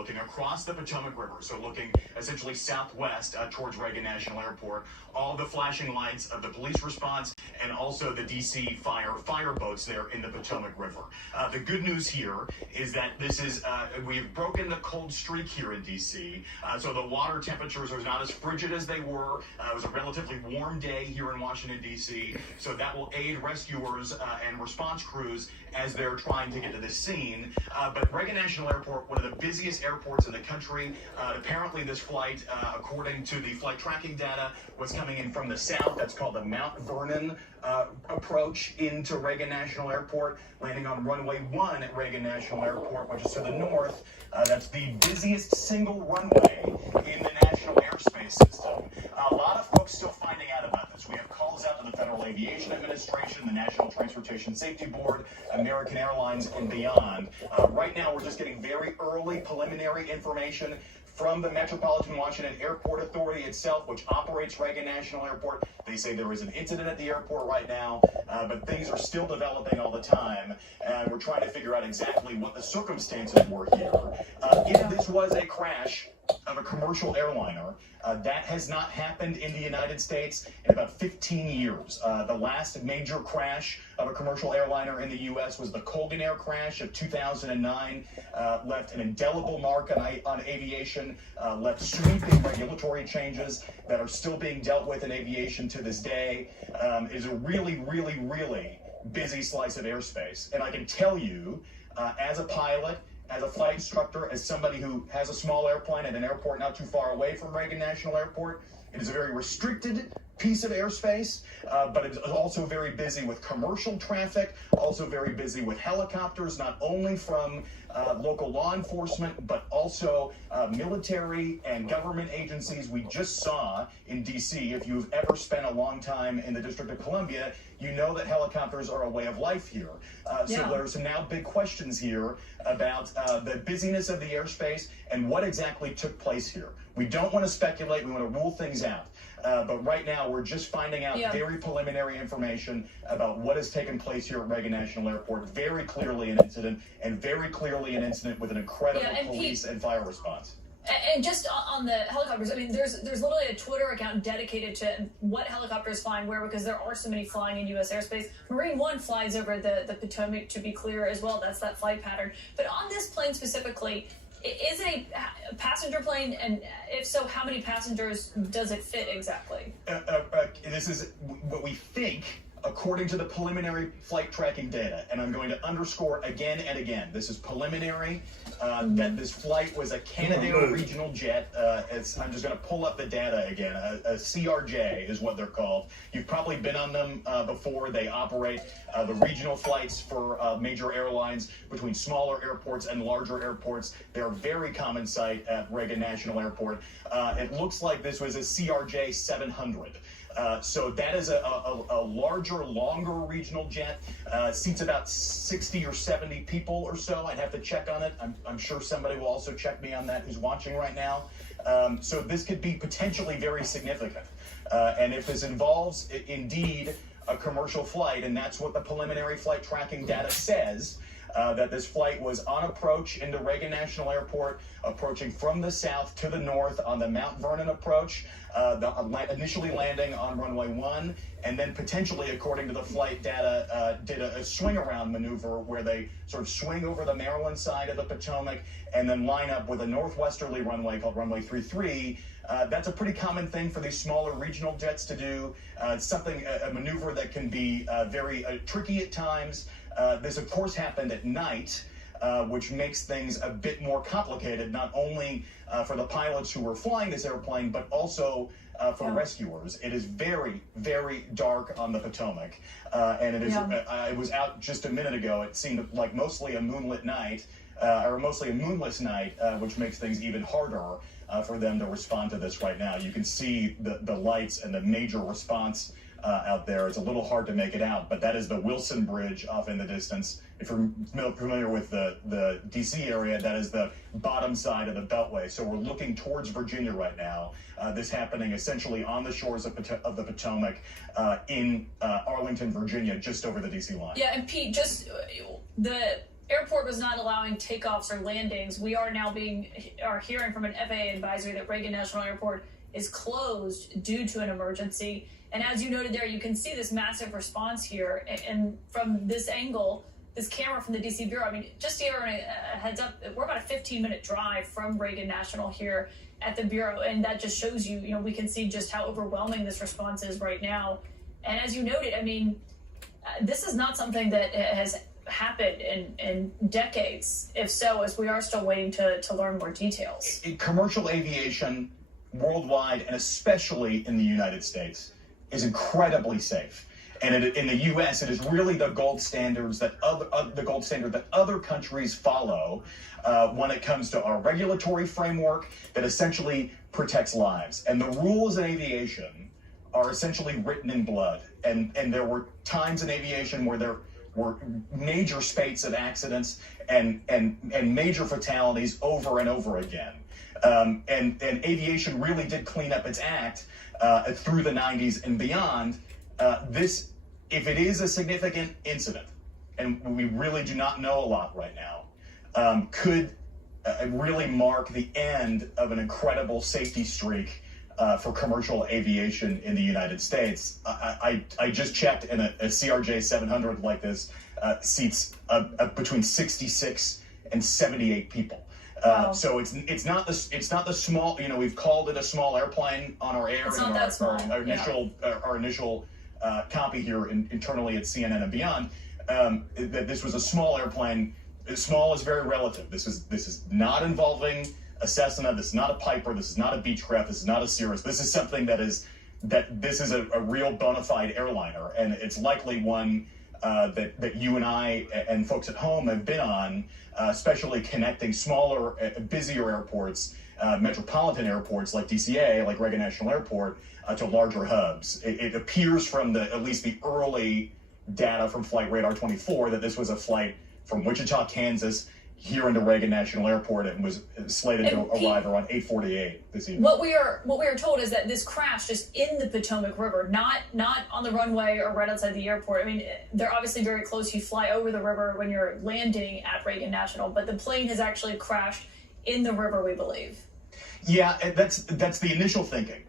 looking across the Potomac River, so looking essentially southwest towards Reagan National Airport. All the flashing lights of the police response and also the D.C. fire boats there in the Potomac River. The good news here is that we've broken the cold streak here in D.C., so the water temperatures are not as frigid as they were. It was a relatively warm day here in Washington, D.C., so that will aid rescuers and response crews as they're trying to get to this scene. But Reagan National Airport, one of the busiest airports in the country, apparently this flight, according to the flight tracking data, was coming in from the south. That's called the Mount Vernon approach into Reagan National Airport, landing on runway 1 at Reagan National Airport, which is to the north. That's the busiest single runway in the national airspace system. A lot of folks still finding out about this. We have calls out to the Federal Aviation Administration, the National Transportation Safety Board, American Airlines, and beyond. Right now, we're just getting very early preliminary information from the Metropolitan Washington Airport Authority itself, which operates Reagan National Airport. They say there is an incident at the airport right now, but things are still developing all the time, and we're trying to figure out exactly what the circumstances were here. If this was a crash of a commercial airliner, that has not happened in the United States in about 15 years. The last major crash of a commercial airliner in the U.S. was the Colgan Air crash of 2009, left an indelible mark on aviation, left sweeping regulatory changes that are still being dealt with in aviation to this day. It is a really, really, really busy slice of airspace. And I can tell you, as a pilot, as a flight instructor, as somebody who has a small airplane at an airport not too far away from Reagan National Airport, it is a very restricted piece of airspace, but it's also very busy with commercial traffic, also very busy with helicopters, not only from local law enforcement, but also military and government agencies. We just saw in D.C., if you've ever spent a long time in the District of Columbia, you know that helicopters are a way of life here. So there's some now big questions here about the busyness of the airspace and what exactly took place here. We don't want to speculate. We want to rule things out. But right now, we're just finding out very preliminary information about what has taken place here at Reagan National Airport. Very clearly an incident, and very clearly an incident with an incredible police and fire response. And just on the helicopters, I mean, there's literally a Twitter account dedicated to what helicopters flying where, because there are so many flying in U.S. airspace. Marine One flies over the Potomac, to be clear, as well. That's that flight pattern. But on this plane specifically, is it a passenger plane? And if so, how many passengers does it fit exactly? This is what we think, according to the preliminary flight tracking data, and I'm going to underscore again and again, this is preliminary, that this flight was a Canadair regional jet. I'm just going to pull up the data again. A CRJ is what they're called. You've probably been on them before. They operate the regional flights for major airlines between smaller airports and larger airports. They're a very common sight at Reagan National Airport. It looks like this was a CRJ 700. So that is a larger, longer regional jet. Seats about 60 or 70 people or so. I'd have to check on it. I'm sure somebody will also check me on that who's watching right now. So this could be potentially very significant. And if this involves, indeed, a commercial flight, and that's what the preliminary flight tracking data says, that this flight was on approach into Reagan National Airport, approaching from the south to the north on the Mount Vernon approach, initially landing on runway 1, and then potentially, according to the flight data, did a swing-around maneuver where they sort of swing over the Maryland side of the Potomac and then line up with a northwesterly runway called runway 33. That's a pretty common thing for these smaller regional jets to do. It's something, a maneuver that can be very tricky at times. This, of course, happened at night, which makes things a bit more complicated, not only for the pilots who were flying this airplane, but also for rescuers. It is very, very dark on the Potomac, and it is. I was out just a minute ago. It seemed like mostly a moonlit night, or mostly a moonless night, which makes things even harder for them to respond to this right now. You can see the lights and the major response out there. It's a little hard to make it out, but that is the Wilson Bridge off in the distance. If you're familiar with the D.C. area, that is the bottom side of the Beltway. So we're looking towards Virginia right now. This happening essentially on the shores of the Potomac in Arlington, Virginia, just over the D.C. line. Yeah, and Pete, just airport was not allowing takeoffs or landings. We are now hearing from an FAA advisory that Reagan National Airport is closed due to an emergency. And as you noted there, you can see this massive response here. And from this angle, this camera from the DC Bureau, I mean, just to give everyone a heads up, we're about a 15-minute drive from Reagan National here at the Bureau. And that just shows you, we can see just how overwhelming this response is right now. And as you noted, I mean, this is not something that has happened in decades. If so, as we are still waiting to learn more details. Commercial aviation worldwide, and especially in the United States, is incredibly safe. And in the U.S., it is really the gold standards that other countries follow when it comes to our regulatory framework that essentially protects lives. And the rules in aviation are essentially written in blood. And there were times in aviation where there were major spates of accidents and major fatalities over and over again. And aviation really did clean up its act through the 90s and beyond. If it is a significant incident, and we really do not know a lot right now, could really mark the end of an incredible safety streak for commercial aviation in the United States. I just checked, and a CRJ 700 like this seats between 66 and 78 people. Wow. So it's not the small. We've called it a small airplane on our air. It's not that small. Our initial copy here internally at CNN and beyond, that this was a small airplane. Small is very relative. This is not involving a Cessna. This is not a Piper. This is not a Beechcraft. This is not a Cirrus. This is something this is a real bona fide airliner, and it's likely one that you and I and folks at home have been on, especially connecting smaller, busier airports, metropolitan airports like DCA, like Reagan National Airport, to larger hubs. It appears from at least the early data from Flight Radar 24 that this was a flight from Wichita, Kansas, here into Reagan National Airport, and was slated to arrive around 8:48 this evening. What we are told is that this crashed just in the Potomac River, not on the runway or right outside the airport. I mean, they're obviously very close. You fly over the river when you're landing at Reagan National, but the plane has actually crashed in the river, we believe. Yeah, that's the initial thinking,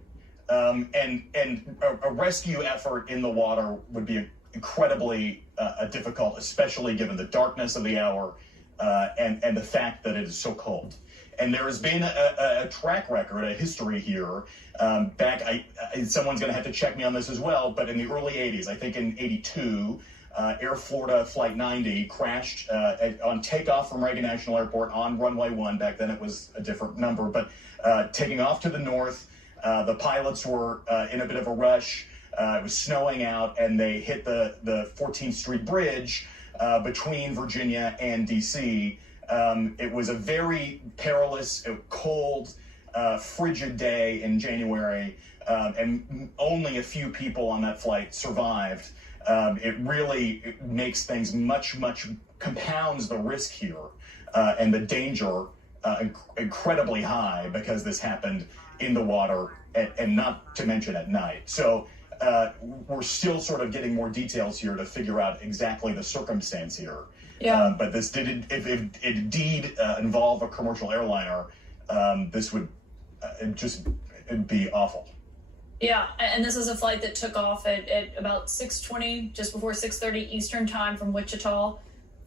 and a rescue effort in the water would be incredibly difficult, especially given the darkness of the hour. And the fact that it is so cold. And there has been a track record, a history here. Someone's going to have to check me on this as well, but in the early 80s, I think in 82, Air Florida Flight 90 crashed on takeoff from Reagan National Airport on runway 1. Back then it was a different number, but taking off to the north, the pilots were in a bit of a rush. It was snowing out, and they hit the 14th Street Bridge between Virginia and DC. It was a very perilous, cold, frigid day in January, and only a few people on that flight survived. It really makes things much compounds the risk here, and the danger incredibly high, because this happened in the water, and not to mention at night. So we're still sort of getting more details here to figure out exactly the circumstance here. Yeah. But this if it indeed involve a commercial airliner, this would it'd be awful. Yeah, and this is a flight that took off at about 6:20, just before 6:30 Eastern time from Wichita.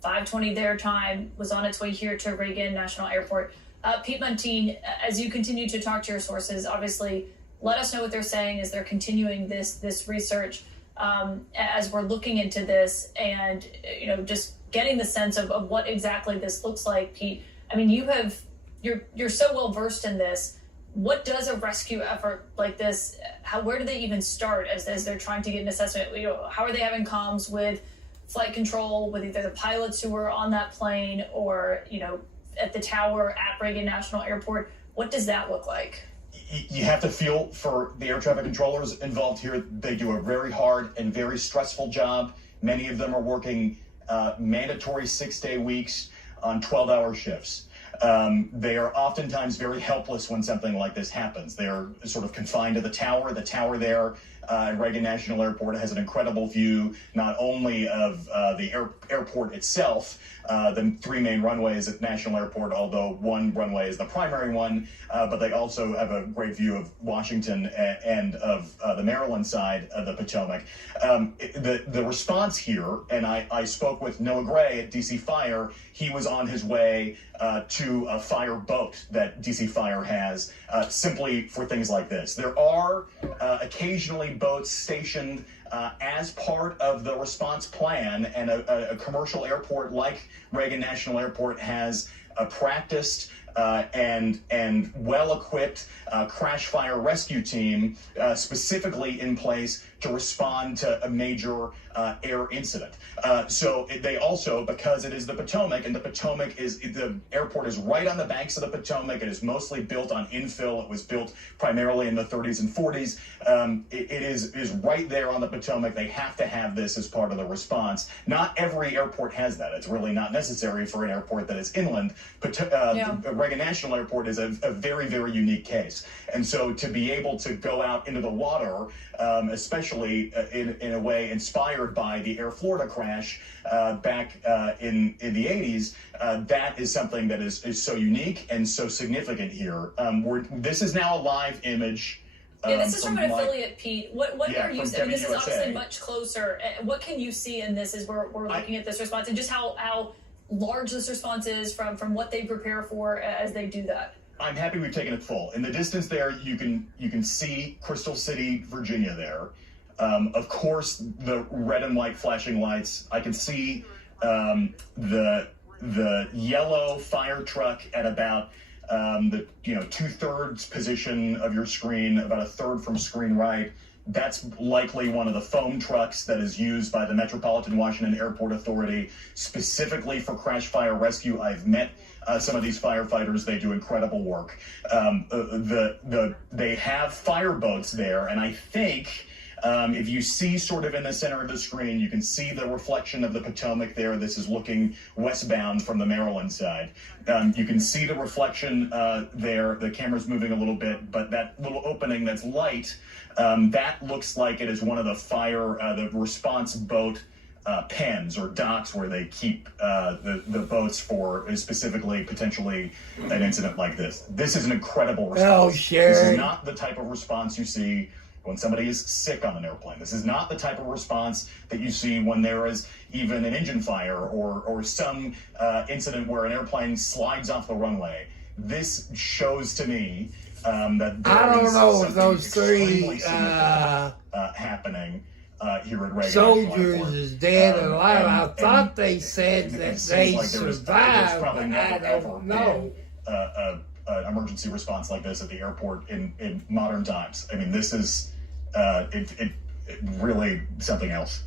5:20 their time, was on its way here to Reagan National Airport. Pete Muntean, as you continue to talk to your sources, obviously, let us know what they're saying as they're continuing this research, as we're looking into this, and just getting the sense of what exactly this looks like. Pete, I mean, you're so well versed in this. What does a rescue effort like this? Where do they even start as they're trying to get an assessment? How are they having comms with flight control, with either the pilots who were on that plane, or at the tower at Reagan National Airport? What does that look like? You have to feel for the air traffic controllers involved here. They do a very hard and very stressful job. Many of them are working mandatory 6-day weeks on 12-hour shifts. They are oftentimes very helpless when something like this happens. They are sort of confined to the tower. The tower there at Reagan National Airport has an incredible view, not only of the airport itself, the three main runways at National Airport, although one runway is the primary one, but they also have a great view of Washington and of the Maryland side of the Potomac. The response here, and I spoke with Noah Gray at DC Fire. He was on his way to a fire boat that DC Fire has simply for things like this. There are occasionally boats stationed as part of the response plan, and a commercial airport like Reagan National Airport has a practiced and well-equipped crash fire rescue team specifically in place to respond to a major air incident. So they also, because it is the Potomac, and the Potomac is, the airport is right on the banks of the Potomac. It is mostly built on infill. It was built primarily in the 30s and 40s. It is right there on the Potomac. They have to have this as part of the response. Not every airport has that. It's really not necessary for an airport that is inland. Reagan National Airport is a very, very unique case. And so to be able to go out into the water, especially in a way inspired by the Air Florida crash back in the 80s, that is something that is so unique and so significant here. This is now a live image. Yeah, this is from an affiliate, Pete. What are you saying? This is obviously much closer. What can you see in this as we're looking at this response, and just how large this response is from what they prepare for as they do that? I'm happy we've taken it full. In the distance there, you can see Crystal City, Virginia there. Of course, the red and white flashing lights. I can see the yellow fire truck at about the 2/3 position of your screen, about a third from screen right. That's likely one of the foam trucks that is used by the Metropolitan Washington Airport Authority specifically for crash fire rescue. I've met some of these firefighters. They do incredible work. They have fireboats there, and I think if you see sort of in the center of the screen, you can see the reflection of the Potomac there. This is looking westbound from the Maryland side. You can see the reflection there. The camera's moving a little bit, but that little opening that's light, that looks like it is one of the response boat pens or docks where they keep the boats for specifically potentially an incident like this. This is an incredible response. Oh, sure. This is not the type of response you see when somebody is sick on an airplane. This is not the type of response that you see when there is even an engine fire or some incident where an airplane slides off the runway. This shows to me that there I don't know if those extremely three happening here at Reagan soldiers is dead and alive. I thought they said that they survived, but I don't know. An emergency response like this at the airport in modern times. I mean, this is it really something else.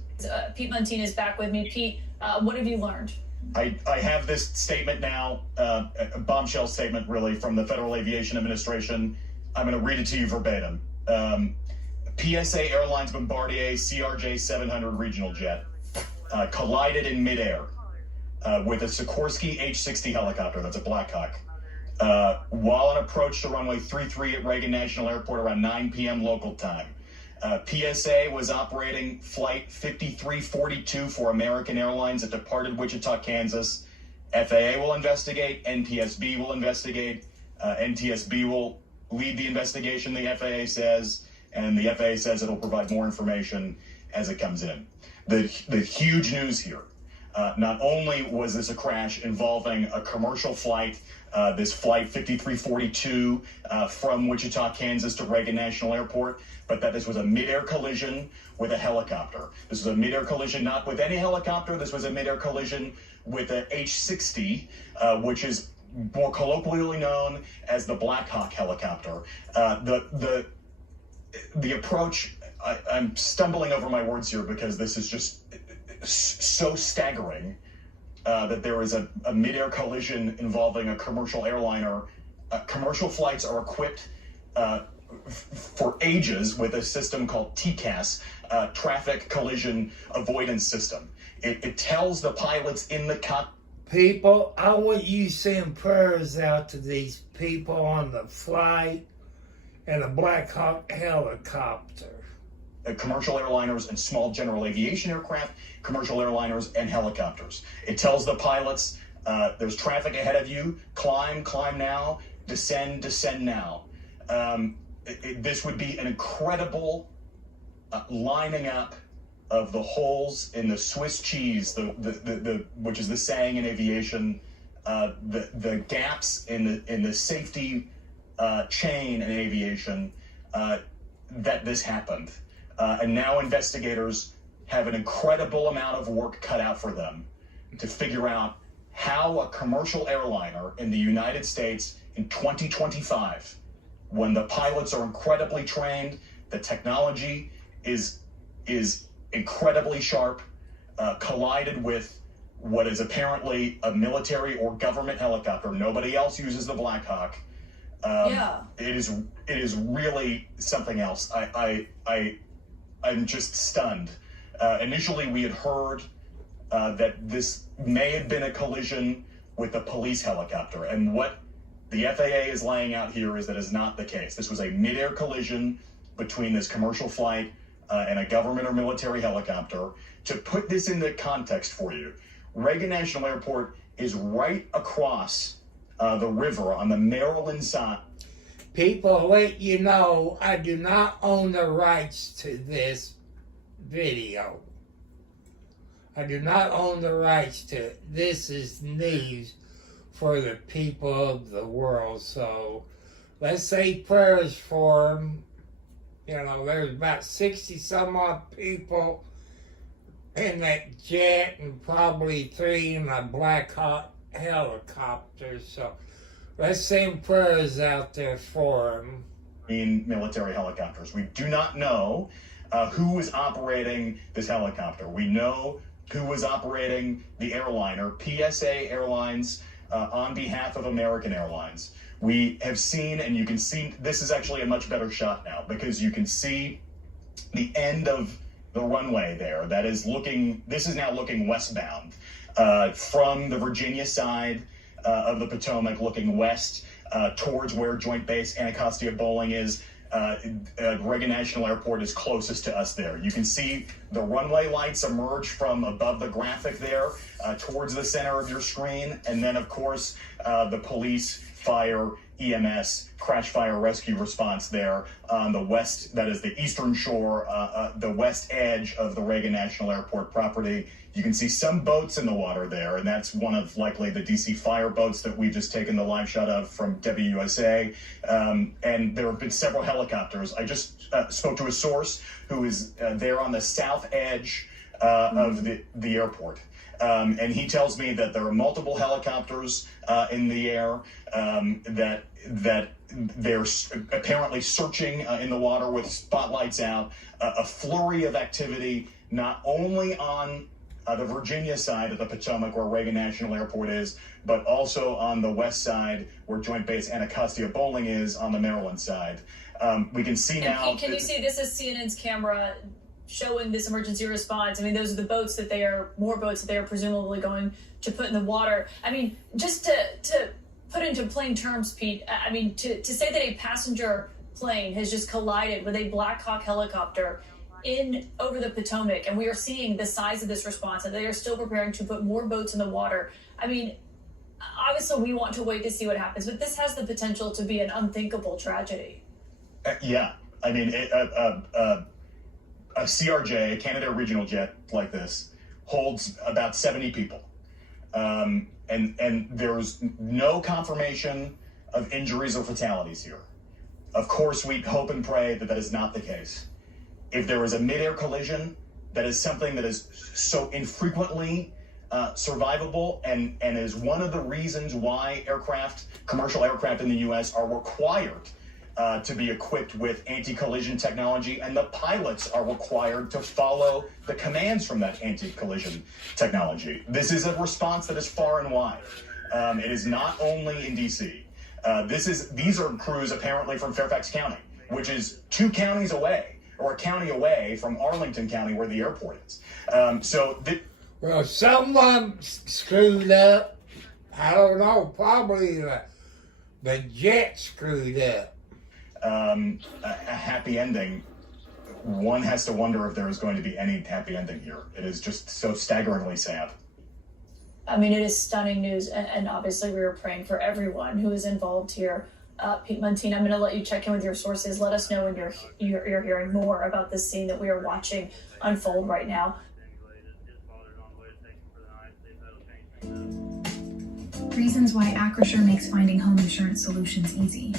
Pete Montine is back with me. Pete, what have you learned? I have this statement now, a bombshell statement really from the Federal Aviation Administration. I'm going to read it to you verbatim. PSA Airlines Bombardier CRJ-700 regional jet collided in midair with a Sikorsky H-60 helicopter. That's a Black Hawk. While on approach to runway 33 at Reagan National Airport around 9 p.m. local time. PSA was operating flight 5342 for American Airlines that departed Wichita, Kansas. FAA will investigate. NTSB will investigate. NTSB will lead the investigation, the FAA says, and the FAA says it'll provide more information as it comes in. The huge news here, not only was this a crash involving a commercial flight, this flight 5342 from Wichita, Kansas to Reagan National Airport, but that this was a midair collision with a helicopter. This was a midair collision not with any helicopter. This was a midair collision with a H-60, which is more colloquially known as the Black Hawk helicopter. The approach, I'm stumbling over my words here because this is just so staggering. That there is a midair collision involving a commercial airliner. Commercial flights are equipped for ages with a system called TCAS, Traffic Collision Avoidance System. It tells the pilots in the People, I want you to send prayers out to these people on the flight and a Black Hawk helicopter. Commercial airliners and small general aviation aircraft, commercial airliners and helicopters. It tells the pilots, there's traffic ahead of you, climb now, descend now. This would be an incredible lining up of the holes in the Swiss cheese, the which is the saying in aviation, the gaps in the safety chain in aviation, that this happened. And now investigators have an incredible amount of work cut out for them to figure out how a commercial airliner in the United States in 2025, when the pilots are incredibly trained, the technology is incredibly sharp, collided with what is apparently a military or government helicopter. Nobody else uses the Black Hawk. It is really something else. I'm just stunned. Initially, we had heard that this may have been a collision with a police helicopter, and what the FAA is laying out here is that is not the case. This was a mid-air collision between this commercial flight and a government or military helicopter. To put this into context for you, Reagan National Airport is right across the river on the Maryland side. People, let you know, I do not own the rights to this video. I do not own the rights to it. This is news for the people of the world. So let's say prayers for them. You know, there's about 60 some odd people in that jet and probably 3 in a Black Hawk helicopter. So let's send prayers out there for them. In military helicopters. We do not know who was operating this helicopter. We know who was operating the airliner, PSA Airlines, on behalf of American Airlines. We have seen, and you can see, this is actually a much better shot now because you can see the end of the runway there. That is looking, this is now looking westbound from the Virginia side of the Potomac, looking west towards where Joint Base Anacostia Bowling is. Reagan National Airport is closest to us there. You can see the runway lights emerge from above the graphic there towards the center of your screen. And then, of course, the police, fire, EMS, crash fire rescue response there on the west, that is the eastern shore, the west edge of the Reagan National Airport property. You can see some boats in the water there, and that's one of likely the DC fire boats that we've just taken the live shot of from WUSA. And there have been several helicopters. I just spoke to a source who is there on the south edge of the airport. And he tells me that there are multiple helicopters in the air, that they're apparently searching in the water with spotlights out, a flurry of activity, not only on the Virginia side of the Potomac where Reagan National Airport is, but also on the west side where Joint Base Anacostia Bowling is on the Maryland side. We can see now. Pete, can you see this is CNN's camera showing this emergency response? I mean, those are the boats that they are, more boats that they are presumably going to put in the water. I mean, just to put into plain terms, Pete, I mean, to say that a passenger plane has just collided with a Black Hawk helicopter in over the Potomac, and we are seeing the size of this response, and they are still preparing to put more boats in the water. I mean, obviously we want to wait to see what happens, but this has the potential to be an unthinkable tragedy. Yeah, I mean, a CRJ, a Canadair regional jet like this, holds about 70 people. And there's no confirmation of injuries or fatalities here. Of course, we hope and pray that that is not the case. If there is a mid-air collision, that is something that is so infrequently survivable and is one of the reasons why commercial aircraft in the U.S. are required to be equipped with anti-collision technology, and the pilots are required to follow the commands from that anti-collision technology. This is a response that is far and wide. It is not only in D.C. These are crews apparently from Fairfax County, which is 2 counties away, or a county away from Arlington County, where the airport is. Well, someone screwed up I don't know, probably the jet screwed up. A happy ending. One has to wonder if there is going to be any happy ending here. It is just so staggeringly sad. I mean, it is stunning news, and obviously we were praying for everyone who is involved here. Pete Montine, I'm going to let you check in with your sources. Let us know when you're hearing more about this scene that we are watching unfold right now. Reasons why crsah makes finding home insurance solutions easy.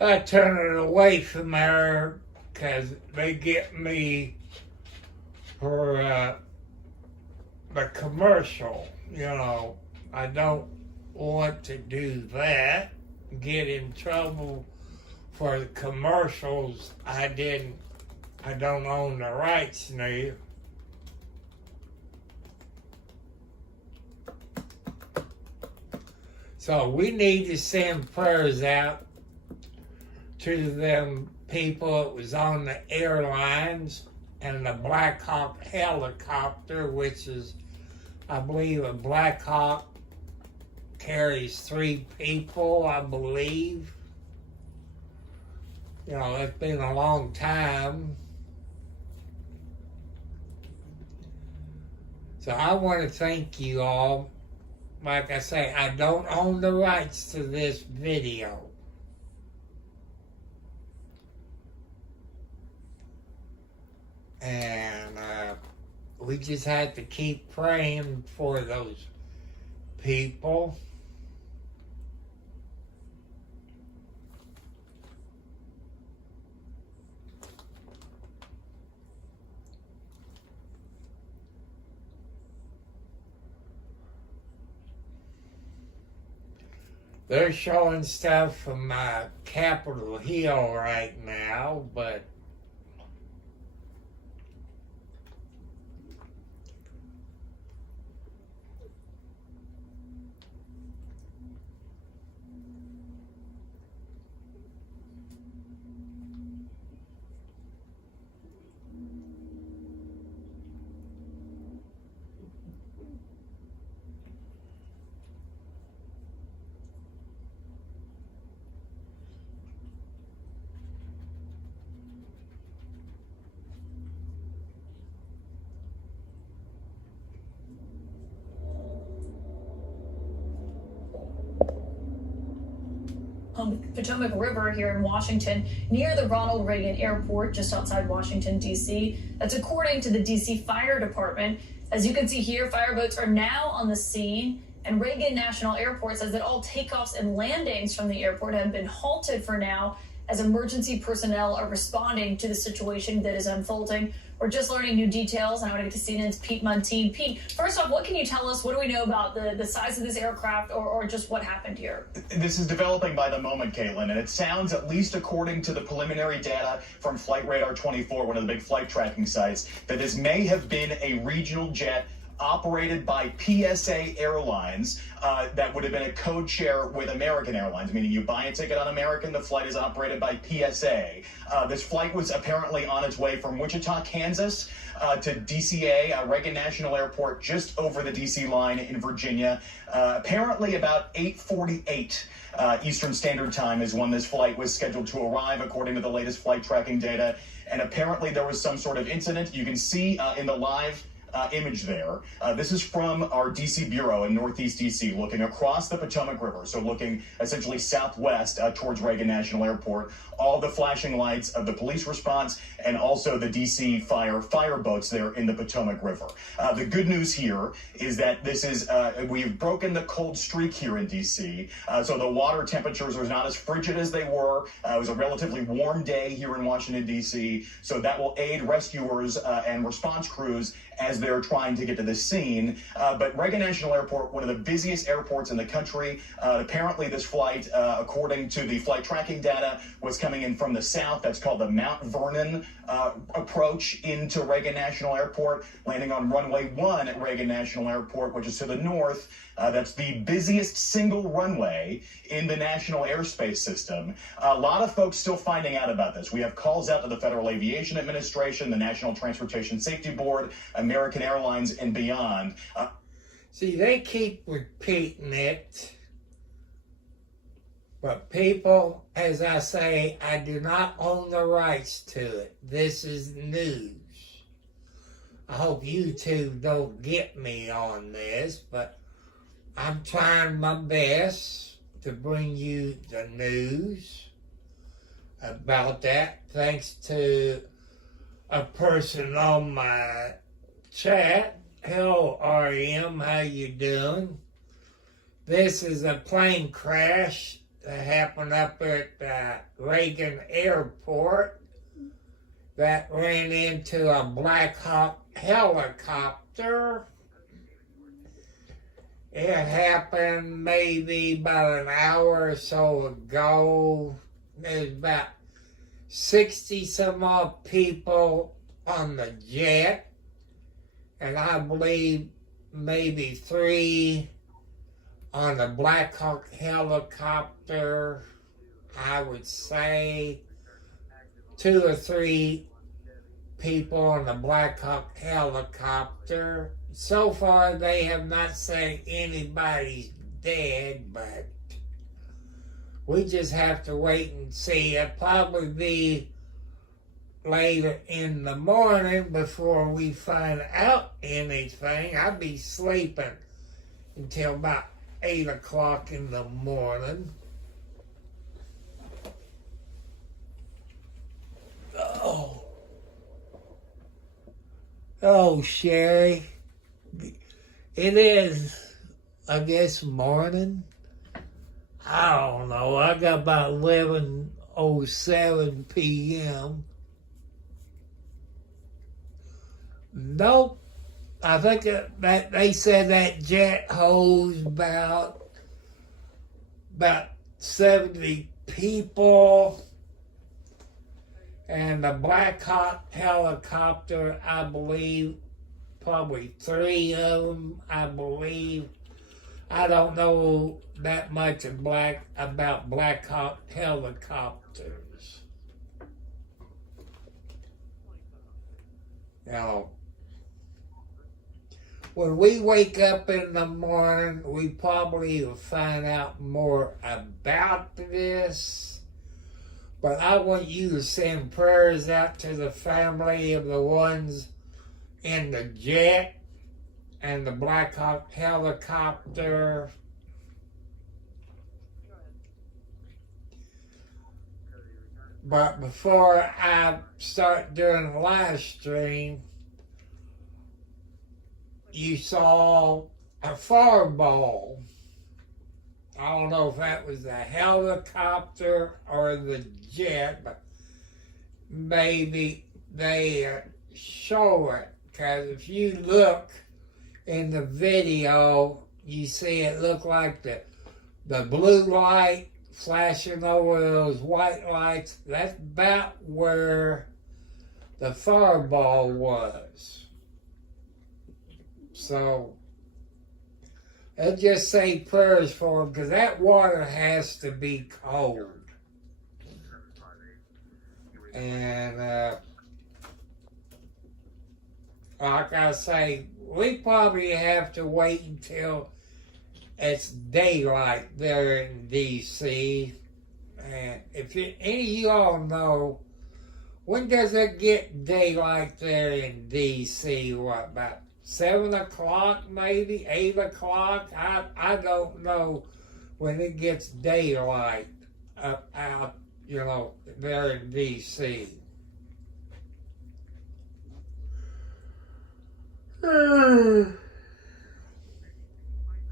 I turn it away from there because they get me for the commercial. You know, I don't want to do that. Get in trouble for the commercials. I don't own the rights now. So we need to send prayers out to them people that was on the airlines and the Black Hawk helicopter, which is, I believe, a Black Hawk carries 3 people, I believe. You know, it's been a long time. So I want to thank you all. Like I say, I don't own the rights to this video. And we just had to keep praying for those people. They're showing stuff from Capitol Hill right now, but on the Potomac River here in Washington, near the Ronald Reagan Airport, just outside Washington, D.C. That's according to the D.C. Fire Department. As you can see here, fireboats are now on the scene, and Reagan National Airport says that all takeoffs and landings from the airport have been halted for now as emergency personnel are responding to the situation that is unfolding. We're just learning new details, and I want to get to CNN's Pete Montine. Pete, first off, what can you tell us? What do we know about the size of this aircraft or just what happened here? This is developing by the moment, Caitlin, and it sounds, at least according to the preliminary data from Flight Radar 24, one of the big flight tracking sites, that this may have been a regional jet operated by PSA Airlines that would have been a code share with American Airlines, meaning you buy a ticket on American, the flight is operated by PSA. This flight was apparently on its way from Wichita, Kansas to DCA, Reagan National Airport, just over the DC line in Virginia. Apparently about 8:48 Eastern Standard Time is when this flight was scheduled to arrive, according to the latest flight tracking data. And apparently there was some sort of incident. You can see in the live image there. This is from our DC bureau in Northeast DC, looking across the Potomac River, so looking essentially southwest towards Reagan National Airport. All the flashing lights of the police response and also the DC fire boats there in the Potomac River. The good news here is that this is, we've broken the cold streak here in DC, so the water temperatures are not as frigid as they were. It was a relatively warm day here in Washington, DC, so that will aid rescuers and response crews as they're trying to get to the scene. But Reagan National Airport, one of the busiest airports in the country, apparently this flight, according to the flight tracking data, was coming in from the south. That's called the Mount Vernon approach into Reagan National Airport, landing on runway 1 at Reagan National Airport, which is to the north. That's the busiest single runway in the national airspace system. A lot of folks still finding out about this. We have calls out to the Federal Aviation Administration, the National Transportation Safety Board, American Airlines, and beyond. See, they keep repeating it, but people, as I say, I do not own the rights to it. This is news. I hope you two don't get me on this, but I'm trying my best to bring you the news about that, thanks to a person on my chat. Hello, RM, how you doing? This is a plane crash that happened up at Reagan Airport that ran into a Black Hawk helicopter. It happened maybe about an hour or so ago. There's about 60 some odd people on the jet, and I believe maybe 3 on the Black Hawk helicopter. I would say 2 or 3 people on the Black Hawk helicopter. So far, they have not said anybody's dead, but we just have to wait and see. It'll probably be later in the morning before we find out anything. I'll be sleeping until about 8 o'clock in the morning. Oh, Sherry. It is, I guess, morning. I don't know. I got about 11:07 p.m. Nope. I think that they said that jet holds about 70 people. And the Black Hawk helicopter, I believe, probably 3 of them, I believe. I don't know that much about Black Hawk helicopters. Now, when we wake up in the morning, we probably will find out more about this. But I want you to send prayers out to the family of the ones in the jet and the Black Hawk helicopter. But before I start doing the live stream, you saw a fireball. I don't know if that was the helicopter or the jet, but maybe they show it. Because if you look in the video, you see it look like the blue light flashing over those white lights. That's about where the fireball was. So let's just say prayers for them, because that water has to be cold. And like I say, we probably have to wait until it's daylight there in D.C. And if any of you all know, when does it get daylight there in D.C.? What, about 7 o'clock maybe, 8 o'clock? I don't know when it gets daylight out, there in D.C.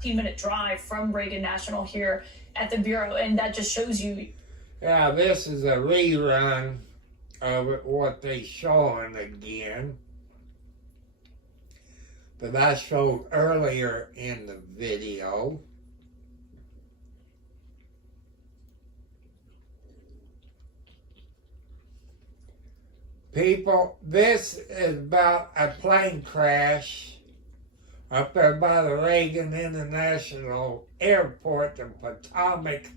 15-minute drive from Reagan National here at the Bureau, and that just shows you. Yeah, this is a rerun of what they showing again. That I showed earlier in the video. People, this is about a plane crash up there by the Reagan International Airport. The Potomac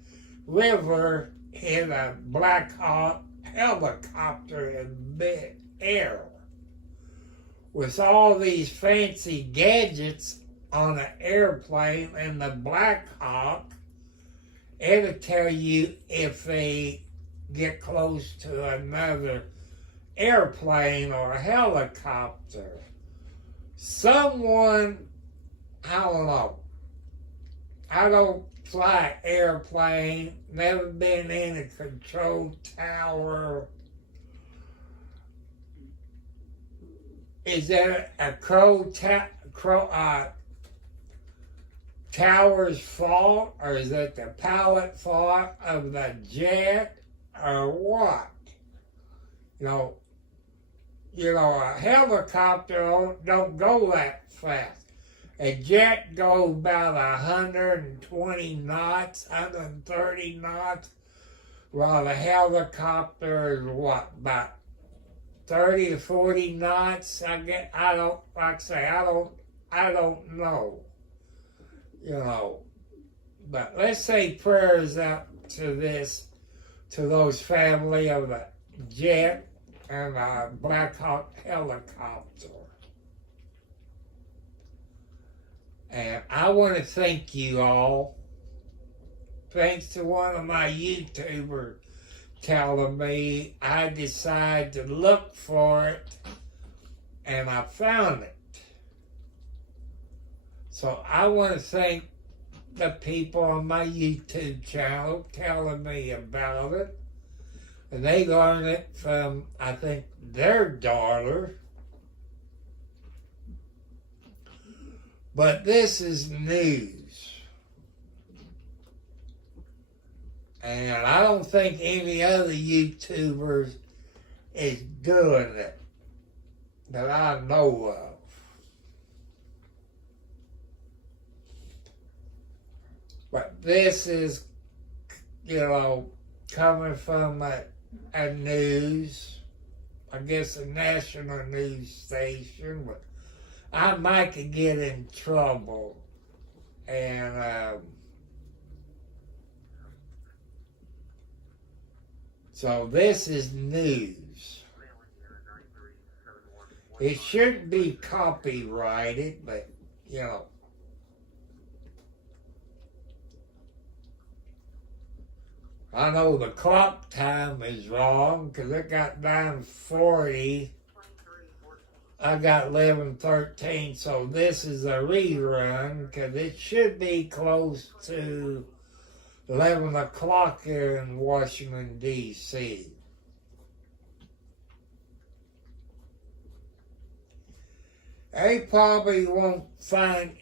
River hit a Black Hawk helicopter in mid-air. With all these fancy gadgets on an airplane in the Black Hawk, it'll tell you if they get close to another airplane or a helicopter. Someone, I don't know. I don't fly airplane, never been in a control tower. Is there a tower's fault, or is it the pilot fault of the jet, or what? You know, a helicopter don't go that fast. A jet goes about 120 knots, 130 knots, while a helicopter is what, about 30 to 40 knots? I don't know. You know, but let's say prayers out to those family of the jet and a Black Hawk helicopter. And I want to thank you all. Thanks to one of my YouTubers telling me, I decided to look for it, and I found it. So I want to thank the people on my YouTube channel telling me about it. And they learned it from, I think, their daughter. But this is news. And I don't think any other YouTubers is doing it that I know of. But this is, coming from a news, I guess a national news station, but I might could get in trouble. And so this is news. It shouldn't be copyrighted, but, I know the clock time is wrong because it got 9:40. I got 11:13, so this is a rerun because it should be close to 11 o'clock here in Washington, D.C. They probably won't find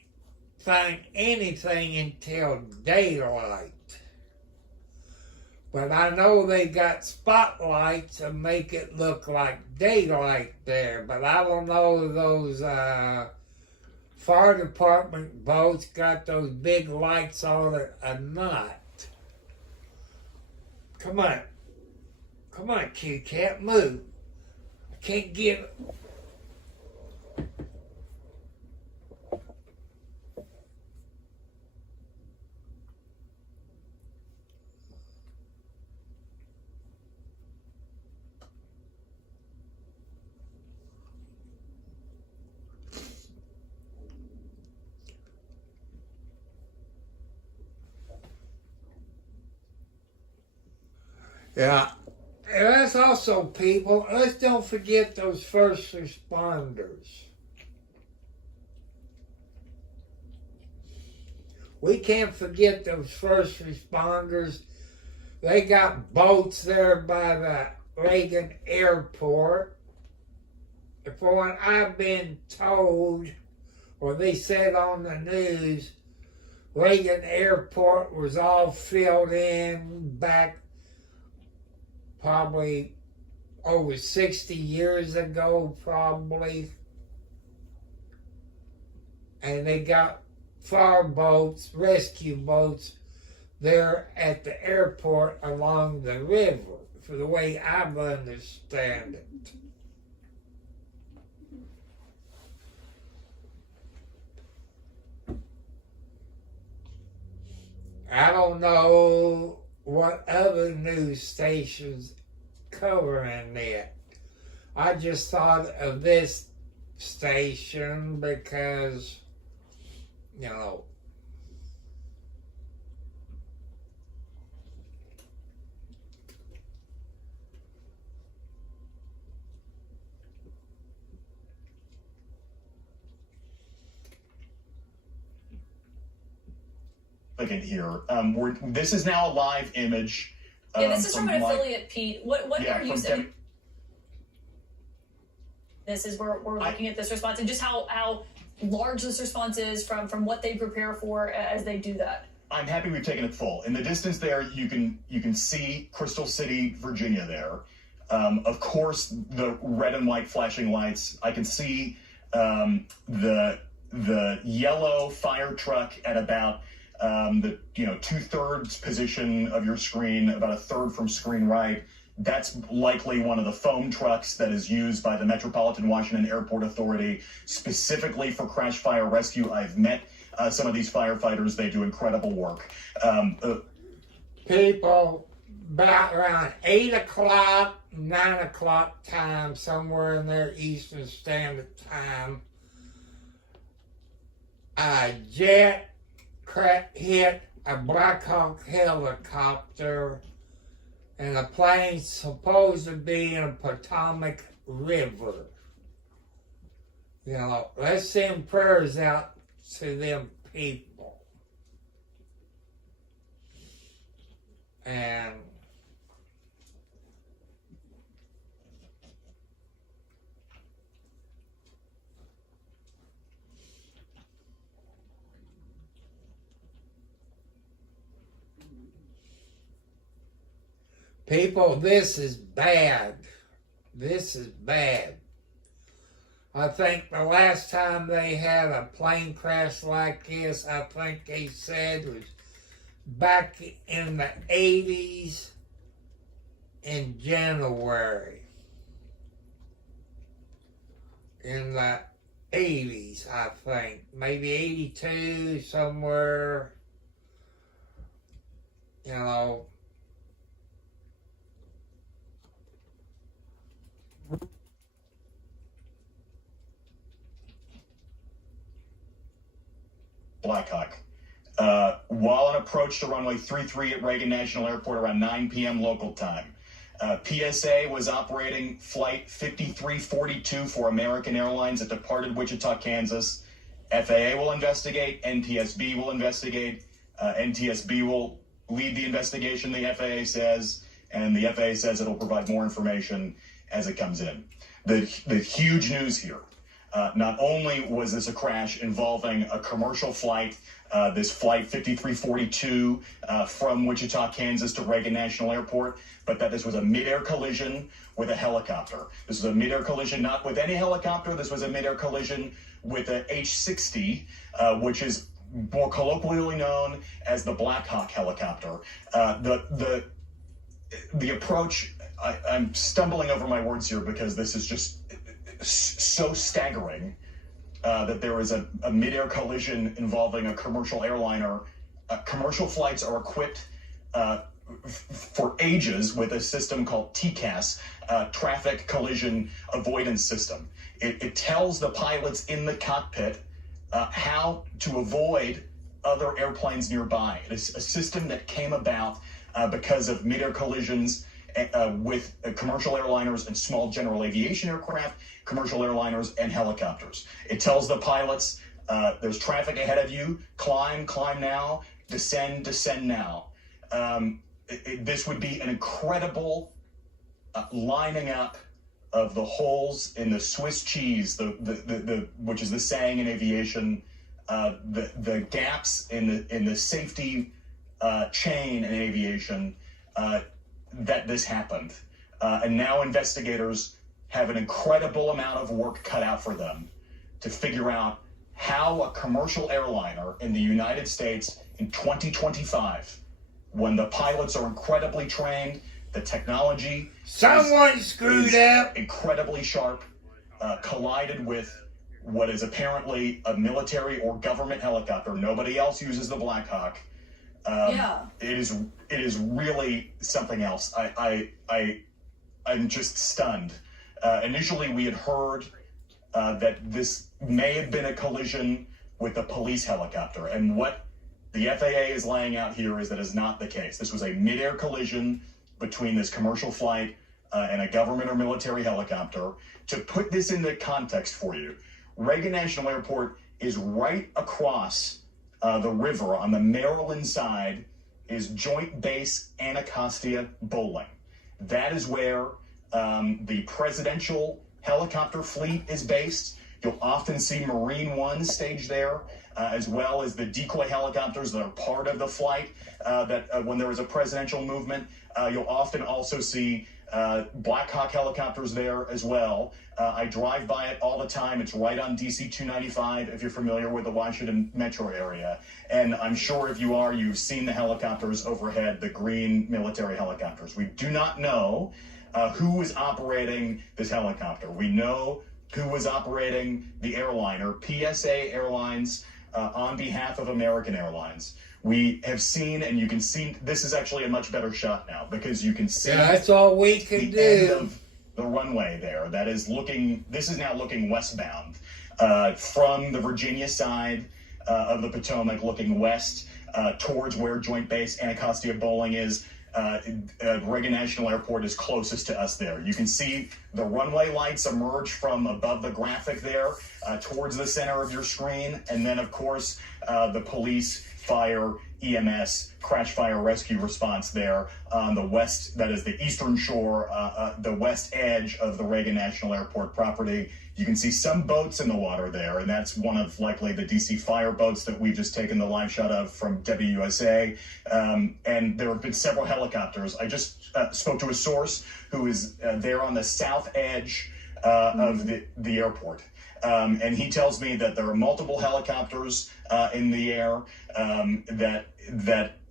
anything until daylight. But I know they got spotlights to make it look like daylight there. But I don't know if those fire department boats got those big lights on it or not. Come on. Come on, Q, can't move. I can't get it. Yeah, and that's also people, let's don't forget those first responders. We can't forget those first responders. They got boats there by the Reagan Airport. For what I've been told, or they said on the news, Reagan Airport was all filled in back probably over 60 years ago, probably. And they got fire boats, rescue boats, there at the airport along the river, for the way I understand it. I don't know what other news stations covering it. I just thought of this station because you know, here. This is now a live image. Yeah, this is from an my- affiliate, Pete. What Yeah, are you from saying? This is where we're looking at this response and just how large this response is from what they prepare for as they do that. I'm happy we've taken it full. In the distance there, you can see Crystal City, Virginia there. Of course, the red and white flashing lights. I can see the yellow fire truck at about the 2/3 position of your screen, about a third from screen right. That's likely one of the foam trucks that is used by the Metropolitan Washington Airport Authority specifically for crash fire rescue. I've met some of these firefighters. They do incredible work. people about around 8 o'clock, 9 o'clock time, somewhere in there, Eastern Standard Time, a jet hit a Black Hawk helicopter, and the plane's supposed to be in the Potomac River. You know, let's send prayers out to them people. And people, this is bad. This is bad. I think the last time they had a plane crash like this, I think they said was back in the 80s in January. In the 80s, I think. Maybe 82, somewhere. You know. Blackhawk. While on approach to runway 33 at Reagan National Airport around 9 p.m. local time, PSA was operating flight 5342 for American Airlines that departed Wichita, Kansas. FAA will investigate. NTSB will investigate. NTSB will lead the investigation, the FAA says, and the FAA says it'll provide more information as it comes in. The huge news here. Not only was this a crash involving a commercial flight, this flight 5342 from Wichita, Kansas to Reagan National Airport, but that this was a mid-air collision with a helicopter. This was a mid-air collision not with any helicopter. This was a mid-air collision with a H-60, which is more colloquially known as the Black Hawk helicopter. The approach, I'm stumbling over my words here because this is just so staggering that there is a mid-air collision involving a commercial airliner. Commercial flights are equipped for ages with a system called TCAS, Traffic Collision Avoidance System. It tells the pilots in the cockpit how to avoid other airplanes nearby. It is a system that came about because of mid-air collisions with commercial airliners and small general aviation aircraft, commercial airliners and helicopters. It tells the pilots, there's traffic ahead of you, climb now, descend now. This would be an incredible lining up of the holes in the Swiss cheese, the which is the saying in aviation, the gaps in the safety chain in aviation, that this happened. And now investigators have an incredible amount of work cut out for them to figure out how a commercial airliner in the United States in 2025, when the pilots are incredibly trained, the technology someone screwed up, incredibly sharp, collided with what is apparently a military or government helicopter. Nobody else uses the Black Hawk. It is really something else. I'm just stunned. Initially, we had heard that this may have been a collision with the police helicopter. And what the FAA is laying out here is that is not the case. This was a mid-air collision between this commercial flight and a government or military helicopter. To put this into context for you, Reagan National Airport is right across the river. On the Maryland side is Joint Base Anacostia Bowling. That is where the presidential helicopter fleet is based. You'll often see Marine One staged there, as well as the decoy helicopters that are part of the flight when there is a presidential movement. You'll often also see Black Hawk helicopters there as well. I drive by it all the time. It's right on DC 295, if you're familiar with the Washington metro area. And I'm sure if you are, you've seen the helicopters overhead, the green military helicopters. We do not know who is operating this helicopter. We know who was operating the airliner, PSA Airlines, on behalf of American Airlines. We have seen, and you can see, this is actually a much better shot now because you can see that's all we can the end of the runway there. That is looking, this is now looking westbound from the Virginia side of the Potomac, looking west towards where Joint Base Anacostia Bowling is. Reagan National Airport is closest to us there. You can see the runway lights emerge from above the graphic there towards the center of your screen. And then, of course, the police, fire, EMS, crash fire rescue response there on the west, that is the eastern shore, the west edge of the Reagan National Airport property. You can see some boats in the water there, and that's one of likely the DC fire boats that we've just taken the live shot of from WUSA. And there have been several helicopters. I just spoke to a source who is there on the south edge of the airport. And he tells me that there are multiple helicopters in the air, that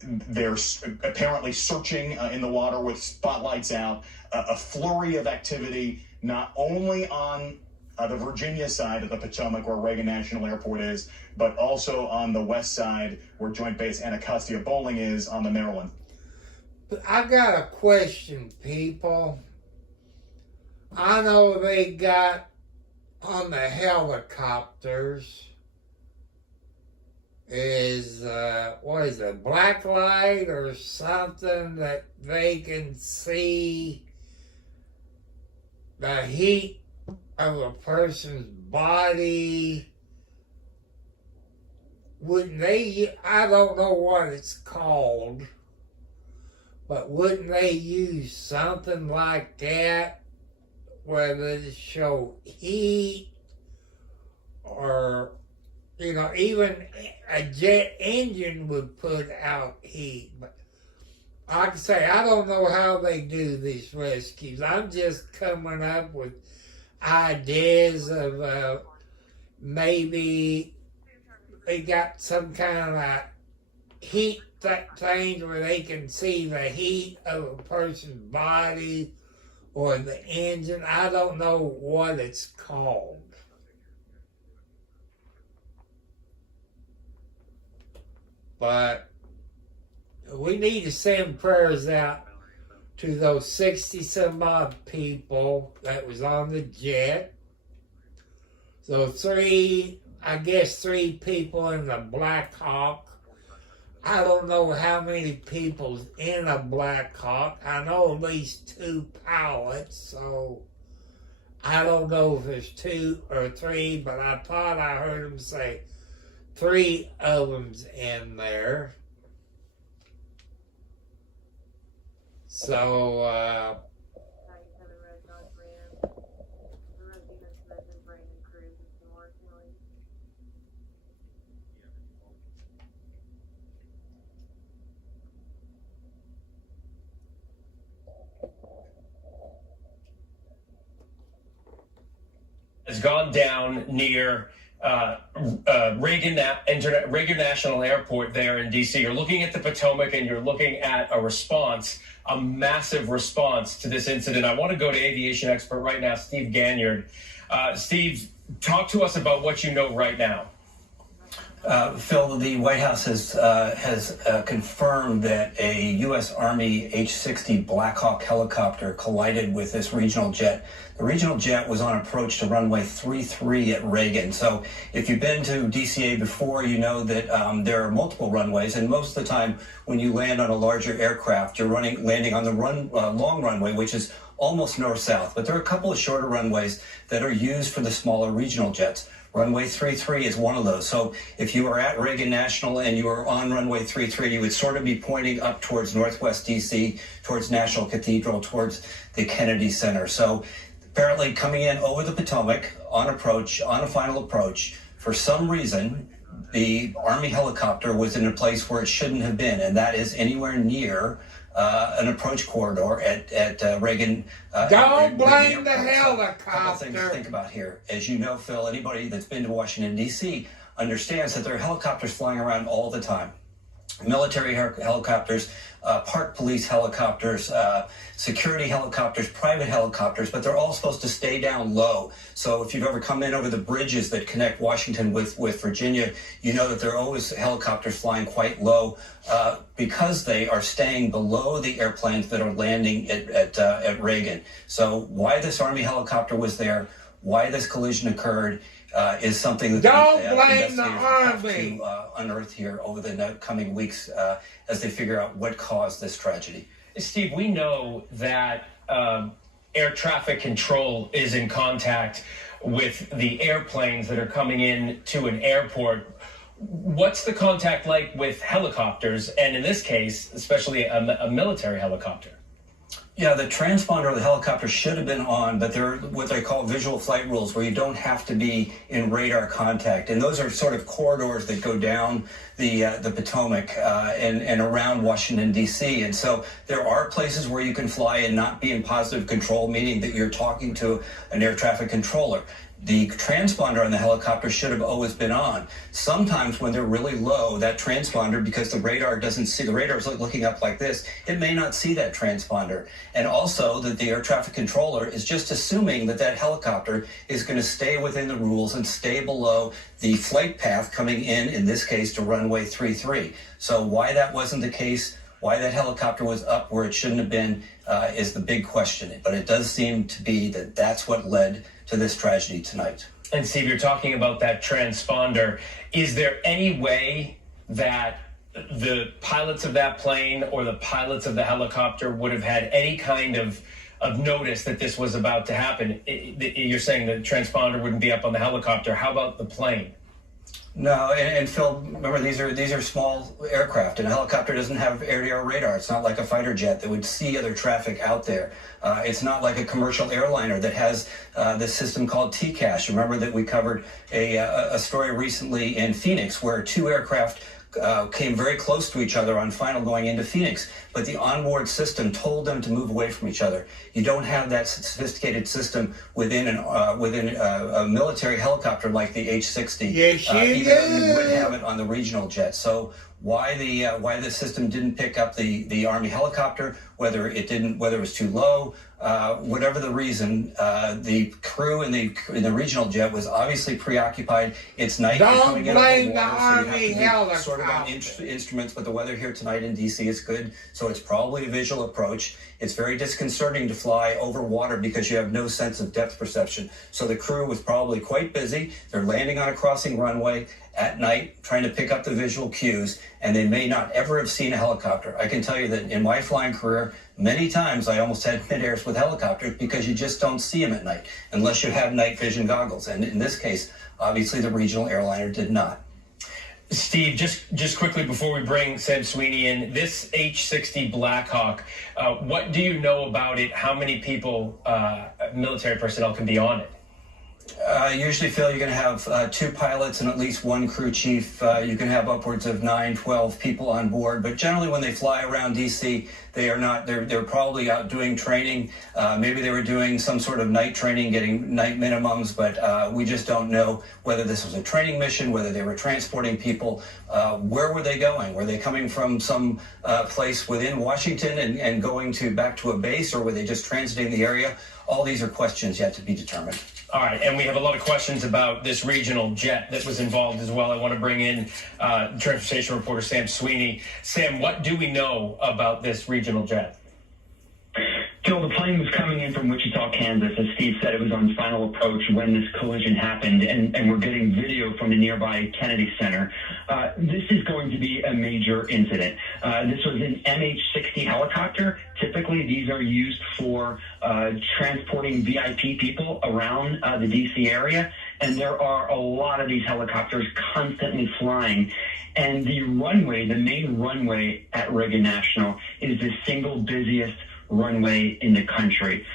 they're apparently searching in the water with spotlights out, a flurry of activity, not only on the Virginia side of the Potomac where Reagan National Airport is, but also on the west side where Joint Base Anacostia Bowling is on the Maryland. But I got a question, people. I know they got on the helicopters is, what is it, black light or something that they can see the heat of a person's body. Wouldn't they, I don't know what it's called, but wouldn't they use something like that where they show heat, or, you know, even a jet engine would put out heat? But like I say, I don't know how they do these rescues. I'm just coming up with ideas of maybe they got some kind of heat thing where they can see the heat of a person's body or the engine. I don't know what it's called. But we need to send prayers out to those 60 some odd people that was on the jet. So three people in the Black Hawk. I don't know how many people's in a Black Hawk. I know at least 2 pilots, so I don't know if it's 2 or 3, but I thought I heard them say 3 of them's in there. So, has gone down near Reagan National Airport there in D.C. You're looking at the Potomac and you're looking at a response, a massive response to this incident. I want to go to aviation expert right now, Steve Ganyard. Steve, talk to us about what you know right now. Phil, the White House has confirmed that a U.S. Army H-60 Black Hawk helicopter collided with this regional jet. The regional jet was on approach to runway 33 at Reagan. So if you've been to DCA before, you know that there are multiple runways, and most of the time when you land on a larger aircraft, you're landing on the long runway, which is almost north-south. But there are a couple of shorter runways that are used for the smaller regional jets. Runway 33 is one of those. So if you are at Reagan National and you are on runway 33, you would sort of be pointing up towards Northwest DC, towards National Cathedral, towards the Kennedy Center. So apparently coming in over the Potomac on a final approach, for some reason, the Army helicopter was in a place where it shouldn't have been, and that is anywhere near an approach corridor at Reagan. Don't blame the helicopter. A couple things to helicopter. think about here. As you know, Phil, anybody that's been to Washington, D.C. understands that there are helicopters flying around all the time. Military helicopters, park police helicopters, security helicopters, private helicopters, but they're all supposed to stay down low. So if you've ever come in over the bridges that connect Washington with Virginia, you know that there are always helicopters flying quite low because they are staying below the airplanes that are landing at Reagan. So why this Army helicopter was there, why this collision occurred, is something that Don't blame the have Army. to unearth here over the coming weeks as they figure out what caused this tragedy. Steve, we know that air traffic control is in contact with the airplanes that are coming in to an airport. What's the contact like with helicopters, and in this case, especially a military helicopter? Yeah, the transponder of the helicopter should have been on, but there are what they call visual flight rules where you don't have to be in radar contact. And those are sort of corridors that go down the Potomac and around Washington, D.C. And so there are places where you can fly and not be in positive control, meaning that you're talking to an air traffic controller. The transponder on the helicopter should have always been on. Sometimes when they're really low, that transponder, because the radar doesn't see, the radar is looking up like this, it may not see that transponder. And also that the air traffic controller is just assuming that that helicopter is going to stay within the rules and stay below the flight path coming in this case, to runway 33. So why that wasn't the case, why that helicopter was up where it shouldn't have been, is the big question. But it does seem to be that that's what led to this tragedy tonight. And Steve, you're talking about that transponder. Is there any way that the pilots of that plane or the pilots of the helicopter would have had any kind of notice that this was about to happen? You're saying the transponder wouldn't be up on the helicopter. How about the plane? No, and Phil, remember these are small aircraft, and a helicopter doesn't have air-to-air radar. It's not like a fighter jet that would see other traffic out there. It's not like a commercial airliner that has this system called TCAS. Remember that we covered a story recently in Phoenix where two aircraft came very close to each other on final going into Phoenix, but the onboard system told them to move away from each other. You don't have that sophisticated system within a military helicopter like the H-60. Yes, you do. You would have it on the regional jet. So why the system didn't pick up the Army helicopter, whether it was too low, whatever the reason, the crew in the regional jet was obviously preoccupied. It's night. Don't coming blame in the over water, Army so you have to be sort of on helicopter. instruments, but the weather here tonight in D.C. is good, so it's probably a visual approach. It's very disconcerting to fly over water because you have no sense of depth perception. So the crew was probably quite busy. They're landing on a crossing runway at night, trying to pick up the visual cues, and they may not ever have seen a helicopter. I can tell you that in my flying career, many times I almost had mid-airs with helicopters because you just don't see them at night unless you have night vision goggles. And in this case, obviously the regional airliner did not. Steve, just quickly before we bring Sam Sweeney in, this H-60 Black Hawk, what do you know about it? How many people, military personnel, can be on it? Usually, Phil, you're going to have two pilots and at least one crew chief. You can have upwards of 9, 12 people on board. But generally, when they fly around D.C., they are not. They're probably out doing training. Maybe they were doing some sort of night training, getting night minimums. But we just don't know whether this was a training mission, whether they were transporting people. Where were they going? Were they coming from some place within Washington and going back to a base, or were they just transiting the area? All these are questions yet to be determined. All right, and we have a lot of questions about this regional jet that was involved as well. I want to bring in transportation reporter Sam Sweeney. Sam, what do we know about this regional jet? Phil, the plane was coming in from Wichita, Kansas. As Steve said, it was on final approach when this collision happened, and we're getting video from the nearby Kennedy Center. This is going to be a major incident. This was an MH-60 helicopter. Typically, these are used for transporting VIP people around the D.C. area, and there are a lot of these helicopters constantly flying. And the runway, the main runway at Reagan National, is the single busiest runway in the country.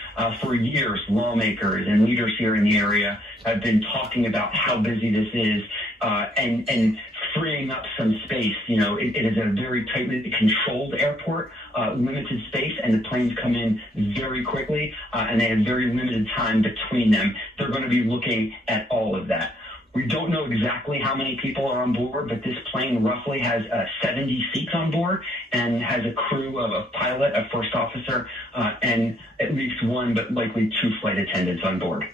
For years, lawmakers and leaders here in the area have been talking about how busy this is and freeing up some space. You know, it is a very tightly controlled airport, limited space, and the planes come in very quickly, and they have very limited time between them. They're going to be looking at all of that. We don't know exactly how many people are on board, but this plane roughly has 70 seats on board and has a crew of a pilot, a first officer, and at least one, but likely two flight attendants on board.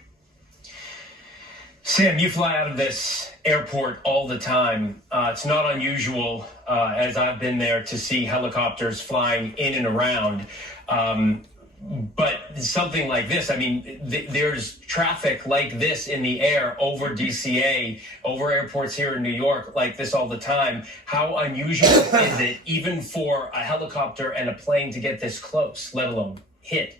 Sam, you fly out of this airport all the time. It's not unusual, as I've been there, to see helicopters flying in and around. But something like this, I mean, there's traffic like this in the air over DCA, over airports here in New York like this all the time. How unusual is it even for a helicopter and a plane to get this close, let alone hit?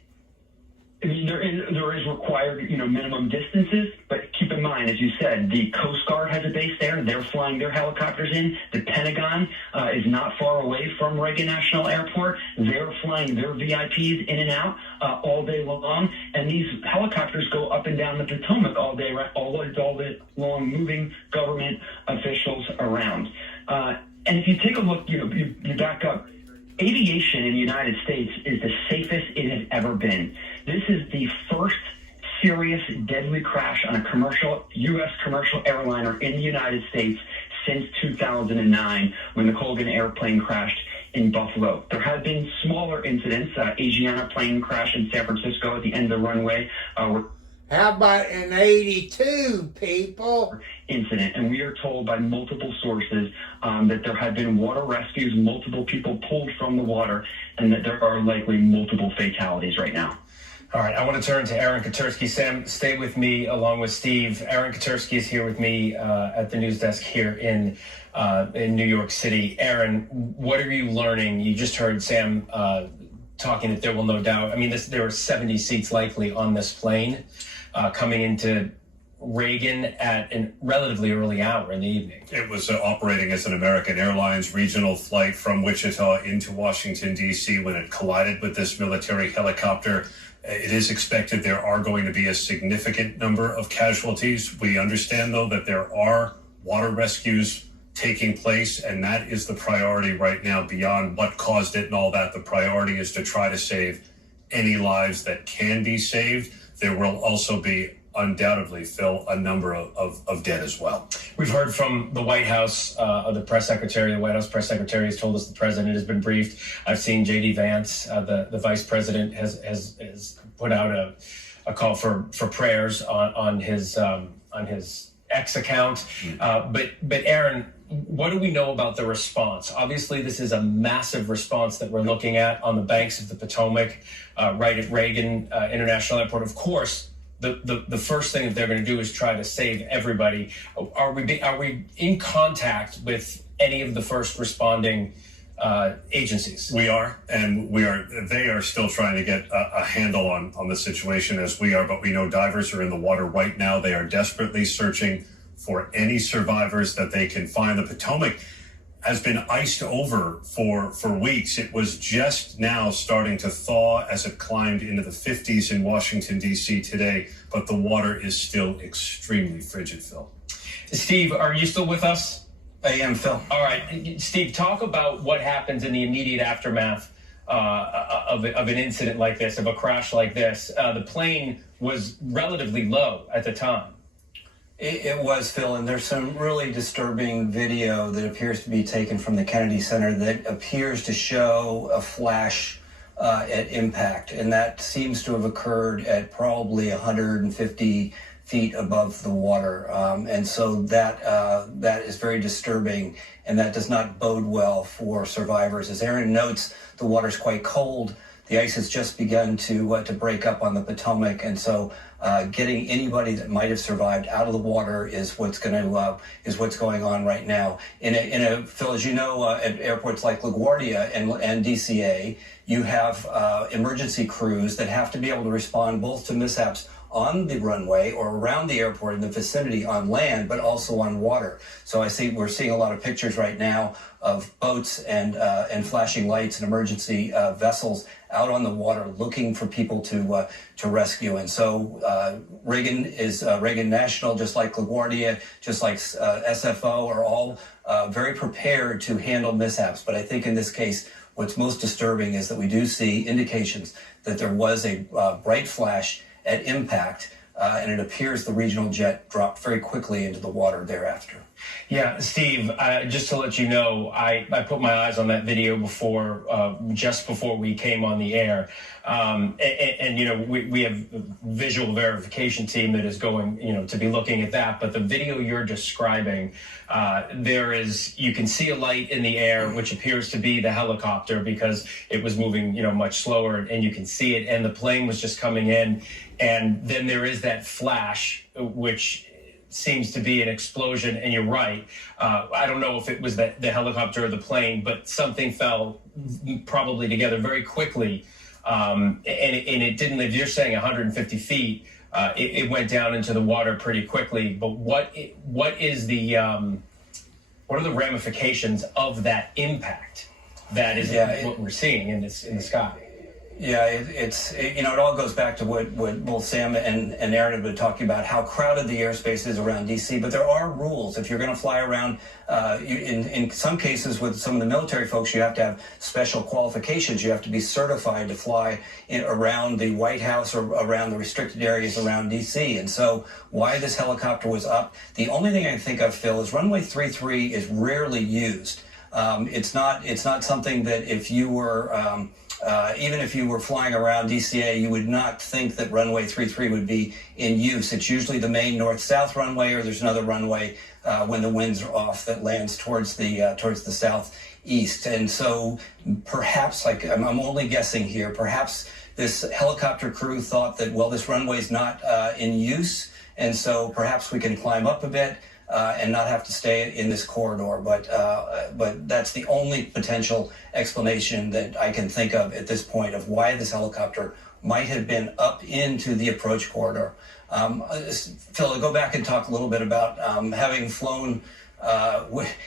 I mean, there is required, minimum distances, but keep in mind, as you said, the Coast Guard has a base there. They're flying their helicopters in. The Pentagon is not far away from Reagan National Airport. They're flying their VIPs in and out all day long, and these helicopters go up and down the Potomac all day long, moving government officials around. And if you take a look, you back up. Aviation in the United States is the safest it has ever been. This is the first serious deadly crash on a U.S. commercial airliner in the United States since 2009 when the Colgan airplane crashed in Buffalo. There have been smaller incidents. Asiana plane crash in San Francisco at the end of the runway. How about in 82, people? Incident, and we are told by multiple sources that there have been water rescues, multiple people pulled from the water, and that there are likely multiple fatalities right now. All right, I want to turn to Aaron Katersky. Sam, stay with me along with Steve. Aaron Katersky is here with me at the news desk here in New York City. Aaron, what are you learning? You just heard Sam talking that there will no doubt, there are 70 seats likely on this plane coming into Reagan at a relatively early hour in the evening. It was operating as an American Airlines regional flight from Wichita into Washington, D.C. when it collided with this military helicopter. It is expected there are going to be a significant number of casualties. We understand, though, that there are water rescues taking place, and that is the priority right now. Beyond what caused it and all that, the priority is to try to save any lives that can be saved. There will also be, undoubtedly, Phil, a number of dead as well. We've heard from the White House, the press secretary. The White House press secretary has told us the president has been briefed. I've seen J.D. Vance, the vice president, has put out a call for prayers on his X account. But Aaron, what do we know about the response? Obviously, this is a massive response that we're looking at on the banks of the Potomac, right at Reagan International Airport. Of course, the first thing that they're going to do is try to save everybody. Are we in contact with any of the first responding agencies? We are, and they are still trying to get a handle on the situation as we are, but we know divers are in the water right now. They are desperately searching for any survivors that they can find. The Potomac has been iced over for weeks. It was just now starting to thaw as it climbed into the 50s in Washington, D.C. today, but the water is still extremely frigid, Phil. Steve, are you still with us? I am, Phil. All right. Steve, talk about what happens in the immediate aftermath of an incident like this, of a crash like this. The plane was relatively low at the time. It was, Phil, and there's some really disturbing video that appears to be taken from the Kennedy Center that appears to show a flash at impact, and that seems to have occurred at probably 150 feet above the water. And so that is very disturbing, and that does not bode well for survivors. As Aaron notes, the water's quite cold. The ice has just begun to break up on the Potomac, and so getting anybody that might have survived out of the water is what's going on right now. Phil, as you know, at airports like LaGuardia and DCA, you have emergency crews that have to be able to respond both to mishaps on the runway or around the airport in the vicinity on land, but also on water. So we're seeing a lot of pictures right now of boats and flashing lights and emergency vessels out on the water looking for people to rescue. And so Reagan National, just like LaGuardia, just like SFO, are all very prepared to handle mishaps. But I think in this case, what's most disturbing is that we do see indications that there was a bright flash at impact, and it appears the regional jet dropped very quickly into the water thereafter. Yeah, Steve, just to let you know, I put my eyes on that video just before we came on the air. And you know, we have a visual verification team that is going, to be looking at that. But the video you're describing, you can see a light in the air, which appears to be the helicopter because it was moving, much slower, and you can see it. And the plane was just coming in. And then there is that flash, which seems to be an explosion. And you're right. I don't know if it was the helicopter or the plane, but something fell probably together very quickly. And it didn't live. You're saying 150 feet. It went down into the water pretty quickly. But what are the ramifications of that impact? That is what we're seeing in the sky. Yeah, it all goes back to what both Sam and Aaron have been talking about, how crowded the airspace is around D.C. But there are rules. If you're going to fly around, in some cases with some of the military folks, you have to have special qualifications. You have to be certified to fly around the White House or around the restricted areas around D.C. And so why this helicopter was up, the only thing I can think of, Phil, is runway 33 is rarely used. It's not something that if you were even if you were flying around DCA, you would not think that runway 33 would be in use. It's usually the main north-south runway, or there's another runway when the winds are off that lands towards the southeast. And so perhaps, I'm only guessing here, perhaps this helicopter crew thought that, well, this runway's not in use, and so perhaps we can climb up a bit and not have to stay in this corridor. But that's the only potential explanation that I can think of at this point of why this helicopter might have been up into the approach corridor. Phil, to go back and talk a little bit about having flown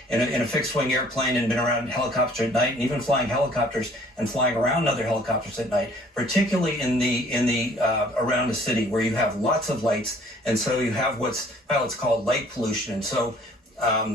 in a fixed-wing airplane and been around helicopters at night, and even flying helicopters and flying around other helicopters at night, particularly in the around the city where you have lots of lights, and so you have what's pilots call light pollution. And so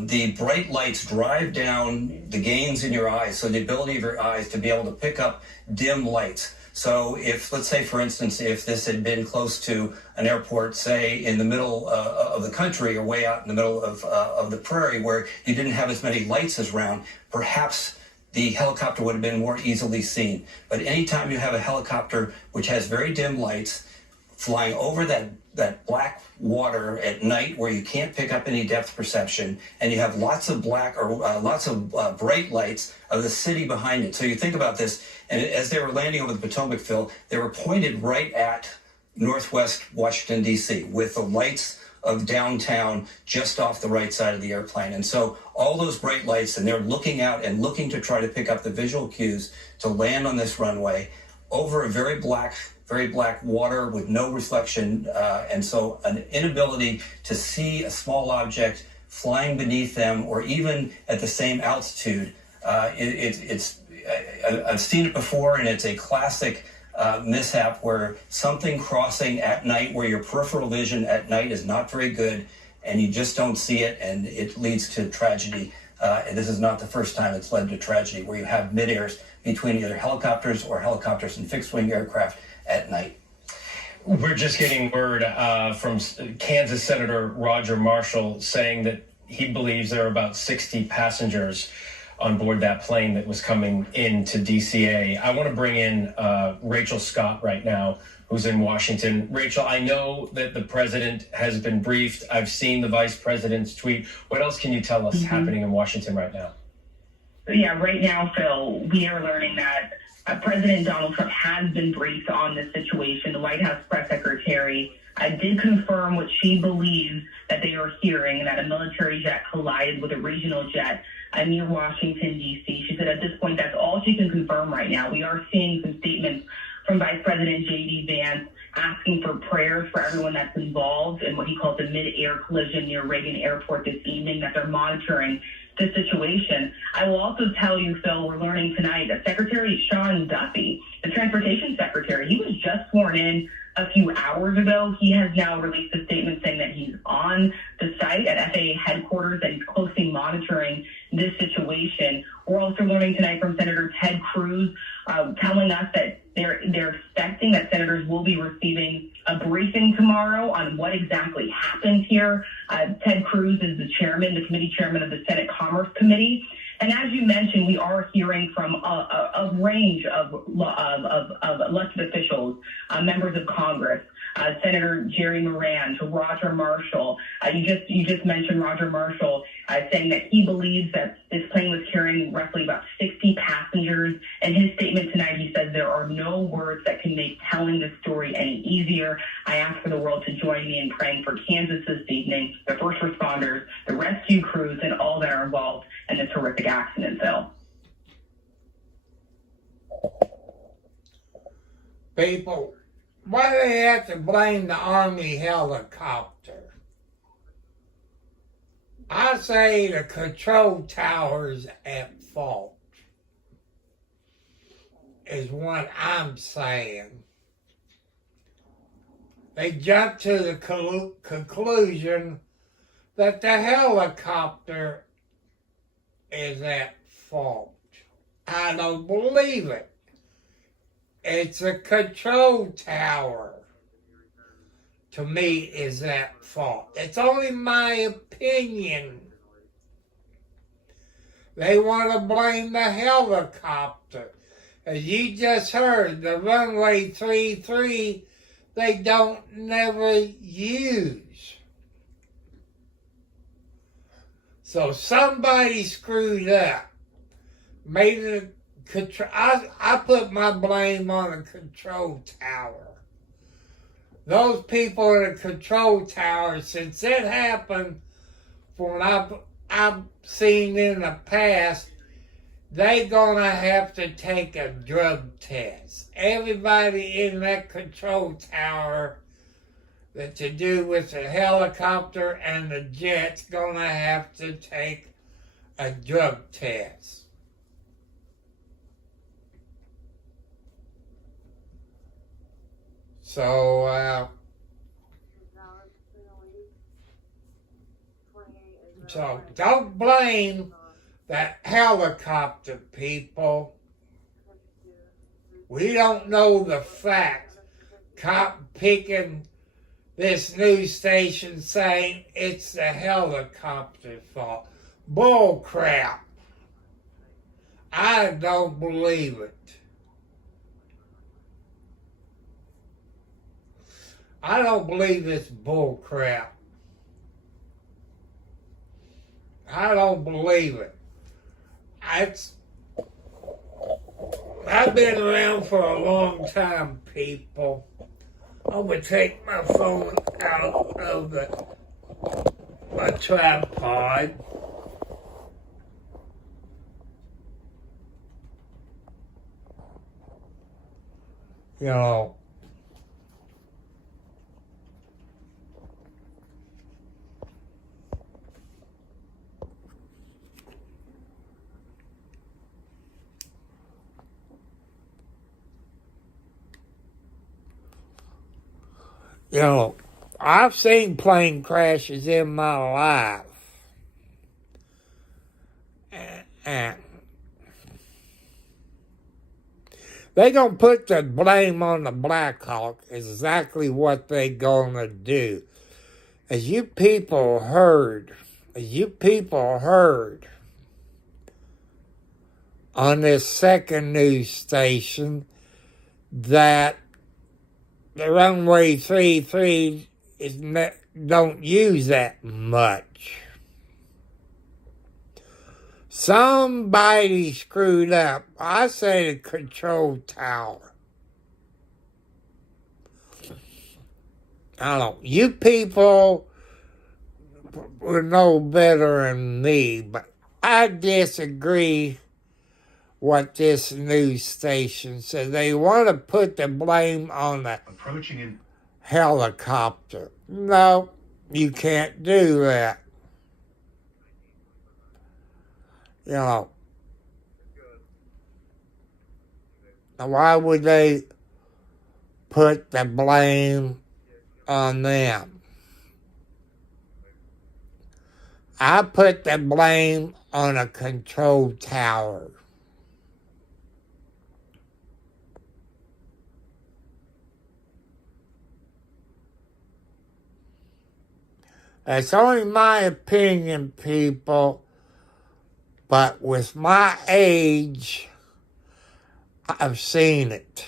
the bright lights drive down the gains in your eyes, so the ability of your eyes to be able to pick up dim lights. So if, let's say, for instance, if this had been close to an airport, say in the middle of the country or way out in the middle of the prairie where you didn't have as many lights as around, perhaps the helicopter would have been more easily seen. But anytime you have a helicopter which has very dim lights flying over that black water at night where you can't pick up any depth perception, and you have lots of bright lights of the city behind it. So you think about this, and as they were landing over the Potomac, Phil, they were pointed right at northwest Washington, D.C., with the lights of downtown just off the right side of the airplane. And so all those bright lights, and they're looking out and looking to try to pick up the visual cues to land on this runway over a very black water with no reflection, and so an inability to see a small object flying beneath them or even at the same altitude. I've seen it before, and it's a classic mishap where something crossing at night, where your peripheral vision at night is not very good, and you just don't see it, and it leads to tragedy. And this is not the first time it's led to tragedy, where you have mid-airs between either helicopters or helicopters and fixed-wing aircraft at night. We're just getting word from Kansas Senator Roger Marshall saying that he believes there are about 60 passengers on board that plane that was coming into DCA. I want to bring in Rachel Scott right now, who's in Washington. Rachel, I know that the president has been briefed. I've seen the vice president's tweet. What else can you tell us happening in Washington right now? Yeah, right now, Phil, we are learning that President Donald Trump has been briefed on this situation. The White House press secretary did confirm what she believes that they are hearing, that a military jet collided with a regional jet near Washington, D.C. She said at this point, that's all she can confirm right now. We are seeing some statements from Vice President J.D. Vance asking for prayers for everyone that's involved in what he calls a mid-air collision near Reagan Airport this evening, that they're monitoring the situation. I will also tell you, Phil, we're learning tonight that Secretary Sean Duffy, the Transportation Secretary, he was just sworn in a few hours ago. He has now released a statement saying that he's on the site at FAA headquarters and he's closely monitoring this situation. We're also learning tonight from Senator Ted Cruz telling us that they're expecting that senators will be receiving a briefing tomorrow on what exactly happened here. Ted Cruz is the committee chairman of the Senate Commerce Committee. And as you mentioned, we are hearing from a range of elected officials, members of Congress, Senator Jerry Moran to Roger Marshall. You just mentioned Roger Marshall saying that he believes that this plane was carrying roughly about 60 passengers. In his statement tonight, he says there are no words that can make telling the story any easier. I ask for the world to join me in praying for Kansas this evening, the first responders, the rescue crews, and all that are involved in this horrific accident, Phil. People, why do they have to blame the Army helicopter? I say the control tower's at fault, is what I'm saying. They jumped to the conclusion that the helicopter is at fault. I don't believe it. It's a control tower, to me, is at fault. It's only my opinion. They want to blame the helicopter. As you just heard, the runway 33, they don't never use. So somebody screwed up, made it control. I put my blame on the control tower. Those people in the control tower, since it happened, from what I've seen in the past, they're gonna have to take a drug test. Everybody in that control tower that to do with the helicopter and the jet's gonna have to take a drug test. So don't blame that helicopter, people. We don't know the facts. Cop picking this news station saying it's the helicopter's fault. Bull crap. I don't believe it. I don't believe it's bull crap. I don't believe it. I've been around for a long time, people. I'm going to take my phone out of my tripod. You know, I've seen plane crashes in my life. And they're going to put the blame on the Black Hawk, exactly what they're going to do. As you people heard, on this second news station that the runway 33 don't use that much. Somebody screwed up. I say the control tower. I don't. You people would know better than me, but I disagree what this news station says. They want to put the blame on the helicopter. No, you can't do that. You know, why would they put the blame on them? I put the blame on a control tower. That's only my opinion, people. But with my age, I've seen it.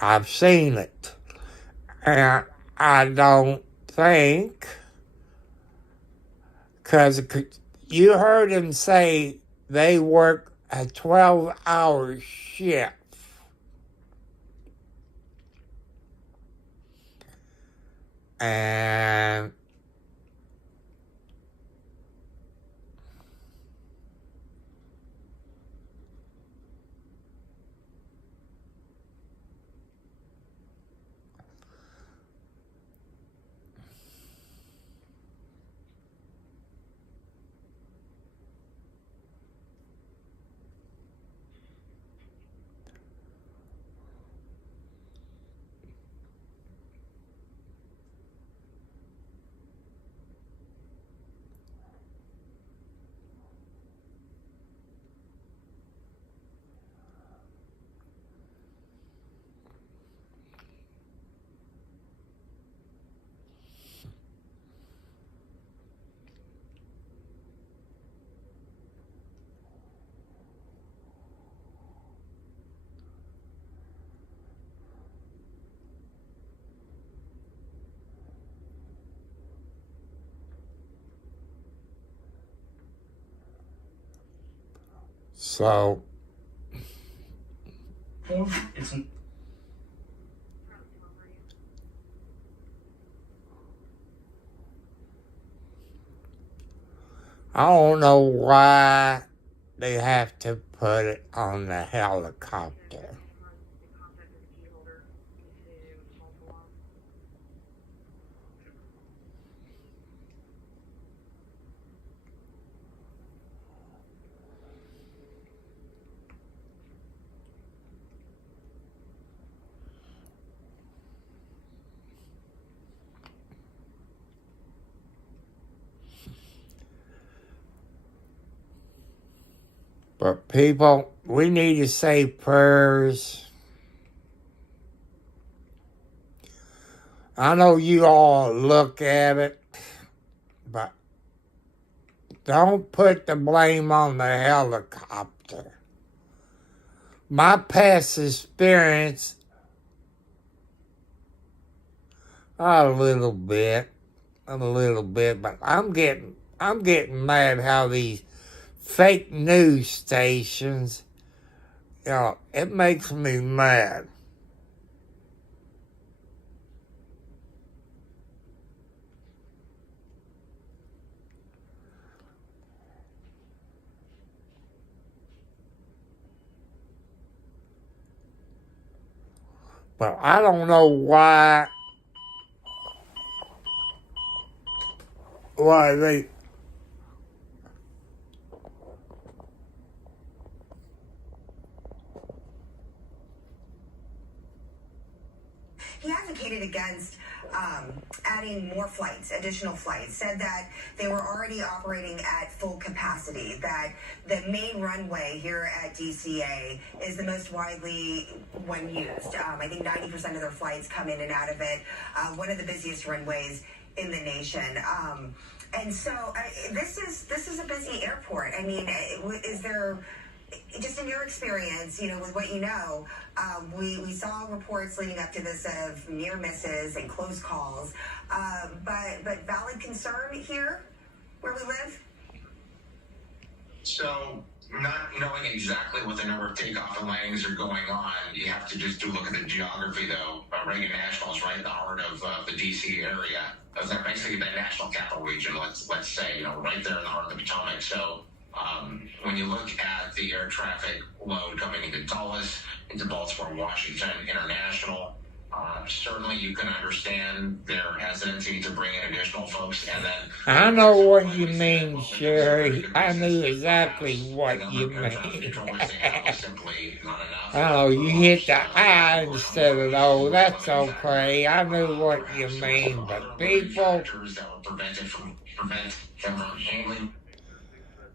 I've seen it. And I don't think, because you heard him say they work a 12-hour shift. And so I don't know why they have to put it on the helicopter. But people, we need to say prayers. I know you all look at it, but don't put the blame on the helicopter. My past experience, a little bit, but I'm getting mad how these fake news stations, it makes me mad. But I don't know why they He advocated against adding more flights, additional flights, said that they were already operating at full capacity, that the main runway here at DCA is the most widely one used. I think 90% of their flights come in and out of it. One of the busiest runways in the nation. And so this is a busy airport. I mean, is there, just in your experience, you know, with what you know, we saw reports leading up to this of near misses and close calls, but valid concern here where we live? So, not knowing exactly what the number of takeoff and landings are going on, you have to just look at the geography, though. Reagan National is right in the heart of the D.C. area. That's basically the national capital region, let's say, you know, right there in the heart of the Potomac. So, when you look at the air traffic load coming into Dulles, into Baltimore, Washington International, certainly you can understand their hesitancy to bring in additional folks. And then I know what you mean, Sherry. I knew exactly what you mean. I know, you hit the I instead of O. That's okay. I knew what you mean, but people,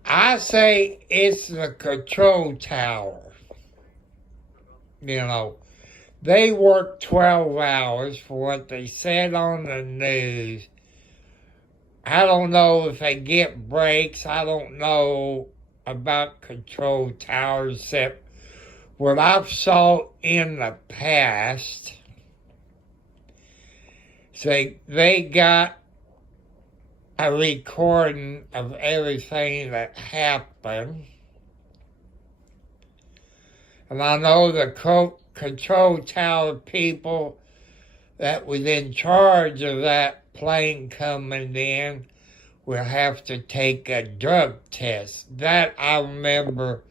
I say it's the control tower. You know, they work 12 hours for what they said on the news. I don't know if they get breaks. I don't know about control towers, except what I've saw in the past. Say they got a recording of everything that happened. And I know the control tower people that was in charge of that plane coming in will have to take a drug test. That I remember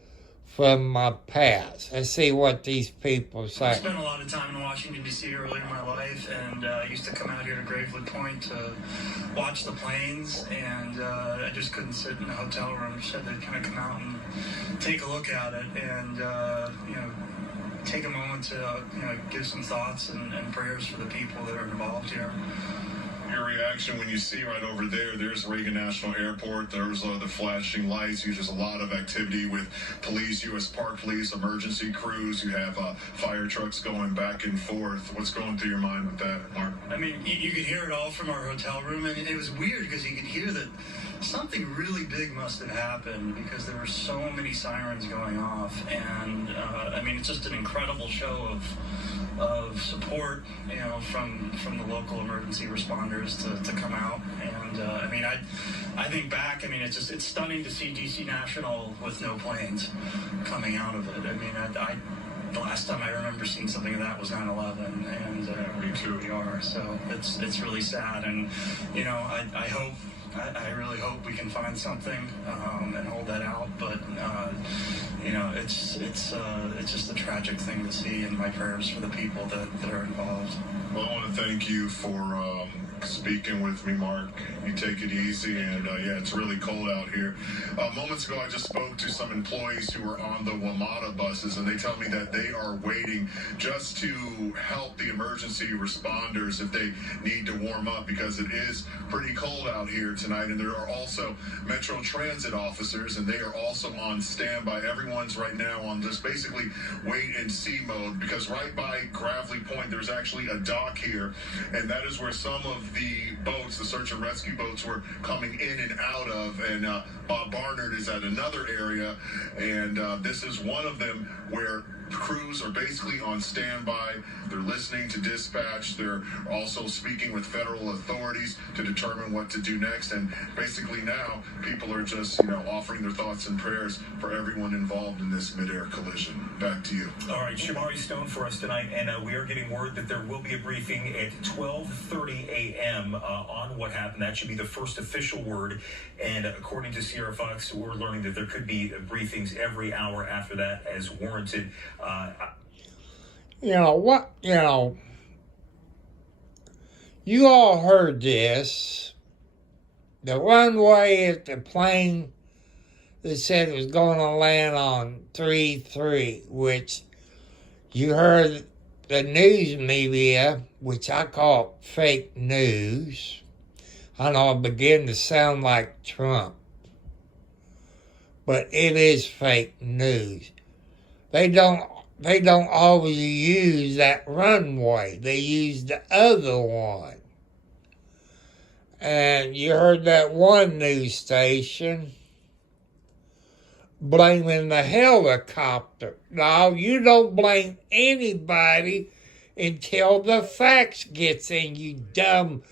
from my past. Let's see what these people say. I spent a lot of time in Washington, D.C. early in my life, and I used to come out here to Gravely Point to watch the planes, and I just couldn't sit in a hotel room. Just had to kind of come out and take a look at it, and, you know, take a moment to, you know, give some thoughts and prayers for the people that are involved here. Your reaction when you see right over there's Reagan National Airport, there's the flashing lights, there's a lot of activity with police, U.S. Park Police, emergency crews, you have fire trucks going back and forth. What's going through your mind with that, Mark? I mean, you could hear it all from our hotel room, and it was weird because you could hear that something really big must have happened because there were so many sirens going off, and I mean, it's just an incredible show of support, you know, from the local emergency responders to come out. And I mean, I think back, I mean, it's stunning to see DC National with no planes coming out of it. I mean, the last time I remember seeing something of that was 9/11, and here we are. So it's really sad, and you know, I really hope we can find something and hold that out. But you know, it's just a tragic thing to see, and my prayers for the people that are involved. Well, I want to thank you for speaking with me, Mark. You take it easy, and yeah, it's really cold out here. Moments ago, I just spoke to some employees who were on the WMATA buses, and they tell me that they are waiting just to help the emergency responders if they need to warm up, because it is pretty cold out here tonight. And there are also Metro Transit officers, and they are also on standby. Everyone's right now on just basically wait and see mode, because right by Gravely Point, there's actually a dock here, and that is where some of the boats, the search and rescue boats, were coming in and out of. And Bob Barnard is at another area, and this is one of them where crews are basically on standby. They're listening to dispatch. They're also speaking with federal authorities to determine what to do next. And basically now people are just, you know, offering their thoughts and prayers for everyone involved in this midair collision. Back to you. All right, Shamari Stone for us tonight, and we are getting word that there will be a briefing at 12:30 a.m. On what happened. That should be the first official word. And according to Sierra Fox, we're learning that there could be briefings every hour after that as warranted. You know what? You know, you all heard this. The runway at the plane that said it was going to land on 3-3, which you heard the news media, which I call fake news, I know I begin to sound like Trump, but it is fake news. They don't always use that runway. They use the other one. And you heard that one news station blaming the helicopter. No, you don't blame anybody until the facts gets in, you dumb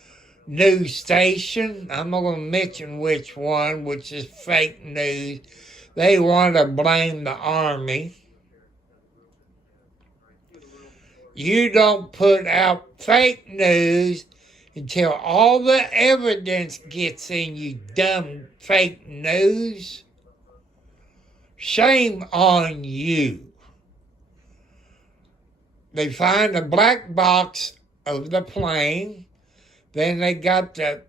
news station. I'm not going to mention which one, which is fake news. They want to blame the Army. You don't put out fake news until all the evidence gets in, you dumb fake news. Shame on you. They find the black box of the plane. Then they got the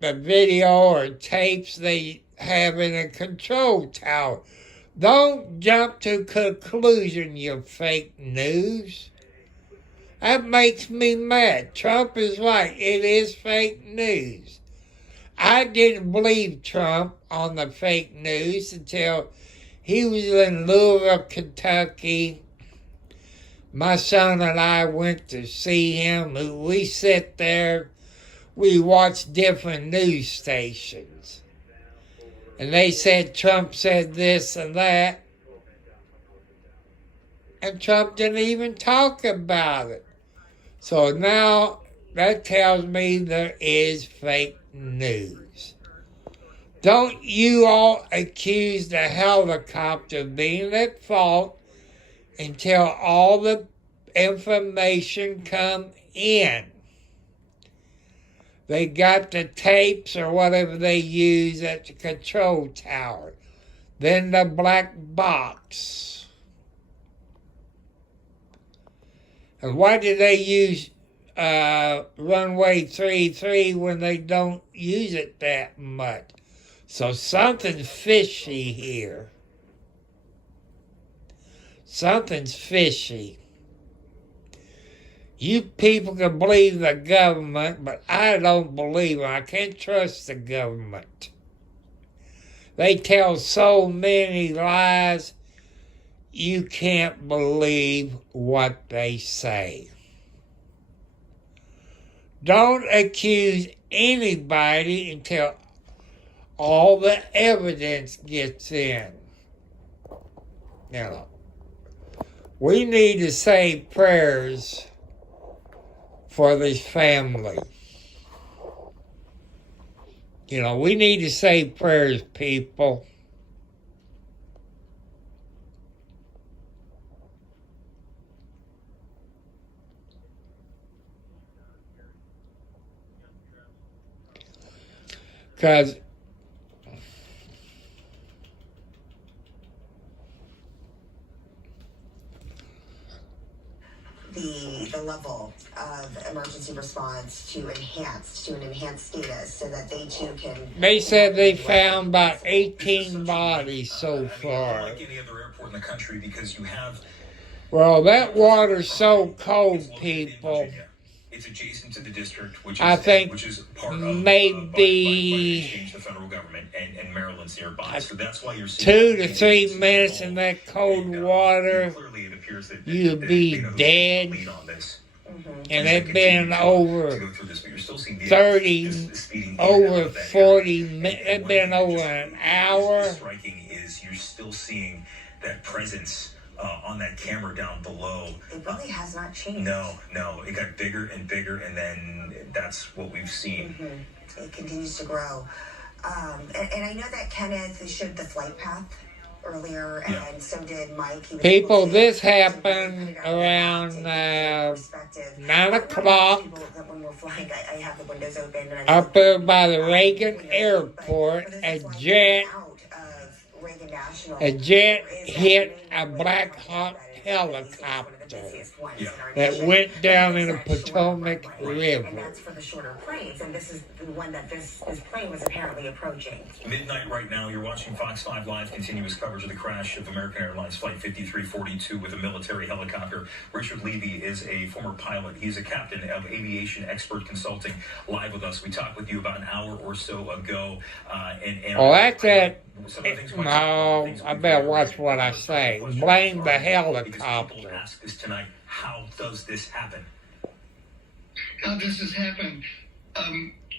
video or tapes they have in a control tower. Don't jump to conclusion, you fake news. That makes me mad. Trump is right. It is fake news. I didn't believe Trump on the fake news until he was in Louisville, Kentucky. My son and I went to see him. We sit there. We watch different news stations. And they said Trump said this and that. And Trump didn't even talk about it. So now that tells me there is fake news. Don't you all accuse the helicopter of being at fault until all the information come in. They got the tapes or whatever they use at the control tower. Then the black box. And why do they use runway 33 when they don't use it that much? So something's fishy here. Something's fishy. You people can believe the government, but I don't believe them. I can't trust the government. They tell so many lies, you can't believe what they say. Don't accuse anybody until all the evidence gets in. Now, we need to say prayers for this family. You know, we need to say prayers, people. Because the level of emergency response to an enhanced status so that they too can... They said they found about 18 bodies so far. Like any other airport in the country, because you have... Well, that water's so cold, people. It's adjacent to the district, which is part of maybe the federal government and Maryland's nearby. So that's why you're seeing 2 to 3 minutes in that cold water, you'd be dead. And it's been over 30, over 40 minutes. It's been over an hour. Striking is you're still seeing that presence on that camera down below. It really has not changed. No. It got bigger and bigger, and then that's what we've seen. Mm-hmm. It continues to grow. And I know that Kenneth showed the flight path earlier, and so did Mike. People, this happened around 9 o'clock when we're flying, I have the windows open. And up there by the Reagan Airport. A jet hit a Black Hawk helicopter that went down in the Potomac River. And that's for the shorter planes, and this is the one that this plane was apparently approaching. Midnight right now, you're watching Fox 5 Live continuous coverage of the crash of American Airlines Flight 5342 with a military helicopter. Richard Levy is a former pilot. He's a captain of Aviation Expert Consulting, live with us. We talked with you about an hour or so ago. That's it. No, I better watch what I say. Blame the helicopter. Ask us tonight, how does this happen? How does this happen?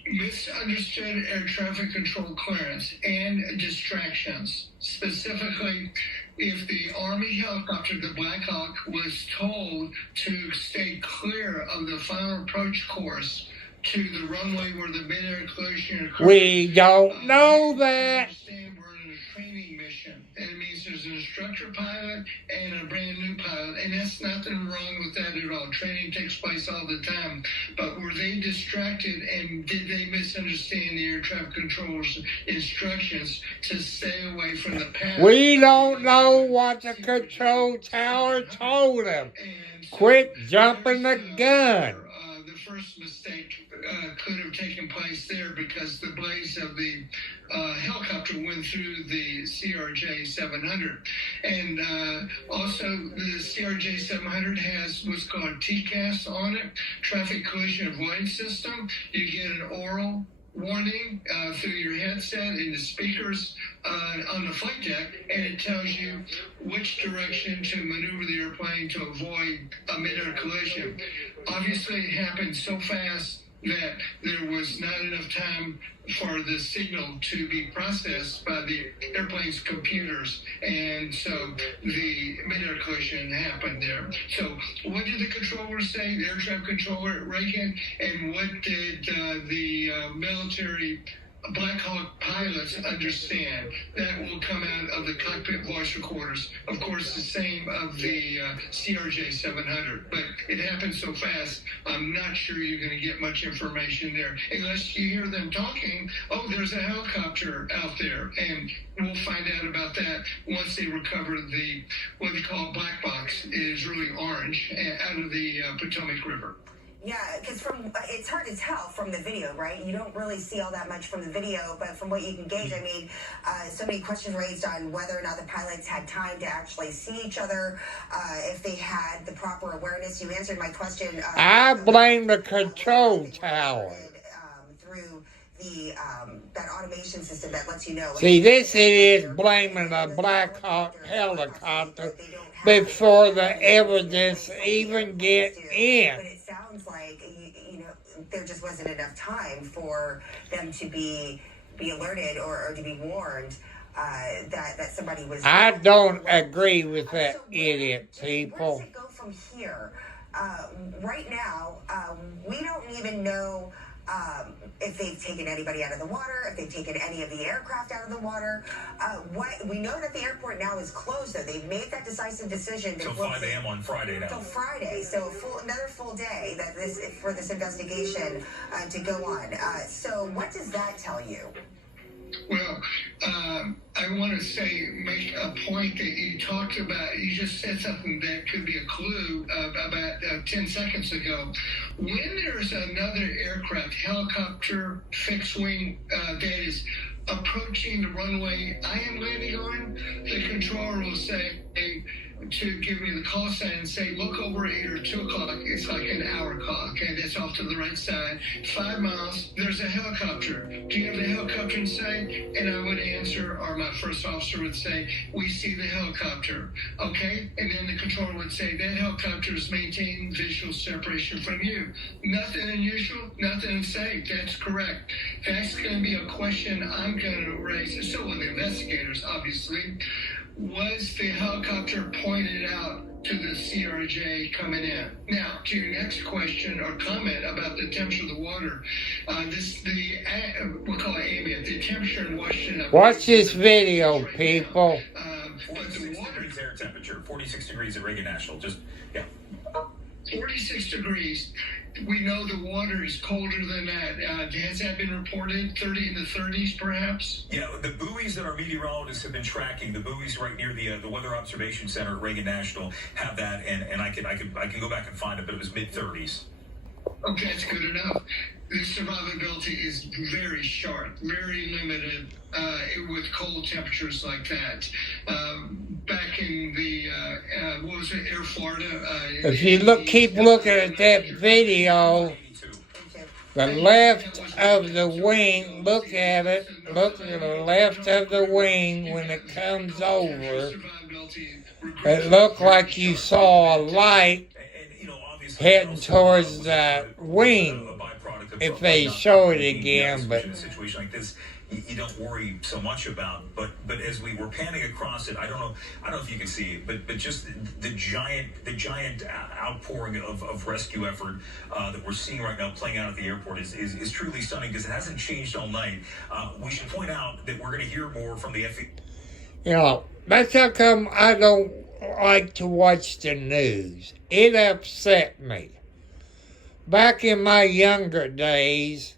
Misunderstood air traffic control clearance and distractions. Specifically, if the Army helicopter, the Black Hawk, was told to stay clear of the final approach course to the runway where the mid-air collision occurred. We don't know that. We're in a training mission. That means there's an instructor pilot and a brand new pilot, and that's nothing wrong with that at all. Training takes place all the time. But were they distracted, and did they misunderstand the air traffic controller's instructions to stay away from the path? We don't know what the control tower told them. Quit jumping the gun. The first mistake could have taken place there because the blades of the helicopter went through the CRJ 700. And also the CRJ 700 has what's called TCAS on it, Traffic Collision Avoidance System. You get an oral warning through your headset and the speakers on the flight deck, and it tells you which direction to maneuver the airplane to avoid a mid-air collision. Obviously, it happened so fast that there was not enough time for the signal to be processed by the airplane's computers, and so the mid-air collision happened there. So what did the controller say, the air traffic controller at Reagan, and what did the military Black Hawk pilots understand? That will come out of the cockpit voice recorders. Of course, the same of the CRJ 700. But it happened so fast, I'm not sure you're going to get much information there. Unless you hear them talking, oh, there's a helicopter out there. And we'll find out about that once they recover the, what they call black box. It is really orange, out of the Potomac River. Yeah, because it's hard to tell from the video, right? You don't really see all that much from the video, but from what you can gauge, I mean, so many questions raised on whether or not the pilots had time to actually see each other, if they had the proper awareness. You answered my question. I blame the control tower. Through the that automation system that lets you know. See, this is blaming the Black Hawk helicopter before the evidence even get in. But it sounds like you know there just wasn't enough time for them to be alerted or to be warned that somebody was. I don't agree with that idiot, people. Where does it go from here? Right now, we don't even know. If they've taken anybody out of the water, if they've taken any of the aircraft out of the water. We know that the airport now is closed, though. They've made that decisive decision. Till 5 a.m. on Friday now. Till Friday, so another full day for this investigation to go on. So what does that tell you? Well, I want to make a point that you talked about. You just said something that could be a clue about 10 seconds ago. When there's another aircraft, helicopter, fixed wing, that is approaching the runway I am landing on, the controller will say, to give me the call sign and say, look over 8 or 2 o'clock. It's like an hour clock, and it's off to the right side. 5 miles, there's a helicopter. Do you have the helicopter in sight? And I would answer, or my first officer would say, we see the helicopter. Okay? And then the controller would say, that helicopter is maintaining visual separation from you. Nothing unusual, nothing unsafe. That's correct. That's going to be a question I'm going to raise. So will the investigators, obviously. Was the helicopter pointed out to the CRJ coming in? Now, to your next question or comment about the temperature of the water, we'll call it ambient, the temperature in Washington. Watch this video, people. But the water's air temperature, 46 degrees at Reagan National. 46 degrees. we know the water is colder than that. Has that been reported? 30 in the 30s, perhaps? Yeah, the buoys that our meteorologists have been tracking, the buoys right near the Weather Observation Center at Reagan National have that, and I can go back and find it, but it was mid-30s. Okay, that's good enough. The survivability is very short, very limited with cold temperatures like that. Back in the, what was it, Air Florida? If you keep looking at that video, the left of the wing, look at it, look at the left of the wing when it comes over. It looked like you saw a light heading towards the wing. If they show it again, but in a situation like this, you don't worry so much about. But as we were panning across it, I don't know if you can see it, but just the giant outpouring of rescue effort that we're seeing right now playing out at the airport is truly stunning because it hasn't changed all night. We should point out that we're going to hear more from the FAA. You know, that's how come I don't like to watch the news. It upset me. Back in my younger days,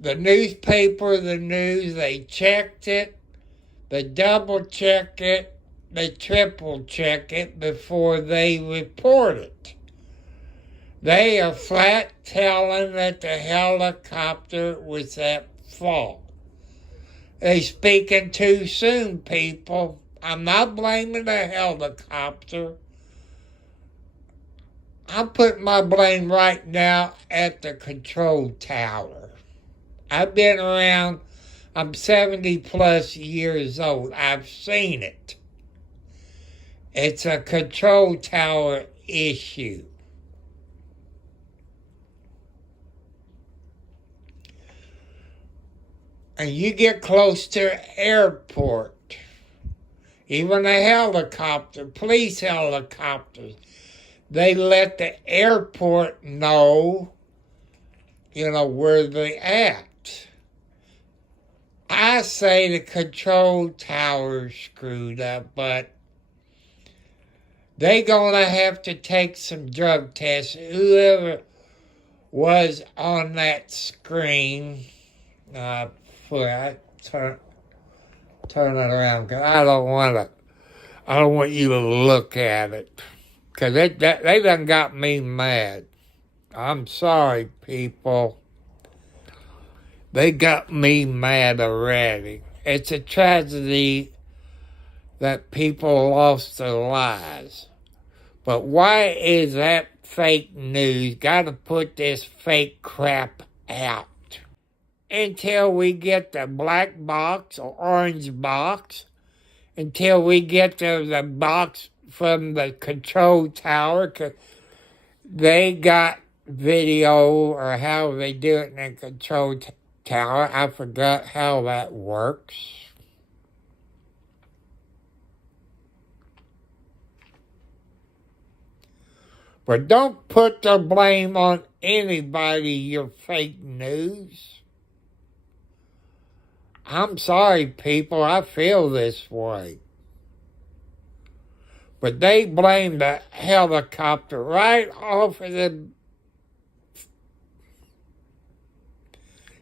the newspaper, the news, they checked it, they double-check it, they triple-check it before they report it. They are flat telling that the helicopter was at fault. They speaking too soon, people. I'm not blaming the helicopter. I'm putting my blame right now at the control tower. I've been around, I'm 70 plus years old. I've seen it. It's a control tower issue. And you get close to an airport, even a helicopter, police helicopters, they let the airport know, where they at. I say the control tower's screwed up, but they gonna have to take some drug tests. Whoever was on that screen, I turn it around because I don't want you to look at it. Because they done got me mad. I'm sorry, people. They got me mad already. It's a tragedy that people lost their lives. But why is that fake news got to put this fake crap out? Until we get the black box or orange box, until we get the box from the control tower, 'cause they got video, or how they do it in the control tower. I forgot how that works. But don't put the blame on anybody, your fake news. I'm sorry, people, I feel this way. But they blame the helicopter right off of the...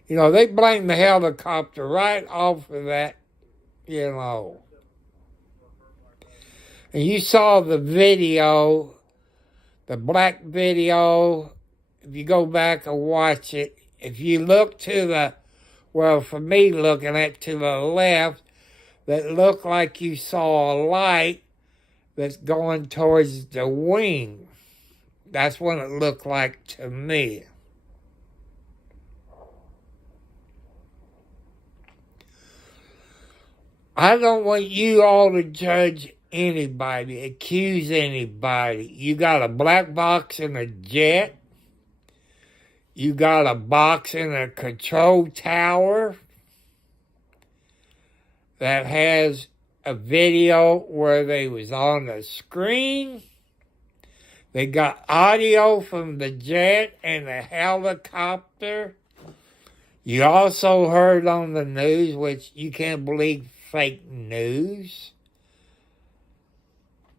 they blame the helicopter right off of that, And you saw the video, the black video. If you go back and watch it, if you look to the... Well, for me, looking at to the left, that looked like you saw a light that's going towards the wing. That's what it looked like to me. I don't want you all to judge anybody, accuse anybody. You got a black box in a jet. You got a box in a control tower that has a video where they was on the screen. They got audio from the jet and the helicopter. You also heard on the news, which you can't believe fake news,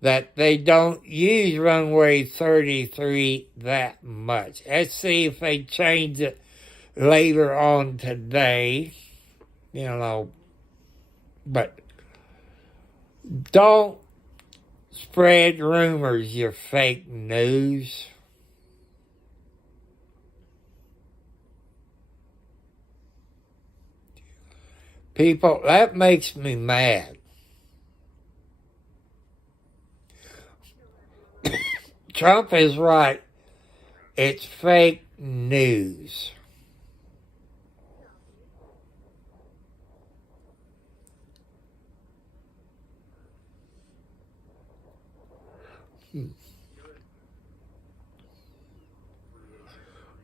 that they don't use runway 33 that much. Let's see if they change it later on today, but don't spread rumors, you fake news. People, that makes me mad. Trump is right. It's fake news.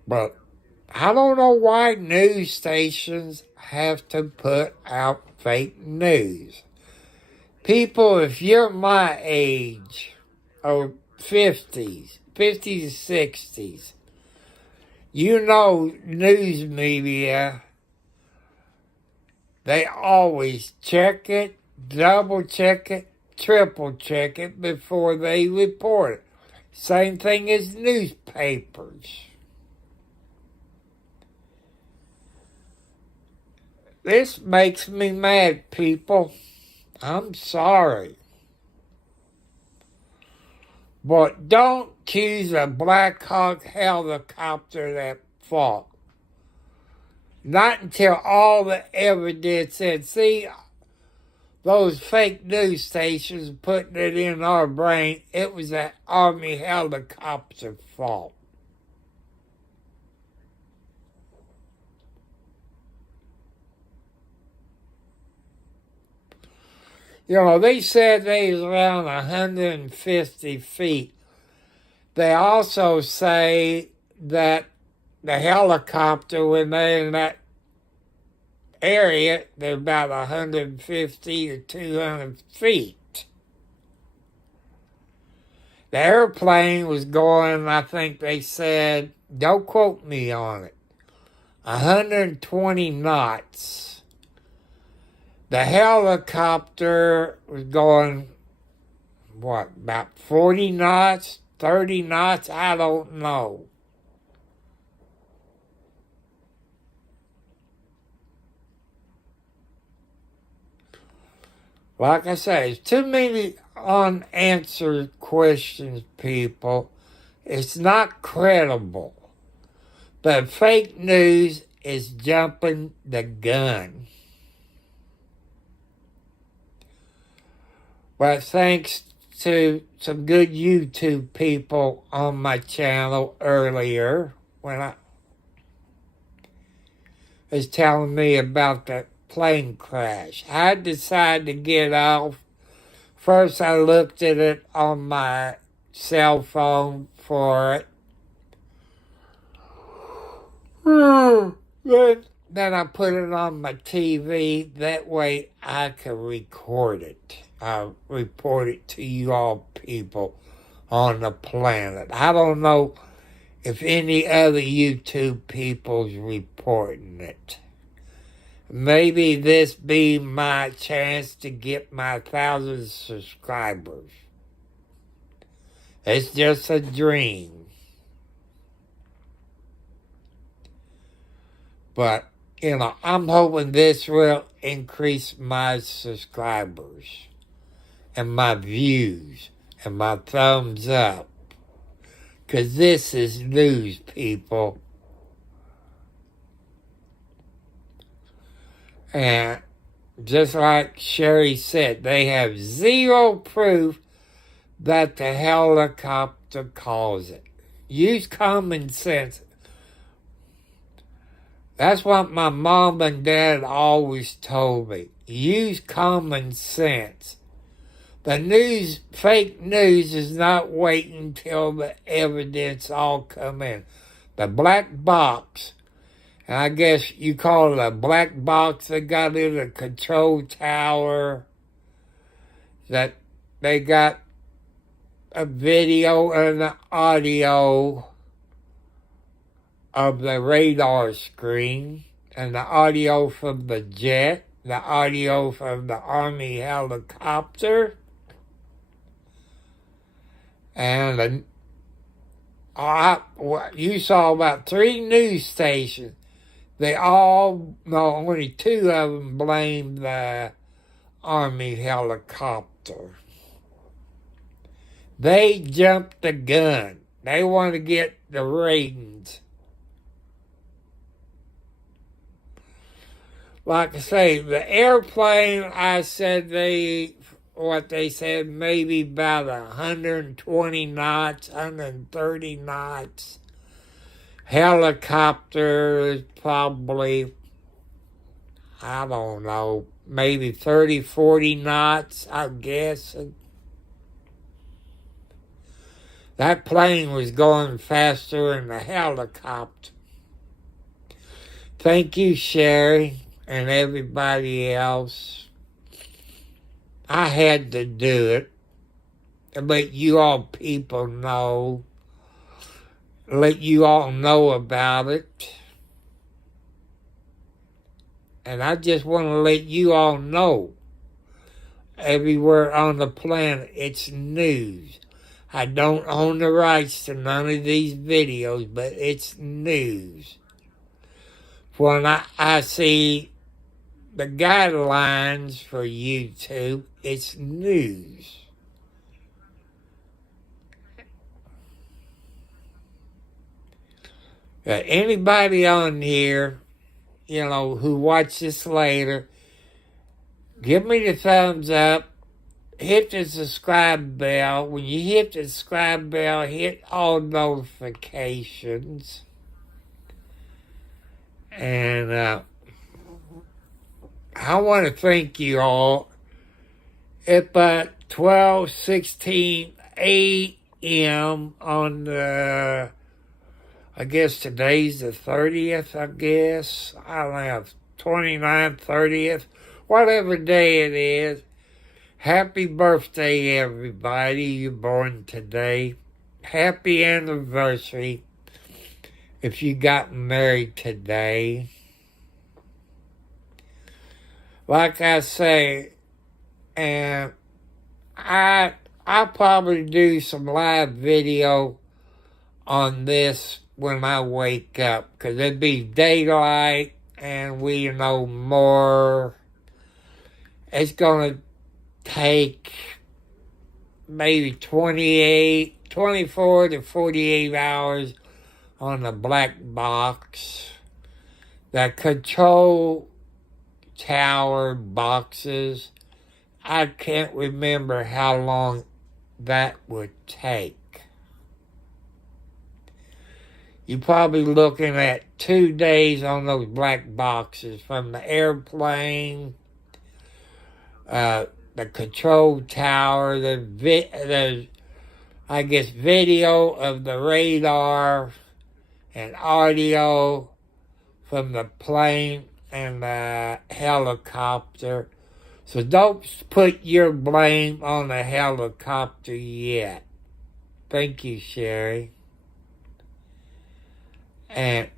But I don't know why news stations have to put out fake news. People, if you're my age, or 50s, 60s, news media, they always check it, double check it, triple check it before they report it. Same thing as newspapers. This makes me mad, people. I'm sorry. But don't accuse a Black Hawk helicopter that fault. Not until all the evidence said, see, those fake news stations putting it in our brain, it was that Army helicopter fault. They said they was around 150 feet. They also say that the helicopter, when they're in that area, they're about 150 to 200 feet. The airplane was going, I think they said, don't quote me on it, 120 knots. The helicopter was going, about 40 knots, 30 knots? I don't know. Like I say, there's too many unanswered questions, people. It's not credible. But fake news is jumping the gun. But thanks to some good YouTube people on my channel earlier when I was telling me about the plane crash. I decided to get off. First I looked at it on my cell phone for it. Then I put it on my TV. That way I can record it. I'll report it to you all people on the planet. I don't know if any other YouTube people's reporting it. Maybe this be my chance to get my 1,000 subscribers. It's just a dream. But, I'm hoping this will increase my subscribers and my views and my thumbs up. Because this is news, people. And just like Sherry said, they have zero proof that the helicopter caused it. Use common sense. That's what my mom and dad always told me. Use common sense. The fake news is not waiting till the evidence all come in. The black box, and I guess you call it a black box they got in a control tower, that they got a video and an audio of the radar screen, and the audio from the jet, the audio from the Army helicopter. And you saw about 3 news stations. They all, no, only 2 of them blamed the Army helicopter. They jumped the gun. They want to get the ratings. Like I say, the airplane, I said they said maybe about 120 knots, 130 knots. Helicopter is probably, I don't know, maybe 30, 40 knots, I guess. That plane was going faster than the helicopter. Thank you, Sherry, and everybody else. I had to do it to let you all people know, let you all know about it. And I just want to let you all know, everywhere on the planet, it's news. I don't own the rights to none of these videos, but it's news. When I see the guidelines for YouTube, it's news. Anybody on here, who watch this later, give me the thumbs up. Hit the subscribe bell. When you hit the subscribe bell, hit all notifications. And I want to thank you all. It's about 12:16 a.m. on the, I guess today's the 30th, I guess. I don't know, 29th, 30th, whatever day it is. Happy birthday, everybody. You're born today. Happy anniversary if you got married today. Like I say, and I'll probably do some live video on this when I wake up, because it'd be daylight and we know more. It's going to take maybe 24 to 48 hours on the black box. The control tower boxes, I can't remember how long that would take. You're probably looking at 2 days on those black boxes, from the airplane, the control tower, the video of the radar and audio from the plane and the helicopter. So don't put your blame on the helicopter yet. Thank you, Sherry. And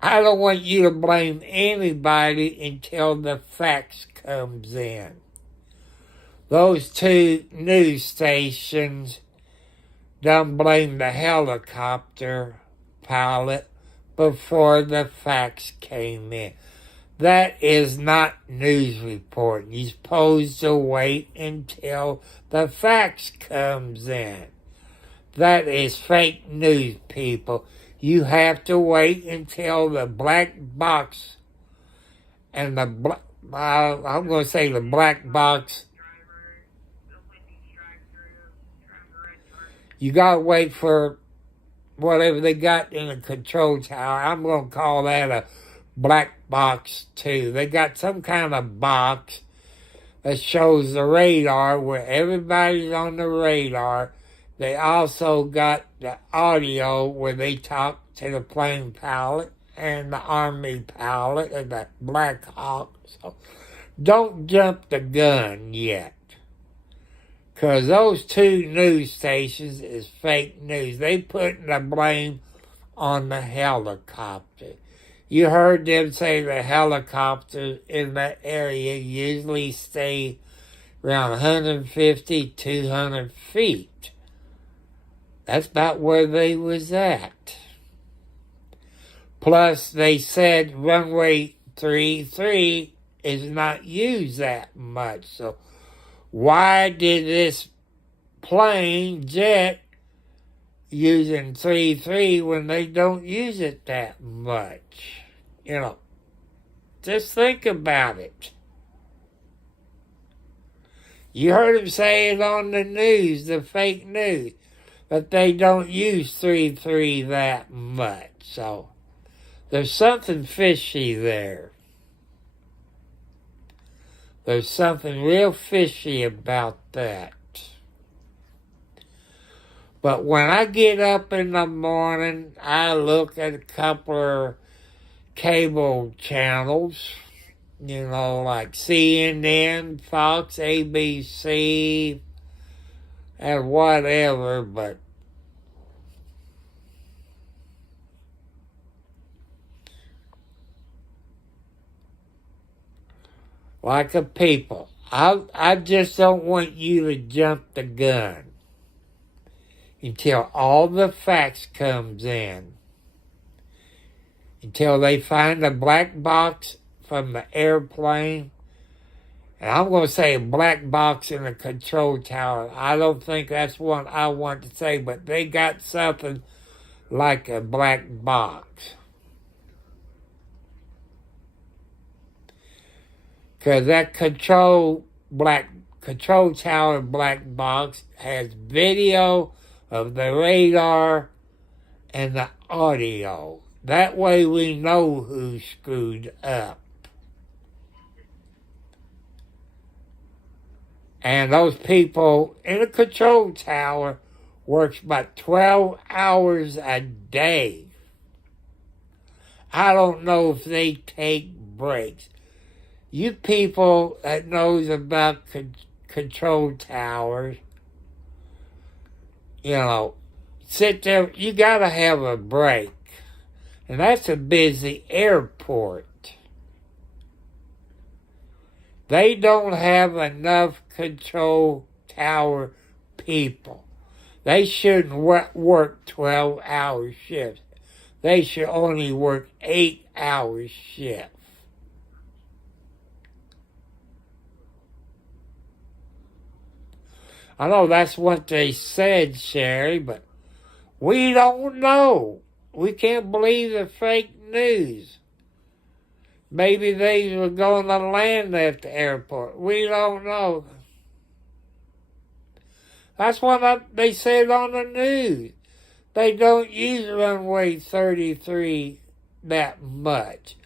I don't want you to blame anybody until the facts comes in. Those 2 news stations don't blame the helicopter pilot before the facts came in. That is not news reporting. You're supposed to wait until the facts comes in. That is fake news, people. You have to wait until the black box and I'm going to say the black box. You got to wait for whatever they got in the control tower. I'm going to call that a black box too. They got some kind of box that shows the radar where everybody's on the radar. They also got the audio where they talk to the plane pilot and the Army pilot and the Black Hawk. So don't jump the gun yet, because those 2 news stations is fake news. They putting the blame on the helicopter. You heard them say the helicopters in that area usually stay around 150, 200 feet. That's not where they was at. Plus, they said runway 33 is not used that much. So why did this plane, jet, using 33 when they don't use it that much? You know, just think about it. You heard him say it on the news, the fake news, that they don't use 33 that much. So there's something fishy there. There's something real fishy about that. But when I get up in the morning, I look at a couple of cable channels, you know, like CNN, Fox, ABC, and whatever, but like a people, I just don't want you to jump the gun until all the facts comes in. Until they find the black box from the airplane. And I'm going to say a black box in the control tower. I don't think that's what I want to say, but they got something like a black box. Because that control tower black box has video of the radar and the audio. That way we know who screwed up. And those people in the control tower works about 12 hours a day. I don't know if they take breaks. You people that knows about control towers, you know, sit there, you gotta have a break. And that's a busy airport. They don't have enough control tower people. They shouldn't work 12-hour shifts. They should only work 8-hour shifts. I know that's what they said, Sherry, but we don't know. We can't believe the fake news. Maybe they were going to land at the airport. We don't know. That's what they said on the news. They don't use runway 33 that much.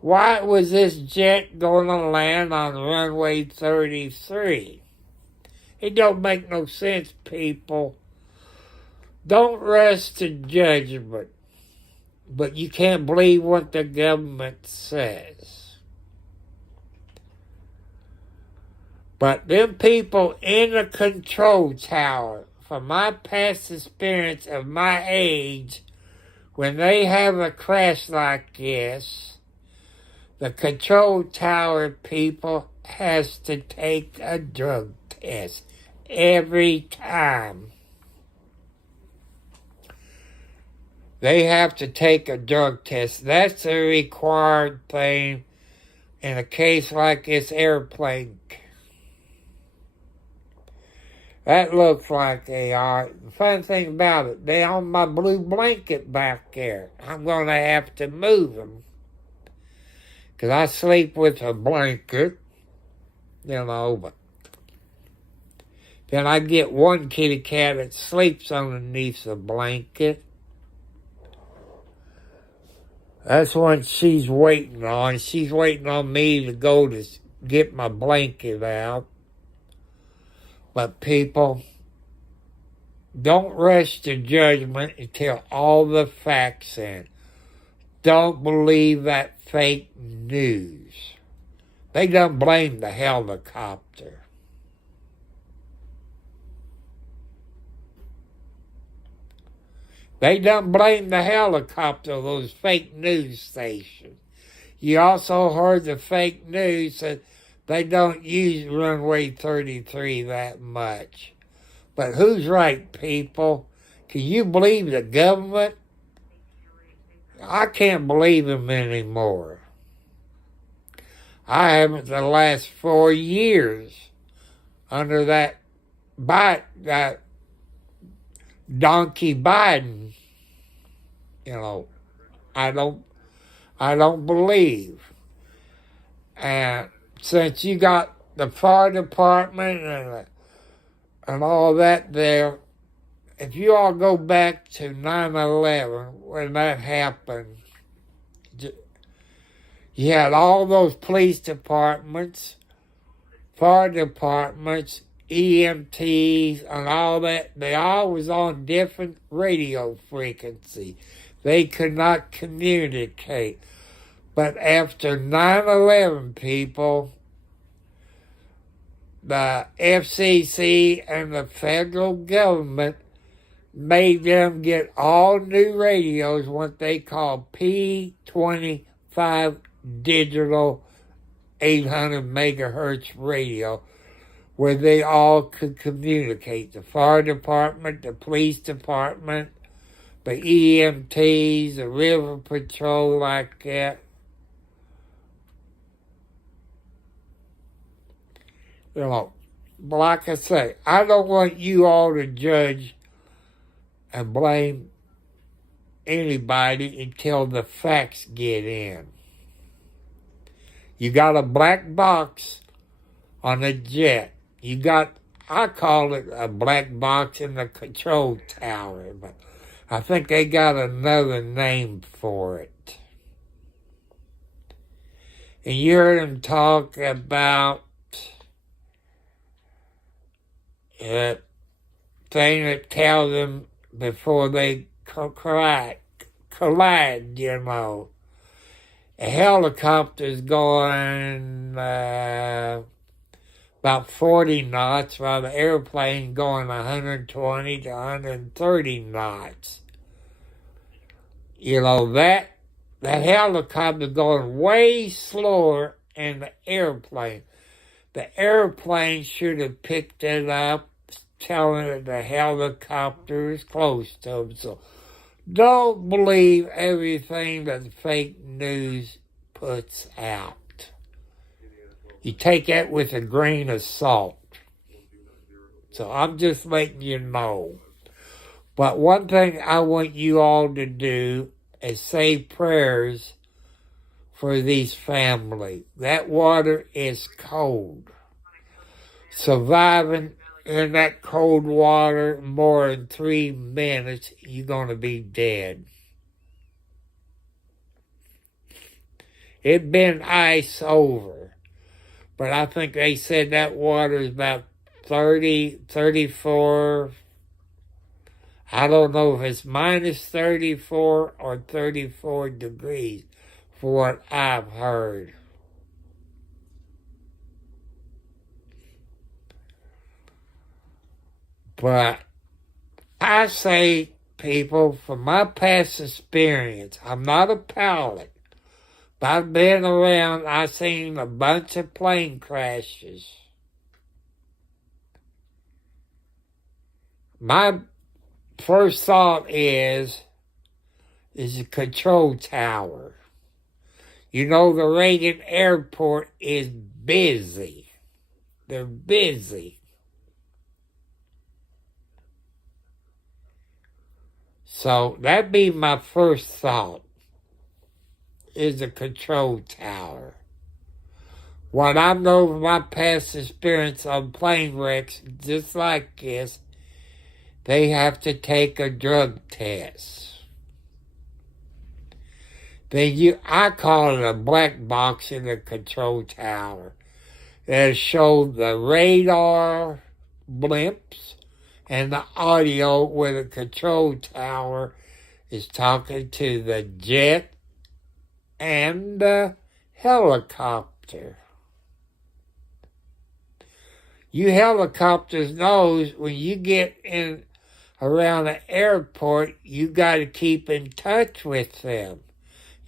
Why was this jet going to land on runway 33? It don't make no sense, people. Don't rush to judgment. But you can't believe what the government says. But them people in the control tower, from my past experience of my age, when they have a crash like this, the control tower people has to take a drug test every time. They have to take a drug test. That's a required thing in a case like this airplane. That looks like they are. The fun thing about it, they on my blue blanket back there. I'm going to have to move them. Because I sleep with a blanket, you know, but then I get one kitty cat that sleeps underneath the blanket. That's what she's waiting on. She's waiting on me to go to get my blanket out. But people, don't rush to judgment until all the facts in. Don't believe that fake news. They don't blame the helicopter. They don't blame the helicopter, those fake news stations. You also heard the fake news that they don't use runway 33 that much. But who's right, people? Can you believe the government? I can't believe them anymore. I haven't the last 4 years under that donkey Biden. You know, I don't believe. And since you got the fire department and all that there, if you all go back to 9/11, when that happened, you had all those police departments, fire departments, EMTs, and all that. They all was on different radio frequency. They could not communicate. But after 9/11, people, the FCC and the federal government made them get all new radios, what they call P25 digital 800 megahertz radio, where they all could communicate. The fire department, the police department, the EMTs, the river patrol, like that. You know, but like I say, I don't want you all to judge and blame anybody until the facts get in. You got a black box on a jet. I call it a black box in the control tower, but I think they got another name for it. And you heard them talk about thing that tells them before they collide, you know. A helicopter's going about 40 knots, while the airplane going 120 to 130 knots. You know, that helicopter going way slower than the airplane. The airplane should have picked it up, telling it the helicopter is close to them. So don't believe everything that the fake news puts out. You take that with a grain of salt. So I'm just letting you know. But one thing I want you all to do is say prayers for these families. That water is cold. Surviving in that cold water more than 3 minutes, you're going to be dead. It been ice over, but I think they said that water is about 30, 34. I don't know if it's minus 34 or 34 degrees, for what I've heard. But I say, people, from my past experience, I'm not a pilot, but I've been around, I've seen a bunch of plane crashes. My first thought is a control tower. You know, the Reagan Airport is busy. They're busy. So that'd be my first thought, is a control tower. What I know from my past experience on plane wrecks, just like this, they have to take a drug test. I call it a black box in the control tower. That shows the radar blimps and the audio where the control tower is talking to the jet and the helicopter. You helicopters knows when you get in around the airport, you got to keep in touch with them.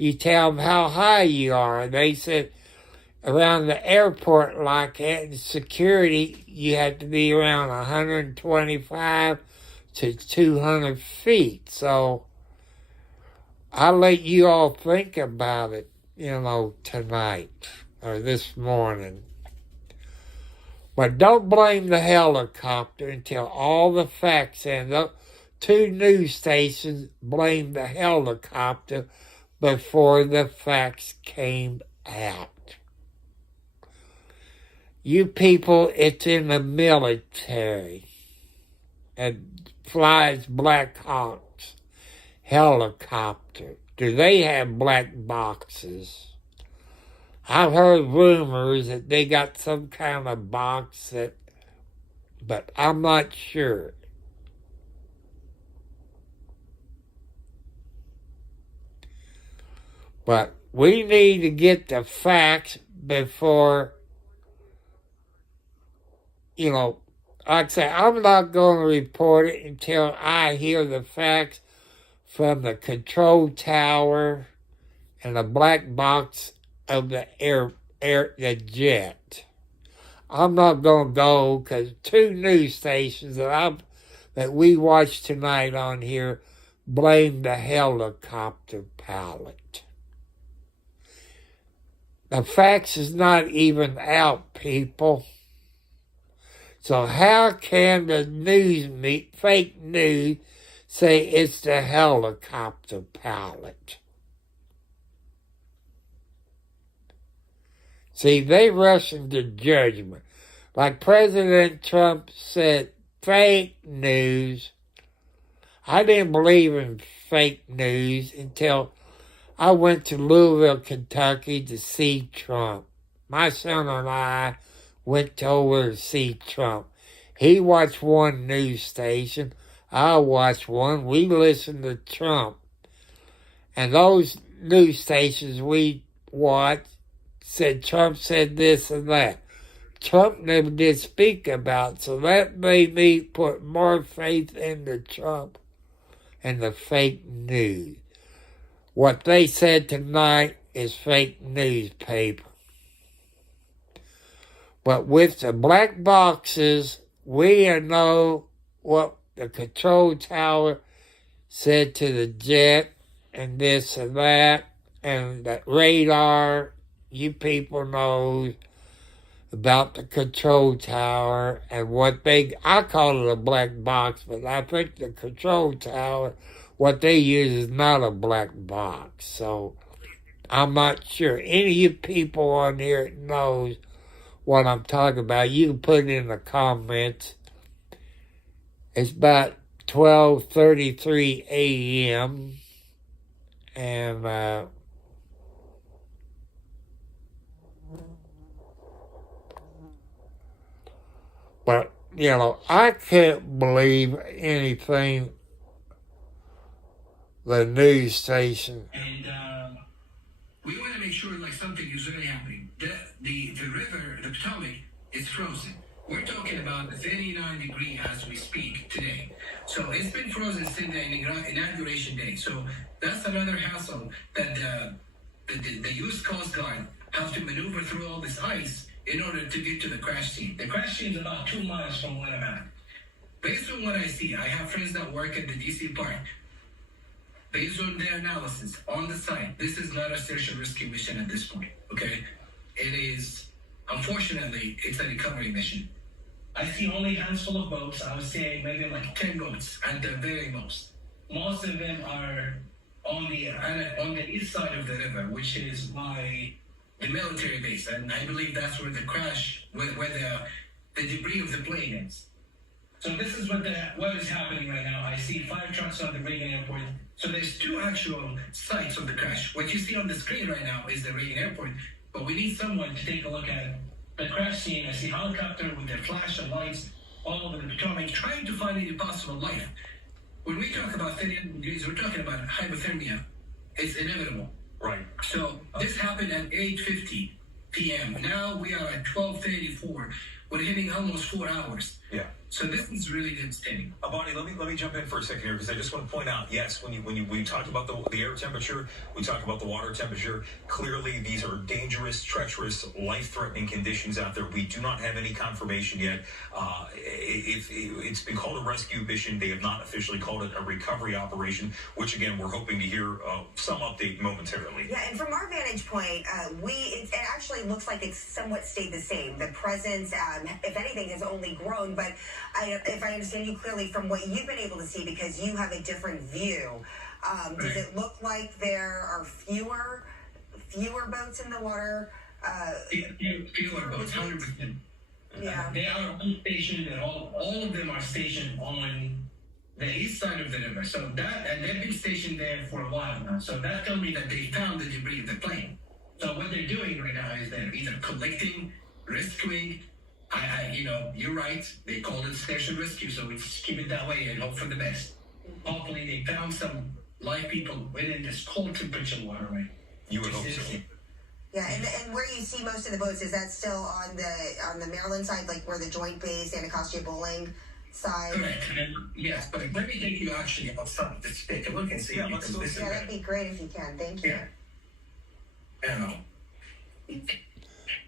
You tell them how high you are. They said around the airport like that, in security, you have to be around 125 to 200 feet. So I'll let you all think about it, tonight or this morning. But don't blame the helicopter until all the facts, and the 2 news stations blamed the helicopter before the facts came out. You people, it's in the military and flies Black Hawks helicopter. Do they have black boxes? I've heard rumors that they got some kind of box but I'm not sure. But we need to get the facts before, like I say, I'm not going to report it until I hear the facts from the control tower and the black box of the the jet. I'm not going to go because 2 news stations that we watched tonight on here blame the helicopter pilot. The facts is not even out, people. So how can the fake news say it's the helicopter pilot? See, they rush into judgment. Like President Trump said, fake news. I didn't believe in fake news until I went to Louisville, Kentucky to see Trump. My son and I went over to see Trump. He watched one news station. I watched one. We listened to Trump. And those news stations we watched said Trump said this and that. Trump never did speak about it, so that made me put more faith into Trump and the fake news. What they said tonight is fake newspaper. But with the black boxes, we know what the control tower said to the jet and this and that, and that radar. You people know about the control tower and what I call it a black box, but I think the control tower, what they use is not a black box. So I'm not sure. Any of you people on here knows what I'm talking about, you can put it in the comments. It's about 12:33 a.m. and but, I can't believe anything the news station. And we want to make sure something is really happening. The river, the Potomac, is frozen. We're talking about 39 degrees as we speak today. So it's been frozen since the inauguration day. So that's another hassle that the U.S. Coast Guard has to maneuver through all this ice in order to get to the crash scene. The crash scene is about 2 miles from where I'm at. Based on what I see, I have friends that work at the D.C. park. Based on their analysis on the site, this is not a search and rescue mission at this point, okay? It is, unfortunately, it's a recovery mission. I see only a handful of boats. I would say maybe 10 boats at the very most. Most of them are on the east side of the river, which is by the military base, and I believe that's where the crash, where the debris of the plane is. So this is what is happening right now. I see 5 trucks on the Reagan Airport. So there's 2 actual sites of the crash. What you see on the screen right now is the Reagan Airport, but we need someone to take a look at the crash scene. I see helicopter with their flash and lights all over the Potomac, trying to find any possible life. When we talk about 38 degrees, we're talking about hypothermia. It's inevitable. Right. So this happened at 8:50 p.m. Now we are at 12:34. We're hitting almost 4 hours. Yeah. So this is really devastating. Bonnie, let me jump in for a second here because I just want to point out, yes, when we talked about the air temperature, we talked about the water temperature. Clearly, these are dangerous, treacherous, life-threatening conditions out there. We do not have any confirmation yet. It's been called a rescue mission. They have not officially called it a recovery operation, which again we're hoping to hear some update momentarily. Yeah, and from our vantage point, it actually looks like it's somewhat stayed the same. The presence, if anything, has only grown. But if I understand you clearly from what you've been able to see, because you have a different view, does it look like there are fewer boats in the water? Fewer boats, 100%. Yeah. They are all stationed, and all of them are stationed on the east side of the river. So and they've been stationed there for a while now. So that tells me that they found the debris of the plane. So what they're doing right now is they're either collecting, rescuing. You're right. They called it search and rescue, so we just keep it that way and hope for the best. Hopefully, they found some live people within this cold temperature waterway. You would hope so. Yeah, and where you see most of the boats, is that still on the Maryland side, like where the Joint Base, Anacostia Bowling side? Correct. Yes, but let me take you actually outside. Let's take a look and see. Yeah, that'd be great if you can. Thank you. Yeah.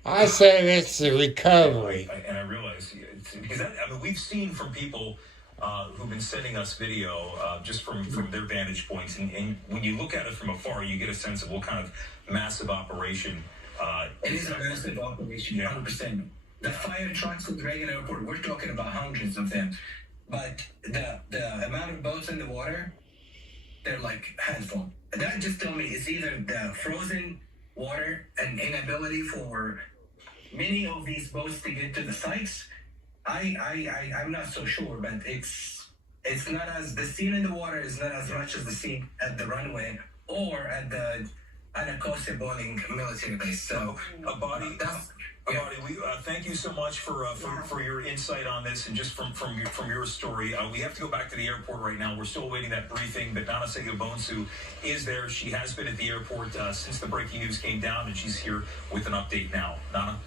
I say it's the recovery. And I realize, because we've seen from people who've been sending us video just from their vantage points, and when you look at it from afar, you get a sense of what kind of massive operation. It is a massive operation, 100%. The fire trucks at the Reagan Airport, we're talking about hundreds of them. But the amount of boats in the water, they're like handful. That just tells me it's either the frozen water and inability for many of these boats to get to the sites. I'm not so sure, but it's not as the scene in the water is not as much as the scene at the runway or at the Anacostia Bowling military base. So, Abadi, we thank you so much for your insight on this and just from your story. We have to go back to the airport right now. We're still awaiting that briefing, but Nana Segabonsu is there. She has been at the airport since the breaking news came down, and she's here with an update now. Nana?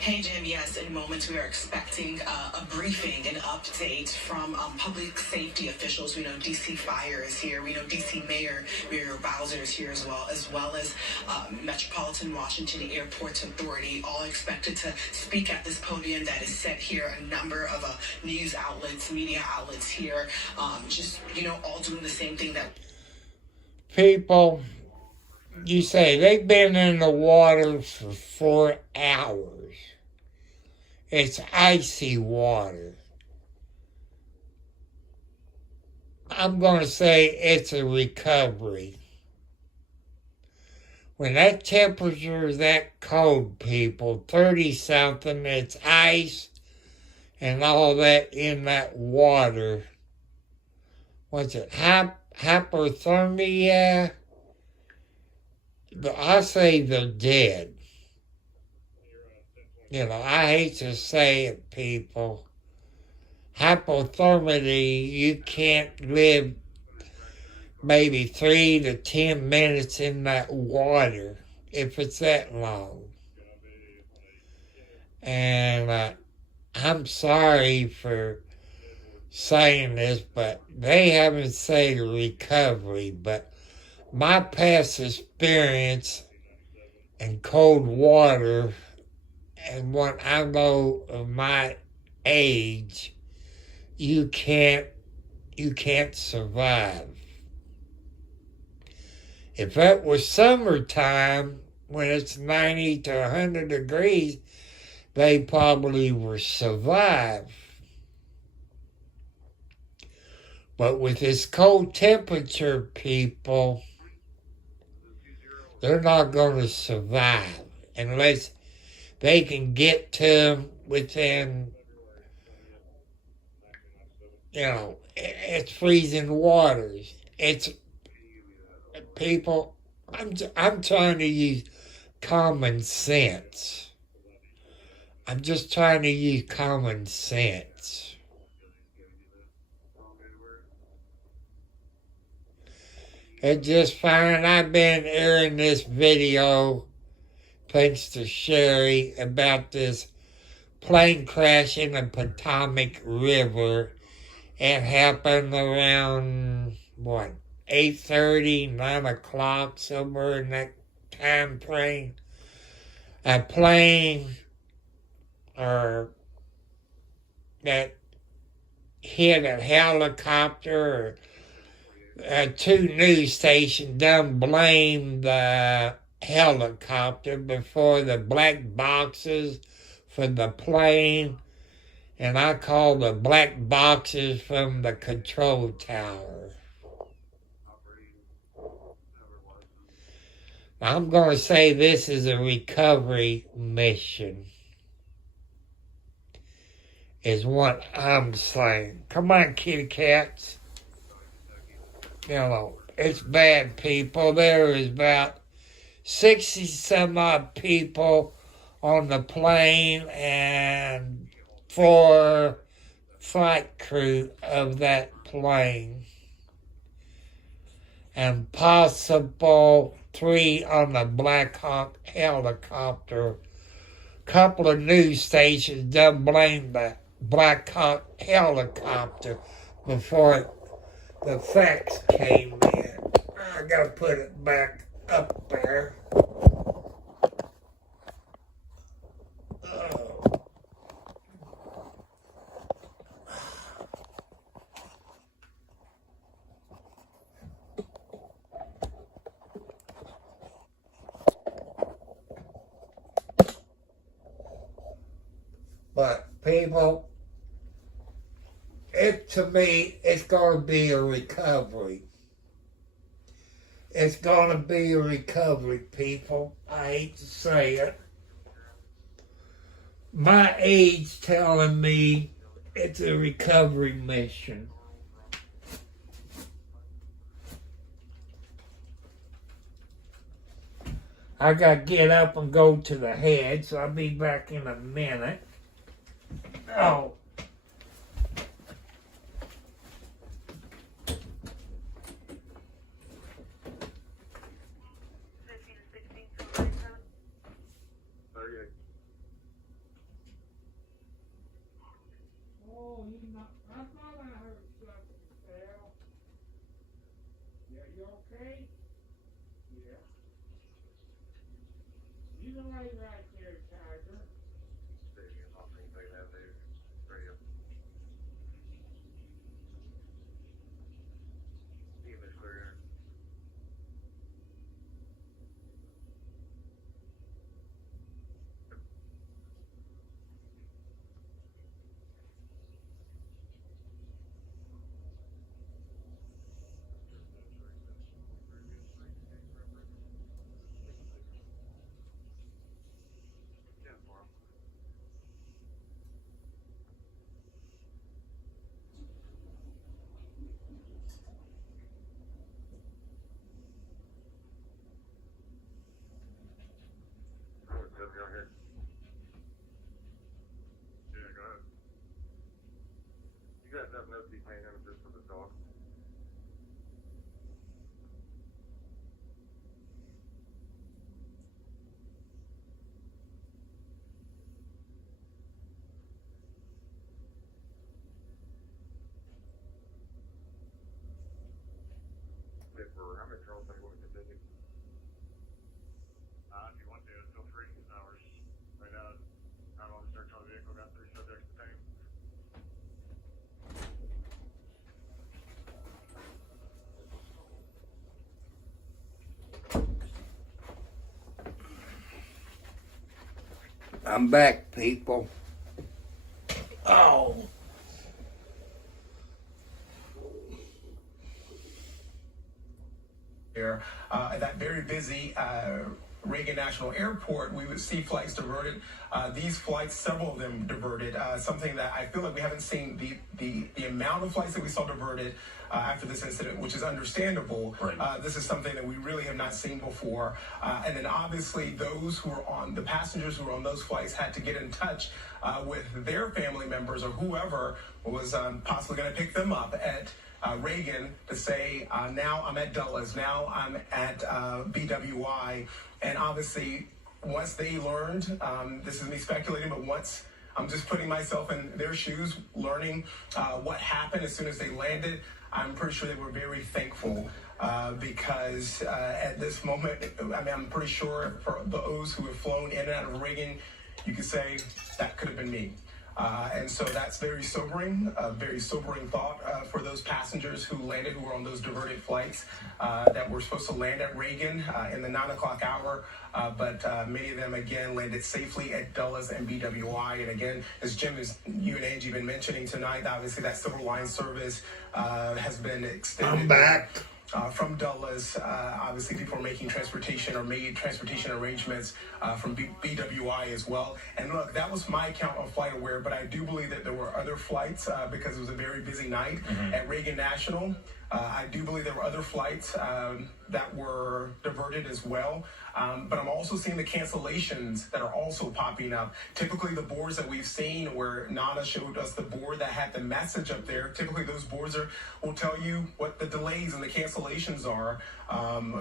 Hey, Jim. Yes, in moments we are expecting a briefing, an update from public safety officials. We know D.C. Fire is here. We know D.C. Mayor Bowser is here as well as Metropolitan Washington Airports Authority, all expected to speak at this podium that is set here. A number of news outlets, media outlets here, all doing the same thing that people, you say they've been in the water for 4 hours. It's icy water. I'm going to say it's a recovery. When that temperature is that cold, people, 30-something, it's ice and all that in that water. What's it, hypothermia? I say they're dead. I hate to say it, people. Hypothermia, you can't live maybe 3 to 10 minutes in that water if it's that long. And I'm sorry for saying this, but they haven't said a recovery, but my past experience in cold water and what I know of my age, you can't survive. If it was summertime, when it's 90 to 100 degrees, they probably would survive. But with this cold temperature, people, they're not going to survive unless they can get to them within, it's freezing waters. It's, people, I'm trying to use common sense. I'm just trying to use common sense. It's just fine. I've been airing this video, thanks to Sherry, about this plane crash in the Potomac River. It happened around, 8:30, 9 o'clock, somewhere in that time frame. A plane that hit a helicopter. Two news stations done blamed the helicopter before the black boxes for the plane, and I call the black boxes from the control tower. I'm going to say this is a recovery mission, is what I'm saying. Come on, kitty cats. You know, it's bad, people. There is about 60 some odd people on the plane and 4 flight crew of that plane, and possible 3 on the Black Hawk helicopter. Couple of news stations done blamed the Black Hawk helicopter before the facts came in. I gotta put it back up there. But people, to me, it's going to be a recovery. It's going to be a recovery, people. I hate to say it. My age telling me it's a recovery mission. I got to get up and go to the head, so I'll be back in a minute. Oh. I thought I heard something fell. Yeah, you okay? Yeah. You can lay right there, Tiger. I'm back, people. Oh. That very busy Reagan National Airport, we would see flights diverted. These flights, several of them diverted, something that I feel like we haven't seen the amount of flights that we saw diverted after this incident, which is understandable. Right. This is something that we really have not seen before. And then obviously those who were on, the passengers who were on those flights had to get in touch with their family members or whoever was possibly going to pick them up at Reagan to say, now I'm at Dulles, now I'm at BWI. And obviously, once they learned, this is me speculating, but once I'm just putting myself in their shoes, learning what happened as soon as they landed. I'm pretty sure they were very thankful because at this moment, I mean, I'm pretty sure for those who have flown in and out of Reagan, you could say that could have been me. And so that's very sobering, a very sobering thought for those passengers who landed, who were on those diverted flights that were supposed to land at Reagan in the 9 o'clock hour. But many of them, again, landed safely at Dulles and BWI. And again, as Jim, you and Angie been mentioning tonight, obviously that Silver Line service has been extended. I'm back. From Dulles, obviously people are making transportation or made transportation arrangements from BWI as well. And look, that was my count on FlightAware, but I do believe that there were other flights because it was a very busy night at Reagan National. I do believe there were other flights that were diverted as well. But I'm also seeing the cancellations that are also popping up. Typically, the boards that we've seen where Nana showed us the board that had the message up there, typically those boards will tell you what the delays and the cancellations are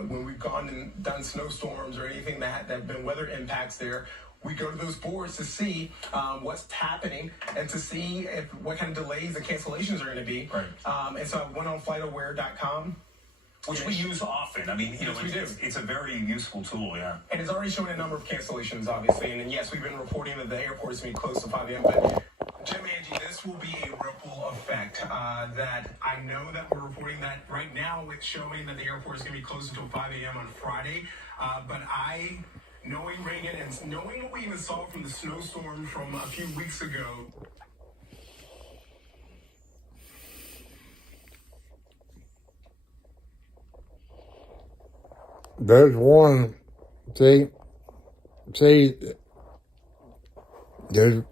when we've gone and done snowstorms or anything that have been weather impacts there. We go to those boards to see what's happening and to see what kind of delays and cancellations are going to be. Right. And so I went on FlightAware.com. Which we use often. I mean, it's a very useful tool, yeah. And it's already showing a number of cancellations, obviously. And then, yes, we've been reporting that the airport is going to be closed to 5 a.m. But, Jim, Angie, this will be a ripple effect that I know that we're reporting that right now it's showing that the airport is going to be closed until 5 a.m. on Friday. But knowing Reagan and knowing what we even saw from the snowstorm from a few weeks ago, there's one, see, there's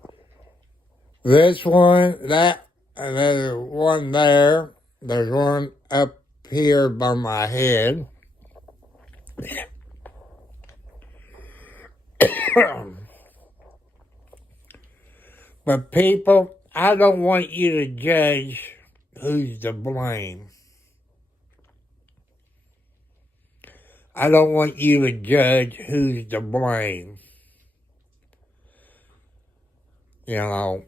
this one, that, and there's one there, there's one up here by my head. But people, I don't want you to judge who's to blame. I don't want you to judge who's to blame. You know,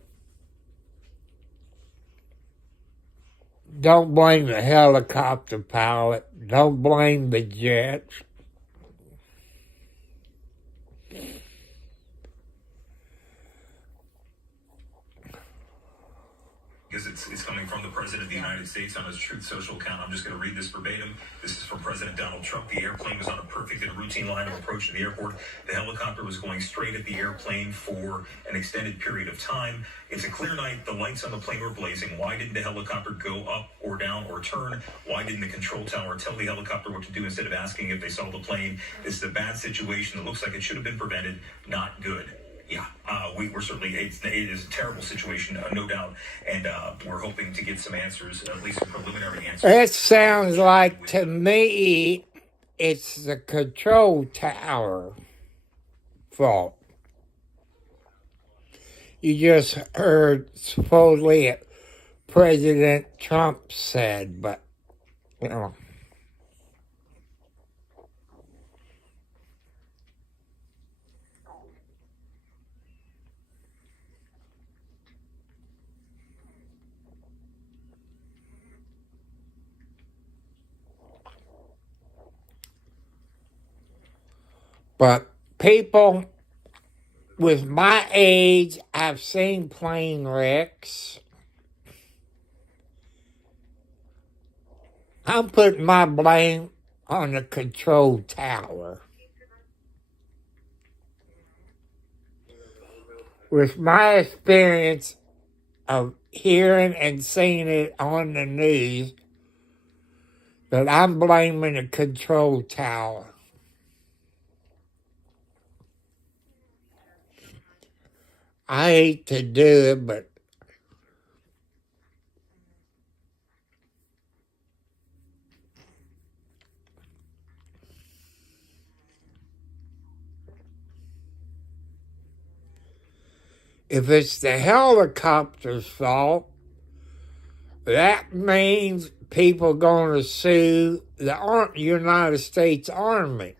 don't blame the helicopter pilot. Don't blame the jets. Because it's coming from the President of the United States on his Truth Social account. I'm just going to read this verbatim. This is from President Donald Trump. The airplane was on a perfect and routine line of approach to the airport. The helicopter was going straight at the airplane for an extended period of time. It's a clear night. The lights on the plane were blazing. Why didn't the helicopter go up or down or turn? Why didn't the control tower tell the helicopter what to do instead of asking if they saw the plane? This is a bad situation. It looks like it should have been prevented. Not good. Yeah, we're certainly, it is a terrible situation, no doubt, and we're hoping to get some answers, at least some preliminary answers. It sounds like, to me, it's the control tower fault. You just heard supposedly President Trump said, but, you know. But people with my age, I've seen plane wrecks. I'm putting my blame on the control tower. With my experience of hearing and seeing it on the news, that I'm blaming the control tower. I hate to do it, but if it's the helicopter's fault, that means people going to sue the United States Army.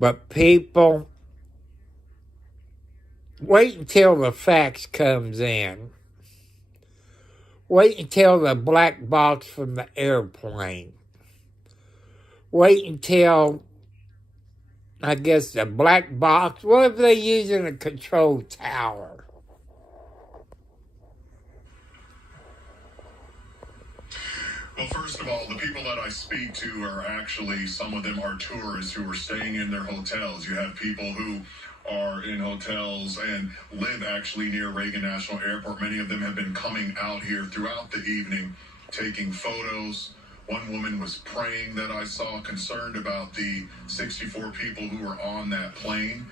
But people, wait until the facts comes in. Wait until the black box from the airplane. Wait until, I guess, the black box. What if they're using a control tower? Well, first of all, the people that I speak to are actually, some of them are tourists who are staying in their hotels. You have people who are in hotels and live actually near Reagan National Airport. Many of them have been coming out here throughout the evening, taking photos. One woman was praying that I saw, concerned about the 64 people who were on that plane.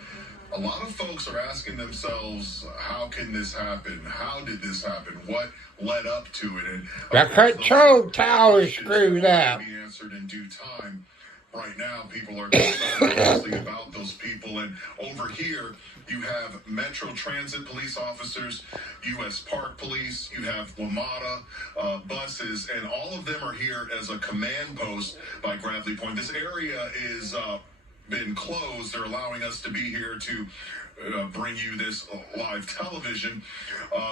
A lot of folks are asking themselves, how can this happen? How did this happen? What led up to it? And the control tower screwed up. Be answered in due time. Right now, people are concerned obviously about those people. And over here, you have Metro Transit police officers, U.S. Park Police, you have WMATA buses, and all of them are here as a command post by Bradley Point. This area is been closed. They're allowing us to be here to bring you this live television.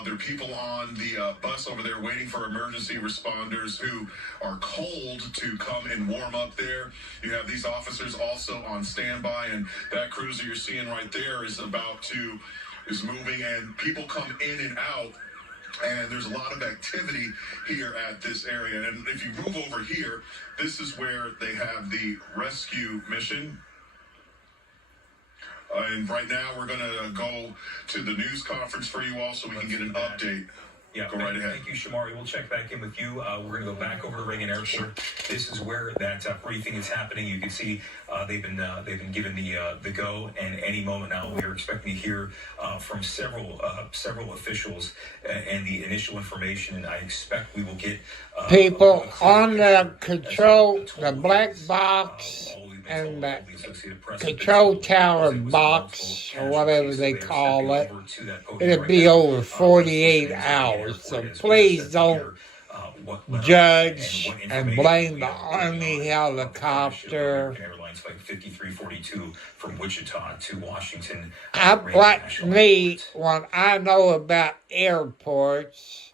There are people on the bus over there waiting for emergency responders who are cold to come and warm up there. You have these officers also on standby, and that cruiser you're seeing right there is moving, and people come in and out. And there's a lot of activity here at this area. And if you move over here, this is where they have the rescue mission. And right now, we're going to go to the news conference for you all so we can get an update. Yeah, go right ahead. Thank you, Shamari. We'll check back in with you. We're going to go back over to Reagan Airport. This is where that briefing is happening. You can see they've been given the go, and any moment now we are expecting to hear from several officials and the initial information. And I expect we will get people on the control, the black box, and the control tower box, or whatever they call it. It'll be over 48 hours, so please don't judge and blame the Army helicopter. Airlines Flight 5342 from Wichita to Washington. Like me, when I know about airports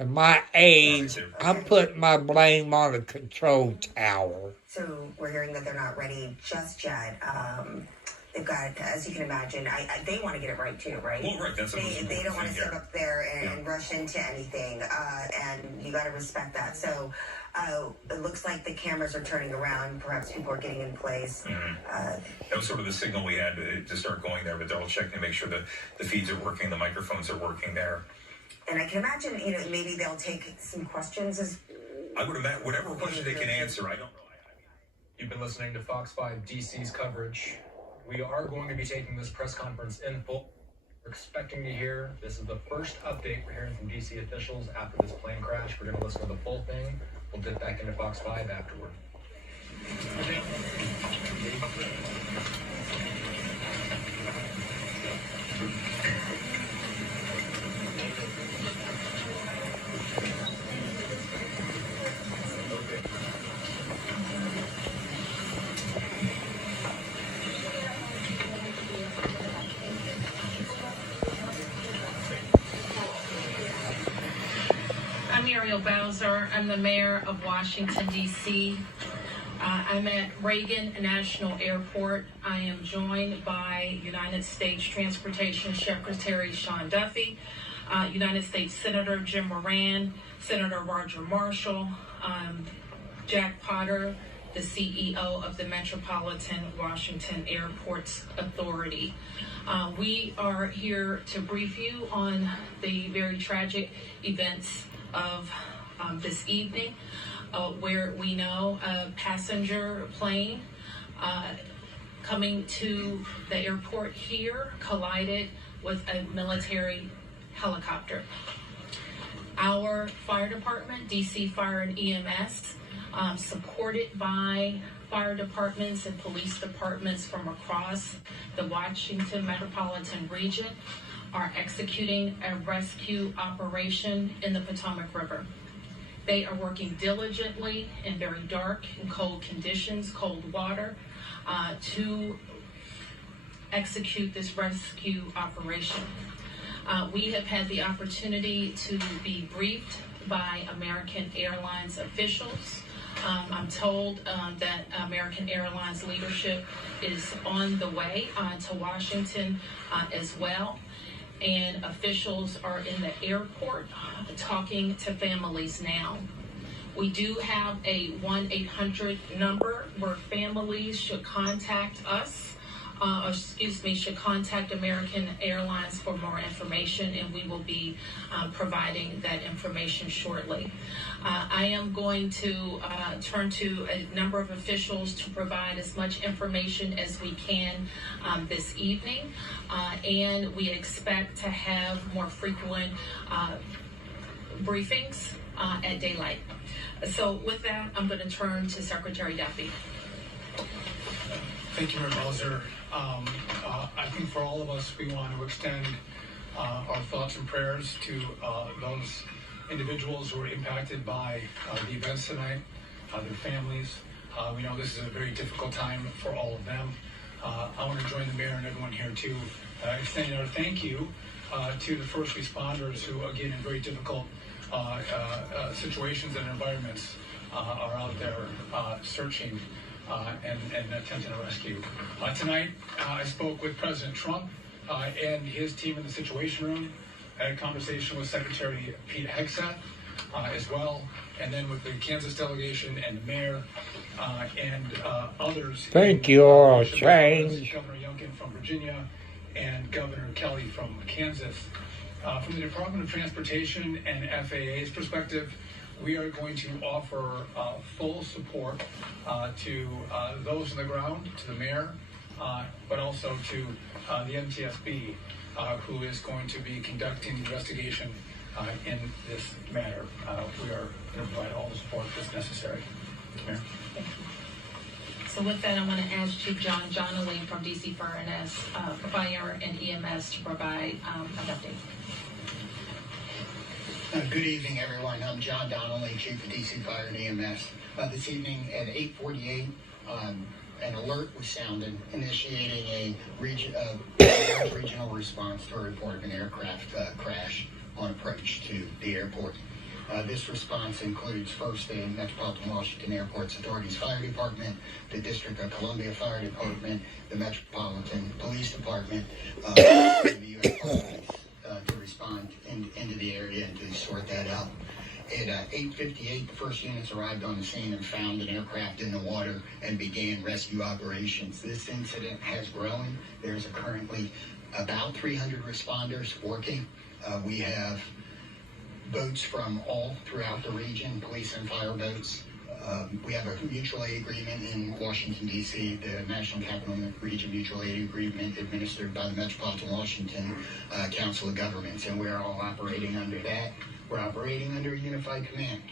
and my age, I'm putting my blame on the control tower. So we're hearing that they're not ready just yet. They've got, as you can imagine, they want to get it right too, right? Well, right. That's they don't want to sit up there and rush into anything, and you got to respect that. So it looks like the cameras are turning around. Perhaps people are getting in place. That was sort of the signal we had to start going there, but they're all checking to make sure that the feeds are working, the microphones are working there. And I can imagine, maybe they'll take some questions. I would imagine whatever question they can answer. I don't know. You've been listening to Fox 5 DC's coverage. We are going to be taking this press conference in full. We're expecting to hear, this is the first update we're hearing from DC officials after this plane crash. We're going to listen to the full thing. We'll dip back into Fox 5 afterward. Bowser. I'm the mayor of Washington, D.C. I'm at Reagan National Airport. I am joined by United States Transportation Secretary Sean Duffy, United States Senator Jim Moran, Senator Roger Marshall, Jack Potter, the CEO of the Metropolitan Washington Airports Authority. We are here to brief you on the very tragic events of this evening, where we know a passenger plane coming to the airport here collided with a military helicopter. Our fire department, DC Fire and EMS, supported by fire departments and police departments from across the Washington metropolitan region, are executing a rescue operation in the Potomac River. They are working diligently in very dark and cold conditions, cold water, to execute this rescue operation. We have had the opportunity to be briefed by American Airlines officials. I'm told that American Airlines leadership is on the way to Washington as well. And officials are in the airport talking to families now. We do have a 1-800 number where families should contact us, should contact American Airlines for more information, and we will be providing that information shortly. I am going to turn to a number of officials to provide as much information as we can this evening, and we expect to have more frequent briefings at daylight. So with that, I'm going to turn to Secretary Duffy. Thank you, Mayor Bowser. I think for all of us, we want to extend our thoughts and prayers to those individuals who were impacted by the events tonight, their families. We know this is a very difficult time for all of them. I want to join the mayor and everyone here to extend our thank you to the first responders who, again, in very difficult situations and environments, are out there searching and attempting a rescue. Tonight, I spoke with President Trump and his team in the Situation Room. I had a conversation with Secretary Pete Hegseth as well, and then with the Kansas delegation and the mayor and others. Thank you, all change. Governor Youngkin from Virginia and Governor Kelly from Kansas. From the Department of Transportation and FAA's perspective, we are going to offer full support to those on the ground, to the mayor, but also to the NTSB, who is going to be conducting the investigation in this matter. We are going to provide all the support that's necessary. Mayor. Thank you. So with that, I want to ask Chief John Johnley from DC Fire and EMS to provide an update. Good evening, everyone. I'm John Donnelly, Chief of DC Fire and EMS. This evening at 8:48, an alert was sounded, initiating a regional response to a report of an aircraft crash on approach to the airport. This response includes first the Metropolitan Washington Airports Authority's Fire Department, the District of Columbia Fire Department, the Metropolitan Police Department, and the U.S. Police to respond into the area and to sort that out. At 8:58, the first units arrived on the scene and found an aircraft in the water and began rescue operations. This incident has grown. There's currently about 300 responders working. We have boats from all throughout the region, police and fire boats. We have a mutual aid agreement in Washington, D.C., the National Capital Region Mutual Aid Agreement administered by the Metropolitan Washington Council of Governments, and we're all operating under that. We're operating under a unified command.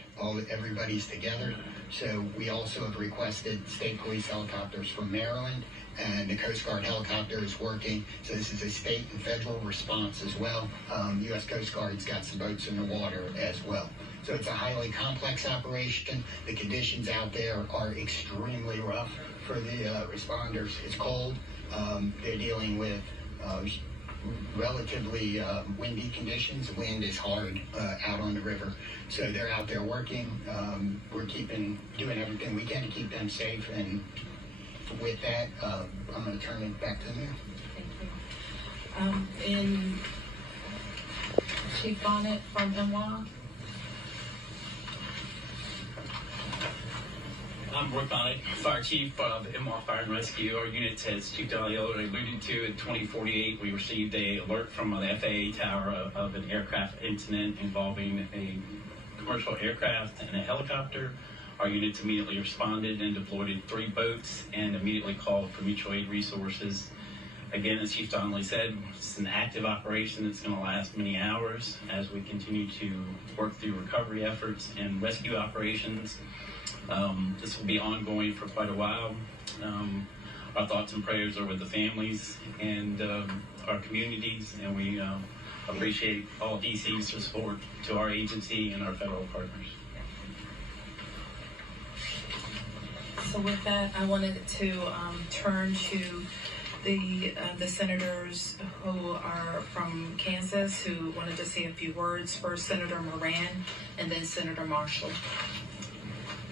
Everybody's together. So we also have requested state police helicopters from Maryland, and the Coast Guard helicopter is working. So this is a state and federal response as well. U.S. Coast Guard's got some boats in the water as well. So it's a highly complex operation. The conditions out there are extremely rough for the responders. It's cold. They're dealing with relatively windy conditions. Wind is hard out on the river. So they're out there working. We're doing everything we can to keep them safe. And with that, I'm going to turn it back to the mayor. Thank you. In Chief Bonnet from MWA. I'm Roy Bonnet, Fire Chief of MWA Fire and Rescue. Our unit, as Chief Donnelly alluded to, in 2048, we received an alert from the FAA tower of an aircraft incident involving a commercial aircraft and a helicopter. Our units immediately responded and deployed 3 boats and immediately called for mutual aid resources. Again, as Chief Donnelly said, it's an active operation that's going to last many hours as we continue to work through recovery efforts and rescue operations. This will be ongoing for quite a while. Our thoughts and prayers are with the families and our communities, and we appreciate all DC's support to our agency and our federal partners. So with that, I wanted to turn to the senators who are from Kansas who wanted to say a few words. First, Senator Moran, and then Senator Marshall.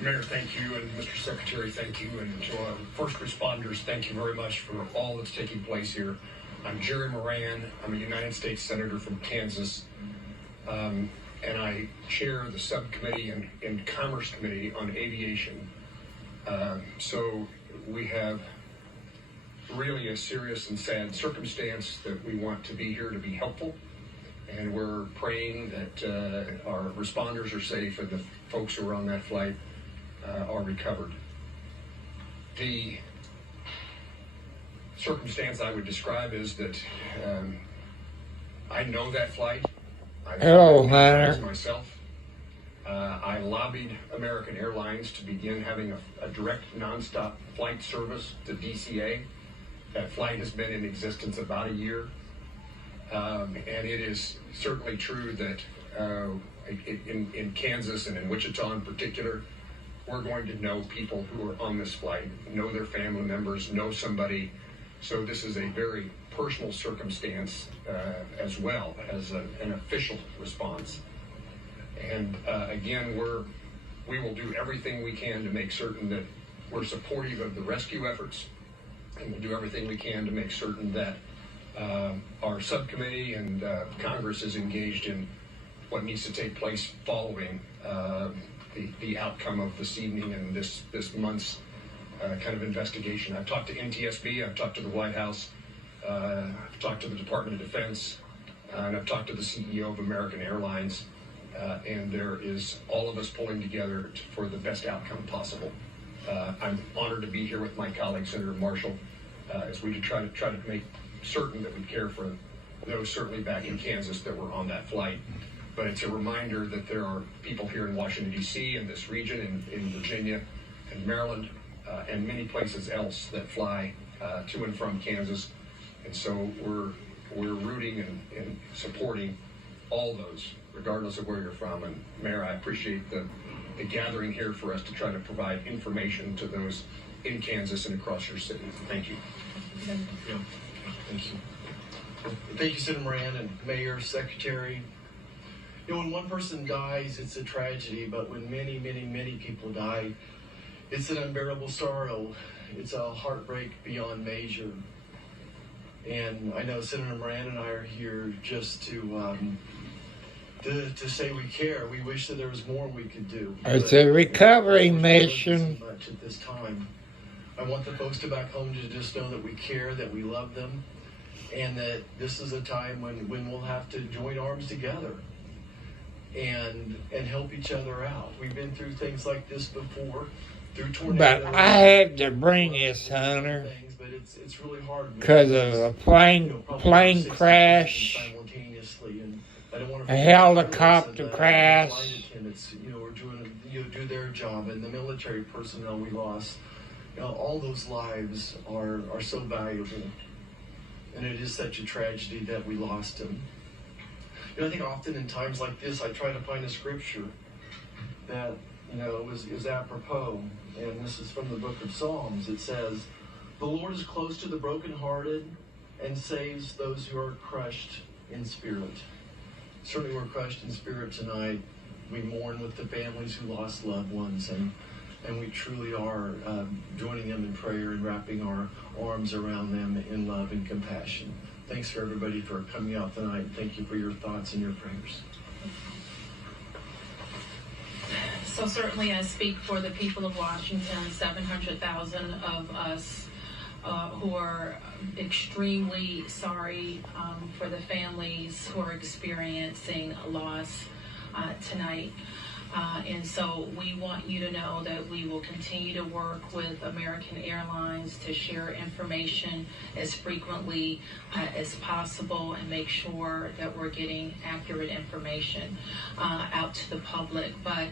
Mayor, thank you, and Mr. Secretary, thank you, and to our first responders, thank you very much for all that's taking place here. I'm Jerry Moran. I'm a United States Senator from Kansas, and I chair the subcommittee and Commerce Committee on Aviation. So we have really a serious and sad circumstance that we want to be here to be helpful, and we're praying that our responders are safe and the folks who are on that flight are recovered. The circumstance I would describe is that I know that flight. Hello, Hunter. Myself. I lobbied American Airlines to begin having a direct nonstop flight service to DCA. That flight has been in existence about a year. And it is certainly true that in Kansas and in Wichita in particular, we're going to know people who are on this flight, know their family members, know somebody. So this is a very personal circumstance as well as an official response. And again, we will do everything we can to make certain that we're supportive of the rescue efforts, and we'll do everything we can to make certain that our subcommittee and Congress is engaged in what needs to take place following the outcome of this evening and this month's kind of investigation. I've talked to NTSB, I've talked to the White House, I've talked to the Department of Defense, and I've talked to the CEO of American Airlines, and there is all of us pulling together for the best outcome possible. I'm honored to be here with my colleague, Senator Marshall, as we try to make certain that we care for those certainly back in Kansas that were on that flight. But it's a reminder that there are people here in Washington, D.C., in this region, in Virginia and Maryland, and many places else that fly to and from Kansas. And so we're rooting and supporting all those, regardless of where you're from. And Mayor, I appreciate the gathering here for us to try to provide information to those in Kansas and across your city. Thank you. Yeah. Thank you. Thank you, Senator Moran and Mayor, Secretary. You know, when one person dies, it's a tragedy, but when many, many, many people die, it's an unbearable sorrow. It's a heartbreak beyond measure. And I know Senator Moran and I are here just to say we care. We wish that there was more we could do. It's a recovery mission. Much at this time. I want the folks to back home to just know that we care, that we love them, and that this is a time when we'll have to join arms together and help each other out. We've been through things like this before, through tornadoes. But I had to bring this, Hunter, but it's really hard because of a plane crash, a helicopter crash. We're doing do their job, and the military personnel we lost. All those lives are so valuable, and it is such a tragedy that we lost them. I think often in times like this, I try to find a scripture that is apropos, and this is from the book of Psalms. It says, "The Lord is close to the brokenhearted and saves those who are crushed in spirit." Certainly, we're crushed in spirit tonight. We mourn with the families who lost loved ones, and we truly are joining them in prayer and wrapping our arms around them in love and compassion. Thanks for everybody for coming out tonight. Thank you for your thoughts and your prayers. So certainly I speak for the people of Washington, 700,000 of us who are extremely sorry for the families who are experiencing a loss tonight. And so we want you to know that we will continue to work with American Airlines to share information as frequently as possible and make sure that we're getting accurate information out to the public. But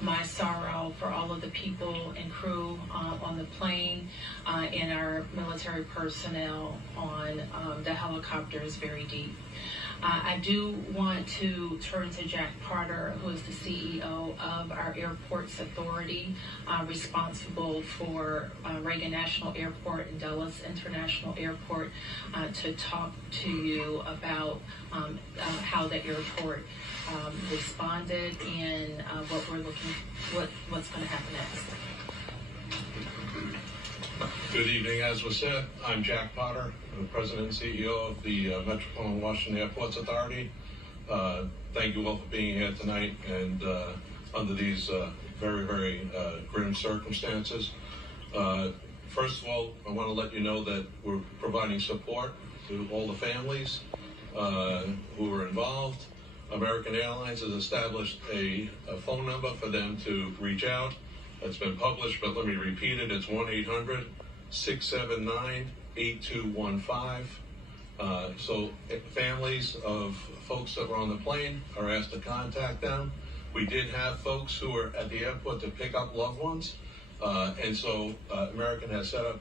my sorrow for all of the people and crew on the plane and our military personnel on the helicopter is very deep. I do want to turn to Jack Potter, who is the CEO of our Airports Authority, responsible for Reagan National Airport and Dulles International Airport, to talk to you about how the airport responded and what's going to happen next. Good evening. As was said, I'm Jack Potter, the President and CEO of the Metropolitan Washington Airports Authority. Thank you all for being here tonight and under these very, very grim circumstances. First of all, I want to let you know that we're providing support to all the families who were involved. American Airlines has established a phone number for them to reach out. It's been published, but let me repeat it. It's 1-800-679-8215. So families of folks that were on the plane are asked to contact them. We did have folks who were at the airport to pick up loved ones. And so American has set up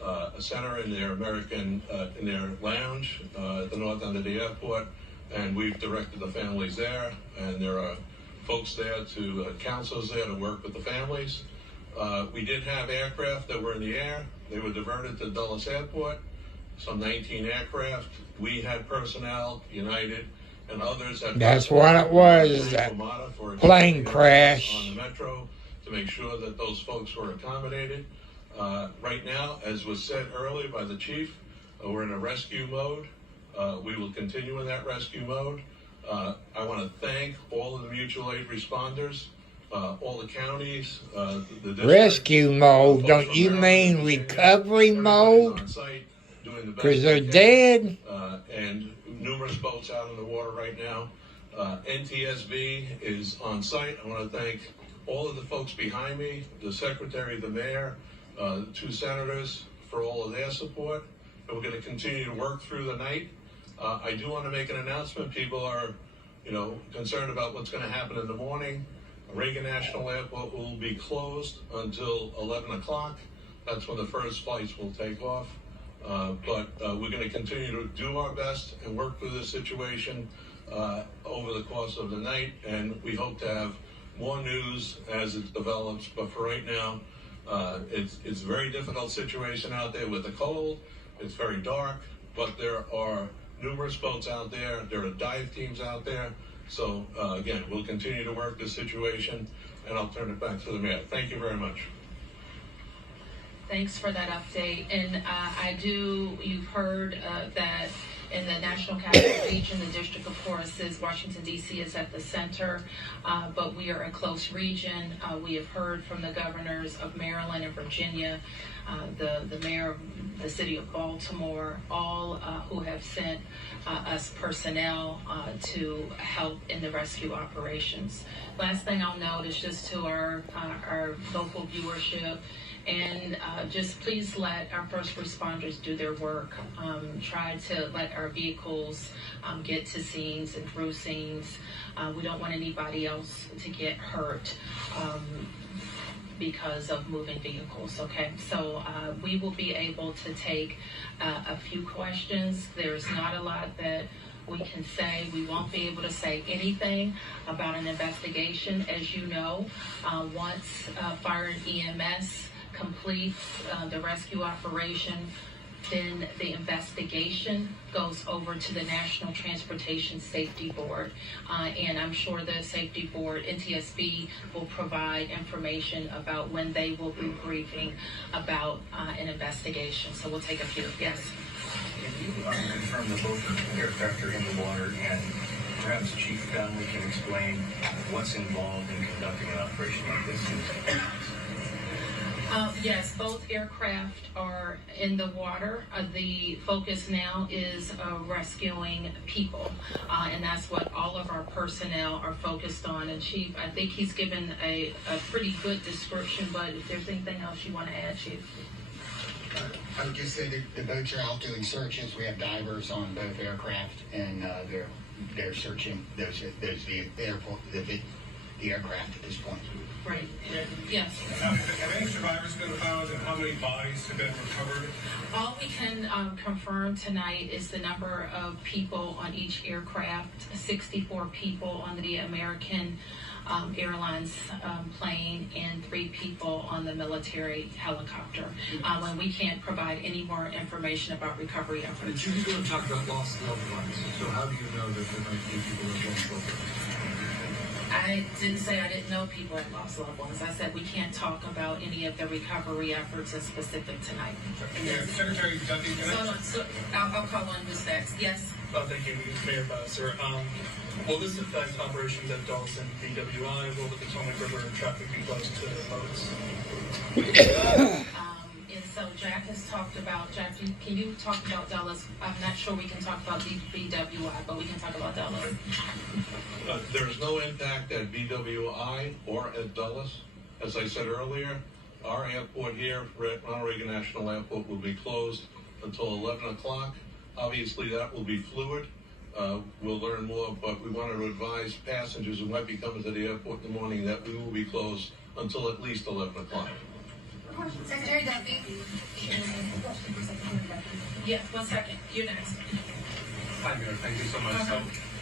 a center in their in their lounge at the north end of the airport. And we've directed the families there. And there are folks there counselors there to work with the families. We did have aircraft that were in the air. They were diverted to Dulles Airport, some 19 aircraft. We had personnel, United, and others. That's what it was, that plane crash. On the metro to make sure that those folks were accommodated. Right now, as was said earlier by the chief, we're in a rescue mode. We will continue in that rescue mode. I want to thank all of the mutual aid responders, all the counties, the rescue mode. Don't you mean recovery mode? Because they're dead. And numerous boats out in the water right now. NTSB is on site. I want to thank all of the folks behind me, the secretary, the mayor, the 2 senators for all of their support. And we're going to continue to work through the night. I do want to make an announcement. People are, concerned about what's going to happen in the morning. Reagan National Airport will be closed until 11 o'clock. That's when the first flights will take off. But we're going to continue to do our best and work through this situation over the course of the night. And we hope to have more news as it develops. But for right now, it's a very difficult situation out there with the cold. It's very dark, but there are numerous boats out there. There are dive teams out there. So, again, we'll continue to work this situation, and I'll turn it back to the mayor. Thank you very much. Thanks for that update. And you've heard that in the National Capital Region, the District of Horace, Washington, D.C. is at the center, but we are a close region. We have heard from the governors of Maryland and Virginia, the mayor of the city of Baltimore, all who have sent us personnel to help in the rescue operations. Last thing I'll note is just to our local viewership, and just please let our first responders do their work. Try to let our vehicles get to scenes and through scenes. We don't want anybody else to get hurt because of moving vehicles, okay? So we will be able to take a few questions. There's not a lot that we can say. We won't be able to say anything about an investigation. As you know, once Fire and EMS completes the rescue operation, then the investigation goes over to the National Transportation Safety Board. And I'm sure the Safety Board, NTSB, will provide information about when they will be briefing about an investigation. So we'll take a few. Yes? Can you confirm that both aircraft are in the water, and perhaps Chief Donnelly can explain what's involved in conducting an operation like this? Yes, both aircraft are in the water. The focus now is rescuing people, and that's what all of our personnel are focused on. And Chief, I think he's given a pretty good description, but if there's anything else you want to add, Chief? I would just say that the boats are out doing searches. We have divers on both aircraft, and they're searching the aircraft at this point. Right. Yes. Have any survivors been found, and how many bodies have been recovered? All we can confirm tonight is the number of people on each aircraft, 64 people on the American Airlines plane and 3 people on the military helicopter. When we can't provide any more information about recovery efforts. But you didn't talk about lost loved ones, so how do you know that there might be people that lost loved ones? I didn't say I didn't know people had lost loved ones. I said we can't talk about any of the recovery efforts in specific tonight. Yeah, Secretary Duffy, So I'll call on who's next. Yes. Thank you, Mayor Bowser. Will this affect operations at Dulles and BWI? Will the Potomac River traffic be closed to boats? And so Jack has talked about, Jack, can you talk about Dulles? I'm not sure we can talk about BWI, but we can talk about Dulles. There's no impact at BWI or at Dulles. As I said earlier, our airport here, Ronald Reagan National Airport, will be closed until 11 o'clock. Obviously, that will be fluid. We'll learn more, but we wanted to advise passengers who might be coming to the airport in the morning that we will be closed until at least 11 o'clock. Secretary Duffy. Yes, 1 second. You're next. Hi, Mayor. Thank you so much. So,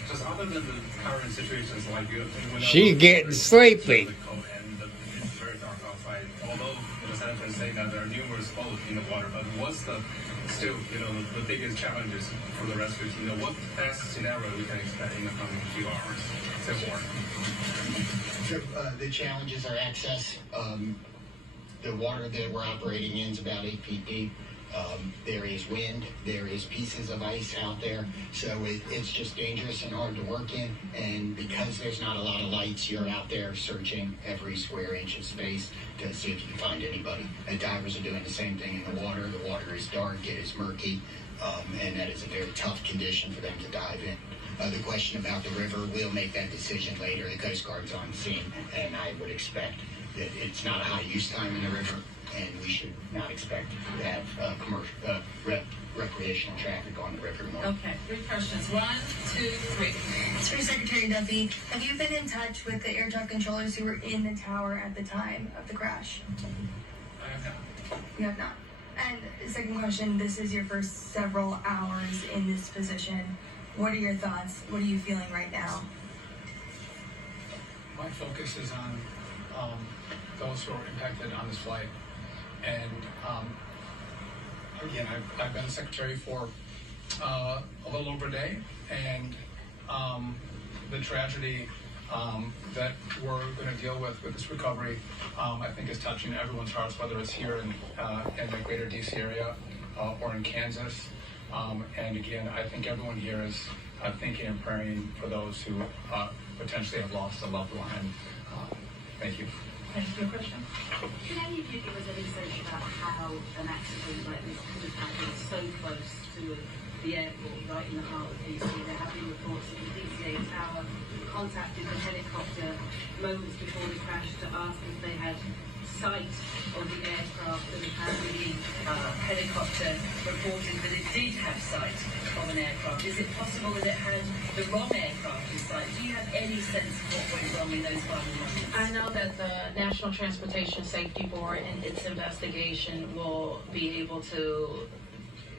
just other than the current situations like you, She's getting sleepy. And it's very dark outside. Although the senator is saying that there are numerous boats in the water, but what's the still, the biggest challenges for the rescues? What best scenario we can expect in the coming few hours? The challenges are access. The water that we're operating in is about 8 feet deep. There is wind, there is pieces of ice out there, so it's just dangerous and hard to work in. And because there's not a lot of lights, you're out there searching every square inch of space to see if you can find anybody. And divers are doing the same thing in the water. The water is dark, it is murky, and that is a very tough condition for them to dive in. The question about the river, we'll make that decision later. The Coast Guard's on scene, and I would expect that it's not a high use time in the river, and we should not expect to have commercial, recreational traffic on the river tomorrow. Okay, 3 questions. 1, 2, 3. It's for Secretary Duffy. Have you been in touch with the air traffic controllers who were in the tower at the time of the crash? I have not. You have not. And the second question, this is your first several hours in this position. What are your thoughts? What are you feeling right now? My focus is on those who are impacted on this flight. And again, I've been a secretary for a little over a day, and the tragedy that we're going to deal with this recovery, I think is touching everyone's hearts, whether it's here in the greater DC area or in Kansas. And again, I think everyone here is thinking and praying for those who potentially have lost a loved one. And thank you. Thank you, Christian. Can any of you give us any sense about how an accident like this could have happened so close to the airport, right in the heart of DC? There have been reports that the DCA tower contacted the helicopter moments before the crash to ask if they had sight of the aircraft, and apparently the helicopter reported that it did have sight of an aircraft. Is it possible that it had the wrong aircraft in sight? Do you have any sense of what went wrong in those final moments? I know that the National Transportation Safety Board and its investigation will be able to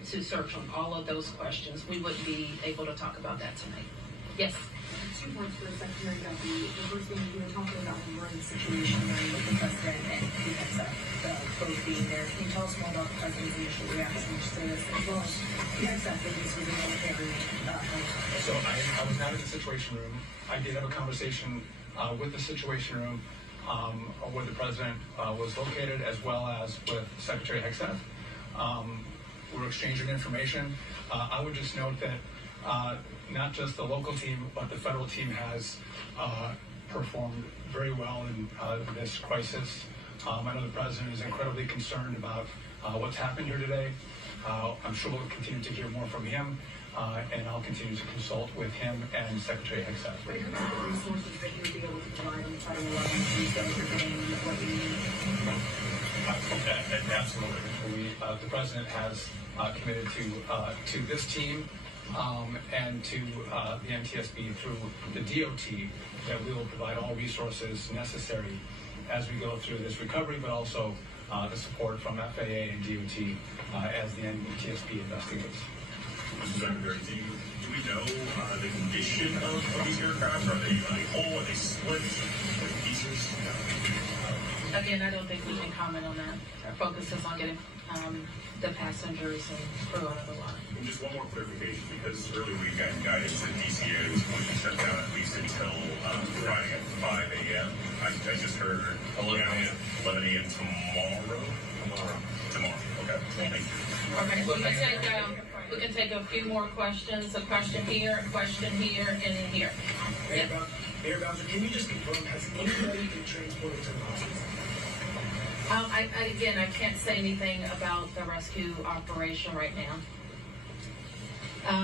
search on all of those questions. We wouldn't be able to talk about that tonight. Yes. 2 points for Secretary Duffy. The first thing, you were talking about the worrying situation with the president and both being there. Can you tell us more about the president's initial reactions to this, as well as the access that this was a military So I was not in the Situation Room. I did have a conversation with the Situation Room where the president was located, as well as with Secretary Hegseth. We're exchanging information. I would just note that not just the local team, but the federal team has performed very well in this crisis. I know the president is incredibly concerned about what's happened here today. I'm sure we'll continue to hear more from him, and I'll continue to consult with him and Secretary Hegseth. When it comes to the resources that you would be able to provide on the Title 11, please don't forget what you need. Absolutely. The president has committed to this team and to the NTSB through the DOT that we will provide all resources necessary as we go through this recovery, but also the support from FAA and DOT as the NTSB investigates. Mr. Secretary, do we know the condition of these aircraft? Are they whole? Are they split? Are they pieces? Again, I don't think we can comment on that. Our focus is on getting the passengers and crew out of the water. And just one more clarification, because earlier we got guidance that DCA was going to shut down at least until Friday at 5 a.m. I just heard 11 a.m. tomorrow. Okay. Thank you. Okay, we can take a few more questions. A question here, and then here. Mayor Bowser, can you just confirm, has anybody been transported to the hospital? I can't say anything about the rescue operation right now.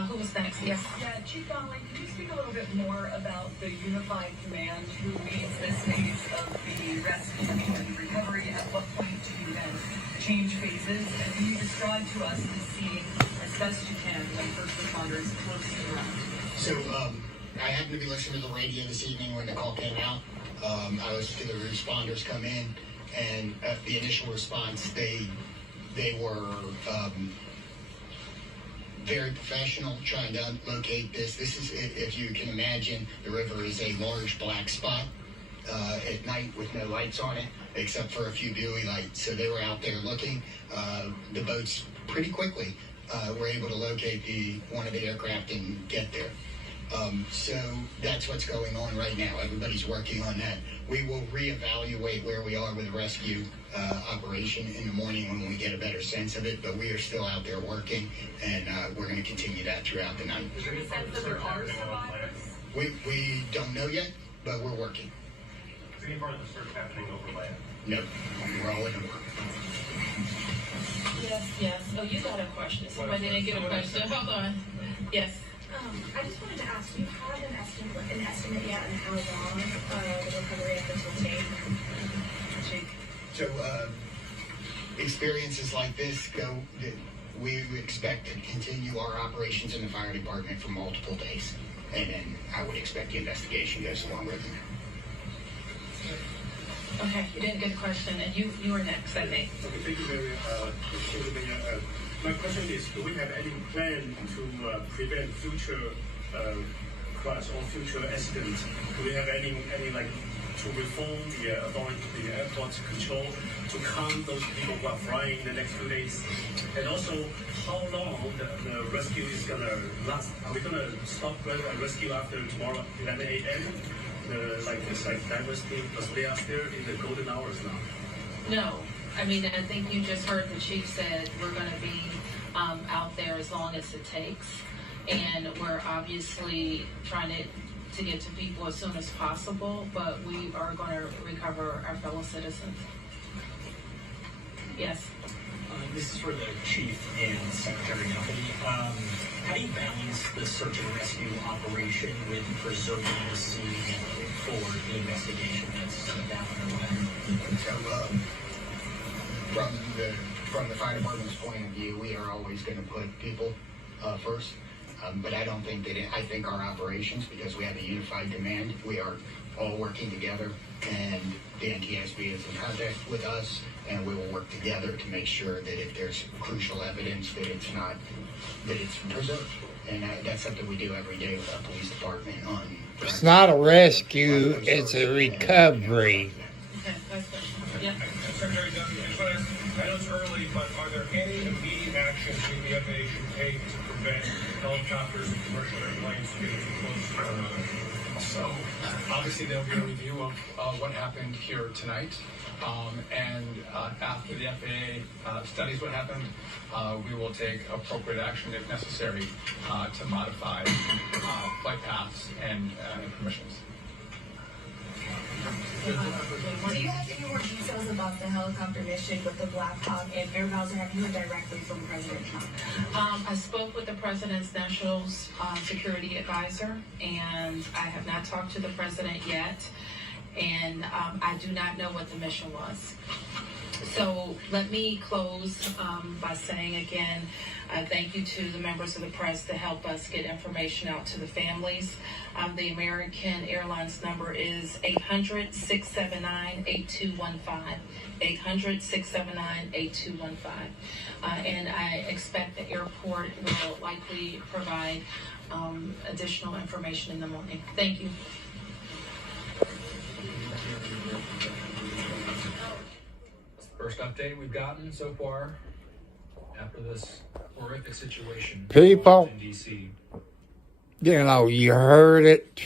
Who was next? Yes. Yeah, Chief Donnelly, can you speak a little bit more about the unified command who leads this phase of the rescue and recovery? At what point do you then change phases? And can you describe to us the scene as best you can when first responders close to the ground? So, I happened to be listening to the radio this evening when the call came out. I listened to the responders come in, and the initial response, they were very professional, trying to locate this. This is, if you can imagine, the river is a large black spot at night with no lights on it, except for a few buoy lights. So they were out there looking. The boats pretty quickly were able to locate one of the aircraft and get there. So that's what's going on right now. Everybody's working on that. We will reevaluate where we are with the rescue operation in the morning when we get a better sense of it, but we are still out there working, and we're going to continue that throughout the night. Is there any sense that there are survivors? We don't know yet, but we're working. Is any part of the search happening over land? No, we're all in the work. Yes. Oh, you got a question. Somebody didn't get a question. Hold on. Yes. I just wanted to ask, do you have an estimate yet on how long the recovery efforts will take? So, experiences like this we expect to continue our operations in the fire department for multiple days. And then I would expect the investigation goes longer than that. Okay, you didn't get a question, and you were next, I think. Okay, thank you, Mayor. My question is, do we have any plan to prevent future crash or future accidents? Do we have any to reform the airport control to count those people who are flying in the next few days? And also, how long the rescue is going to last? Are we going to stop rescue after tomorrow 11 a.m.? Divers team, because they are still in the golden hours now. No. I mean, I think you just heard the chief said we're going to be out there as long as it takes. And we're obviously trying to get to people as soon as possible, but we are going to recover our fellow citizens. Yes. This is for the chief and Secretary Duffy. How do you balance the search and rescue operation with preserving the scene for the investigation that's down underway? So, from the fire department's point of view, we are always going to put people first. But I don't think I think our operations, because we have a unified command, we are all working together, and the NTSB is in contact with us, and we will work together to make sure that if there's crucial evidence, that it's preserved. And that's something we do every day with our police department on. It's not a rescue, it's a recovery. Yeah. Secretary Duffy, I know it's early, but are there any immediate actions the FAA should take to prevent helicopters and commercial airplanes getting too close to one another? So, obviously, there'll be a review of what happened here tonight. And after the FAA studies what happened, we will take appropriate action if necessary to modify flight paths and permissions. Do you have any more details about the helicopter mission with the Black Hawk and Mayor Bowser? Have you heard directly from President Trump? I spoke with the President's National Security Advisor, and I have not talked to the President yet, and I do not know what the mission was. So let me close by saying again, thank you to the members of the press to help us get information out to the families. The American Airlines number is 800-679-8215. 800-679-8215. And I expect the airport will likely provide additional information in the morning. Thank you. First update we've gotten so far after this horrific situation People, in D.C. you know, you heard it.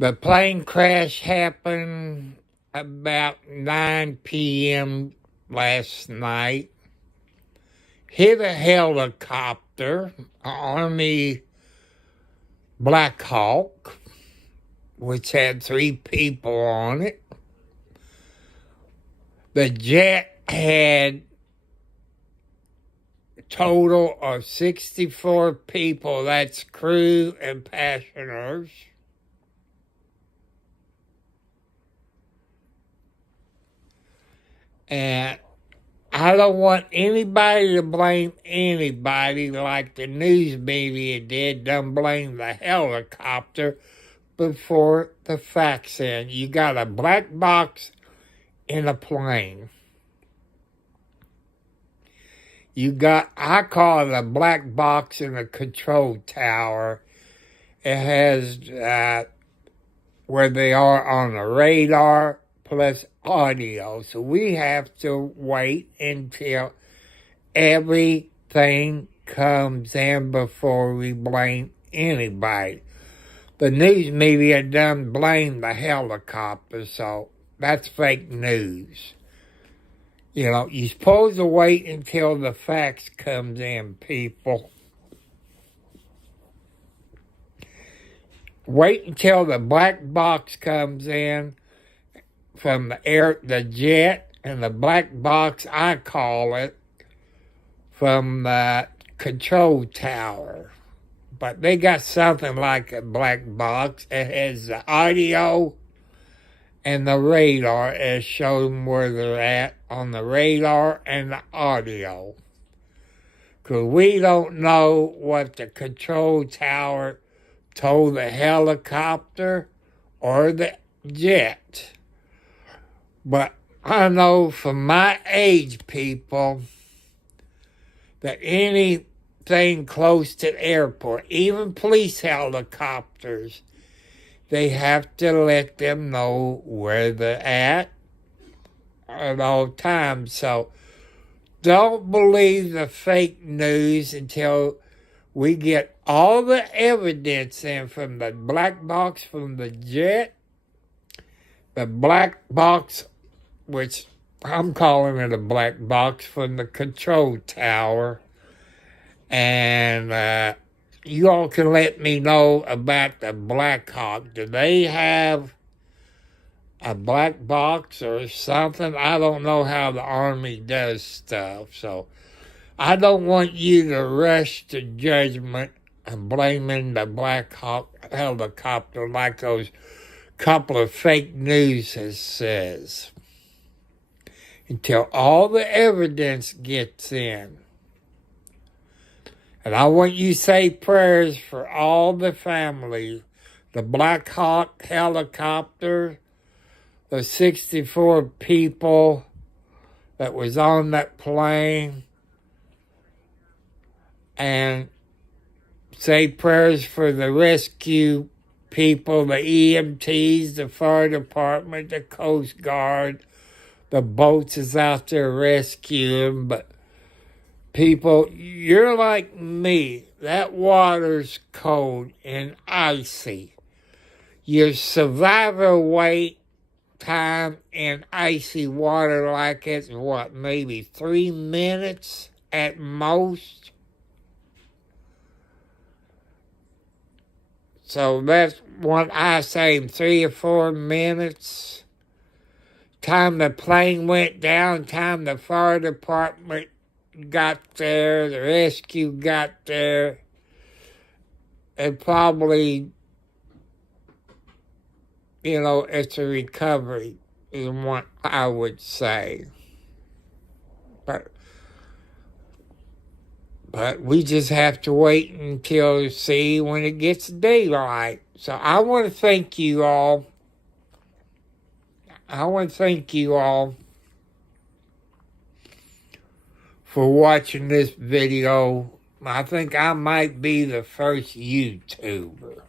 The plane crash happened about 9 p.m. last night. Hit a helicopter, Army Black Hawk, which had 3 people on it. The jet had a total of 64 people. That's crew and passengers. And I don't want anybody to blame anybody like the news media did. Don't blame the helicopter before the facts in. You got a black box in a plane. You got, I call it a black box in a control tower. It has where they are on the radar plus audio. So we have to wait until everything comes in before we blame anybody. The news media done blame the helicopter, so that's fake news. You know, you're supposed to wait until the facts comes in, people. Wait until the black box comes in from the jet, and the black box, I call it, from the control tower. But they got something like a black box. It has the audio and the radar. It shows them where they're at on the radar and the audio. Because we don't know what the control tower told the helicopter or the jet. But I know from my age, people, that anything close to the airport, even police helicopters, they have to let them know where they're at all times. So don't believe the fake news until we get all the evidence in from the black box from the jet, the black box, which I'm calling it a black box, from the control tower. And you all can let me know about the Black Hawk. Do they have a black box or something? I don't know how the Army does stuff. So I don't want you to rush to judgment and blaming the Black Hawk helicopter like those couple of fake news says. Until all the evidence gets in. And I want you to say prayers for all the families. The Black Hawk helicopter, the 64 people that was on that plane, and say prayers for the rescue people, the EMTs, the fire department, the Coast Guard, the boats is out there rescuing. But people, you're like me. That water's cold and icy. Your survival wait time in icy water like it's, what, maybe 3 minutes at most? So that's what I say, 3 or 4 minutes. Time the plane went down, time the fire department got there, the rescue got there, and probably, you know, it's a recovery is what I would say. But we just have to wait until see when it gets daylight. So I want to thank you all. For watching this video. I think I might be the first YouTuber.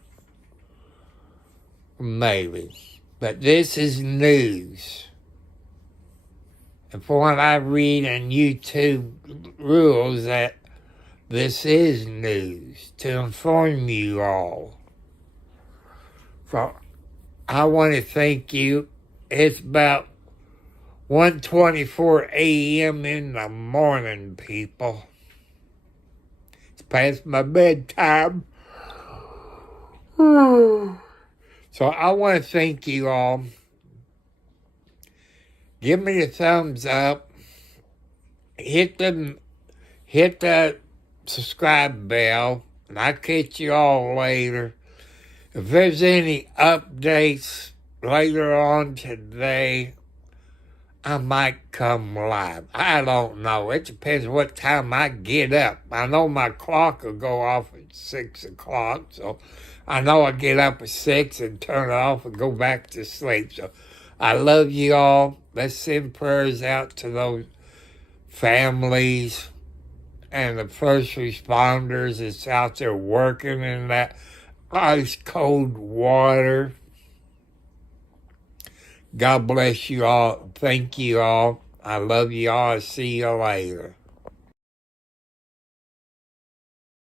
Maybe. But this is news. And from what I read in YouTube rules, that this is news to inform you all. So I want to thank you. It's about 1:24 a.m. in the morning, people. It's past my bedtime. So I want to thank you all. Give me a thumbs up. Hit the subscribe bell. And I'll catch you all later. If there's any updates later on today, I might come live. I don't know. It depends what time I get up. I know my clock will go off at 6 o'clock, so I know I get up at 6 and turn it off and go back to sleep. So I love you all. Let's send prayers out to those families and the first responders that's out there working in that ice cold water. God bless you all. Thank you all. I love you all. See you later.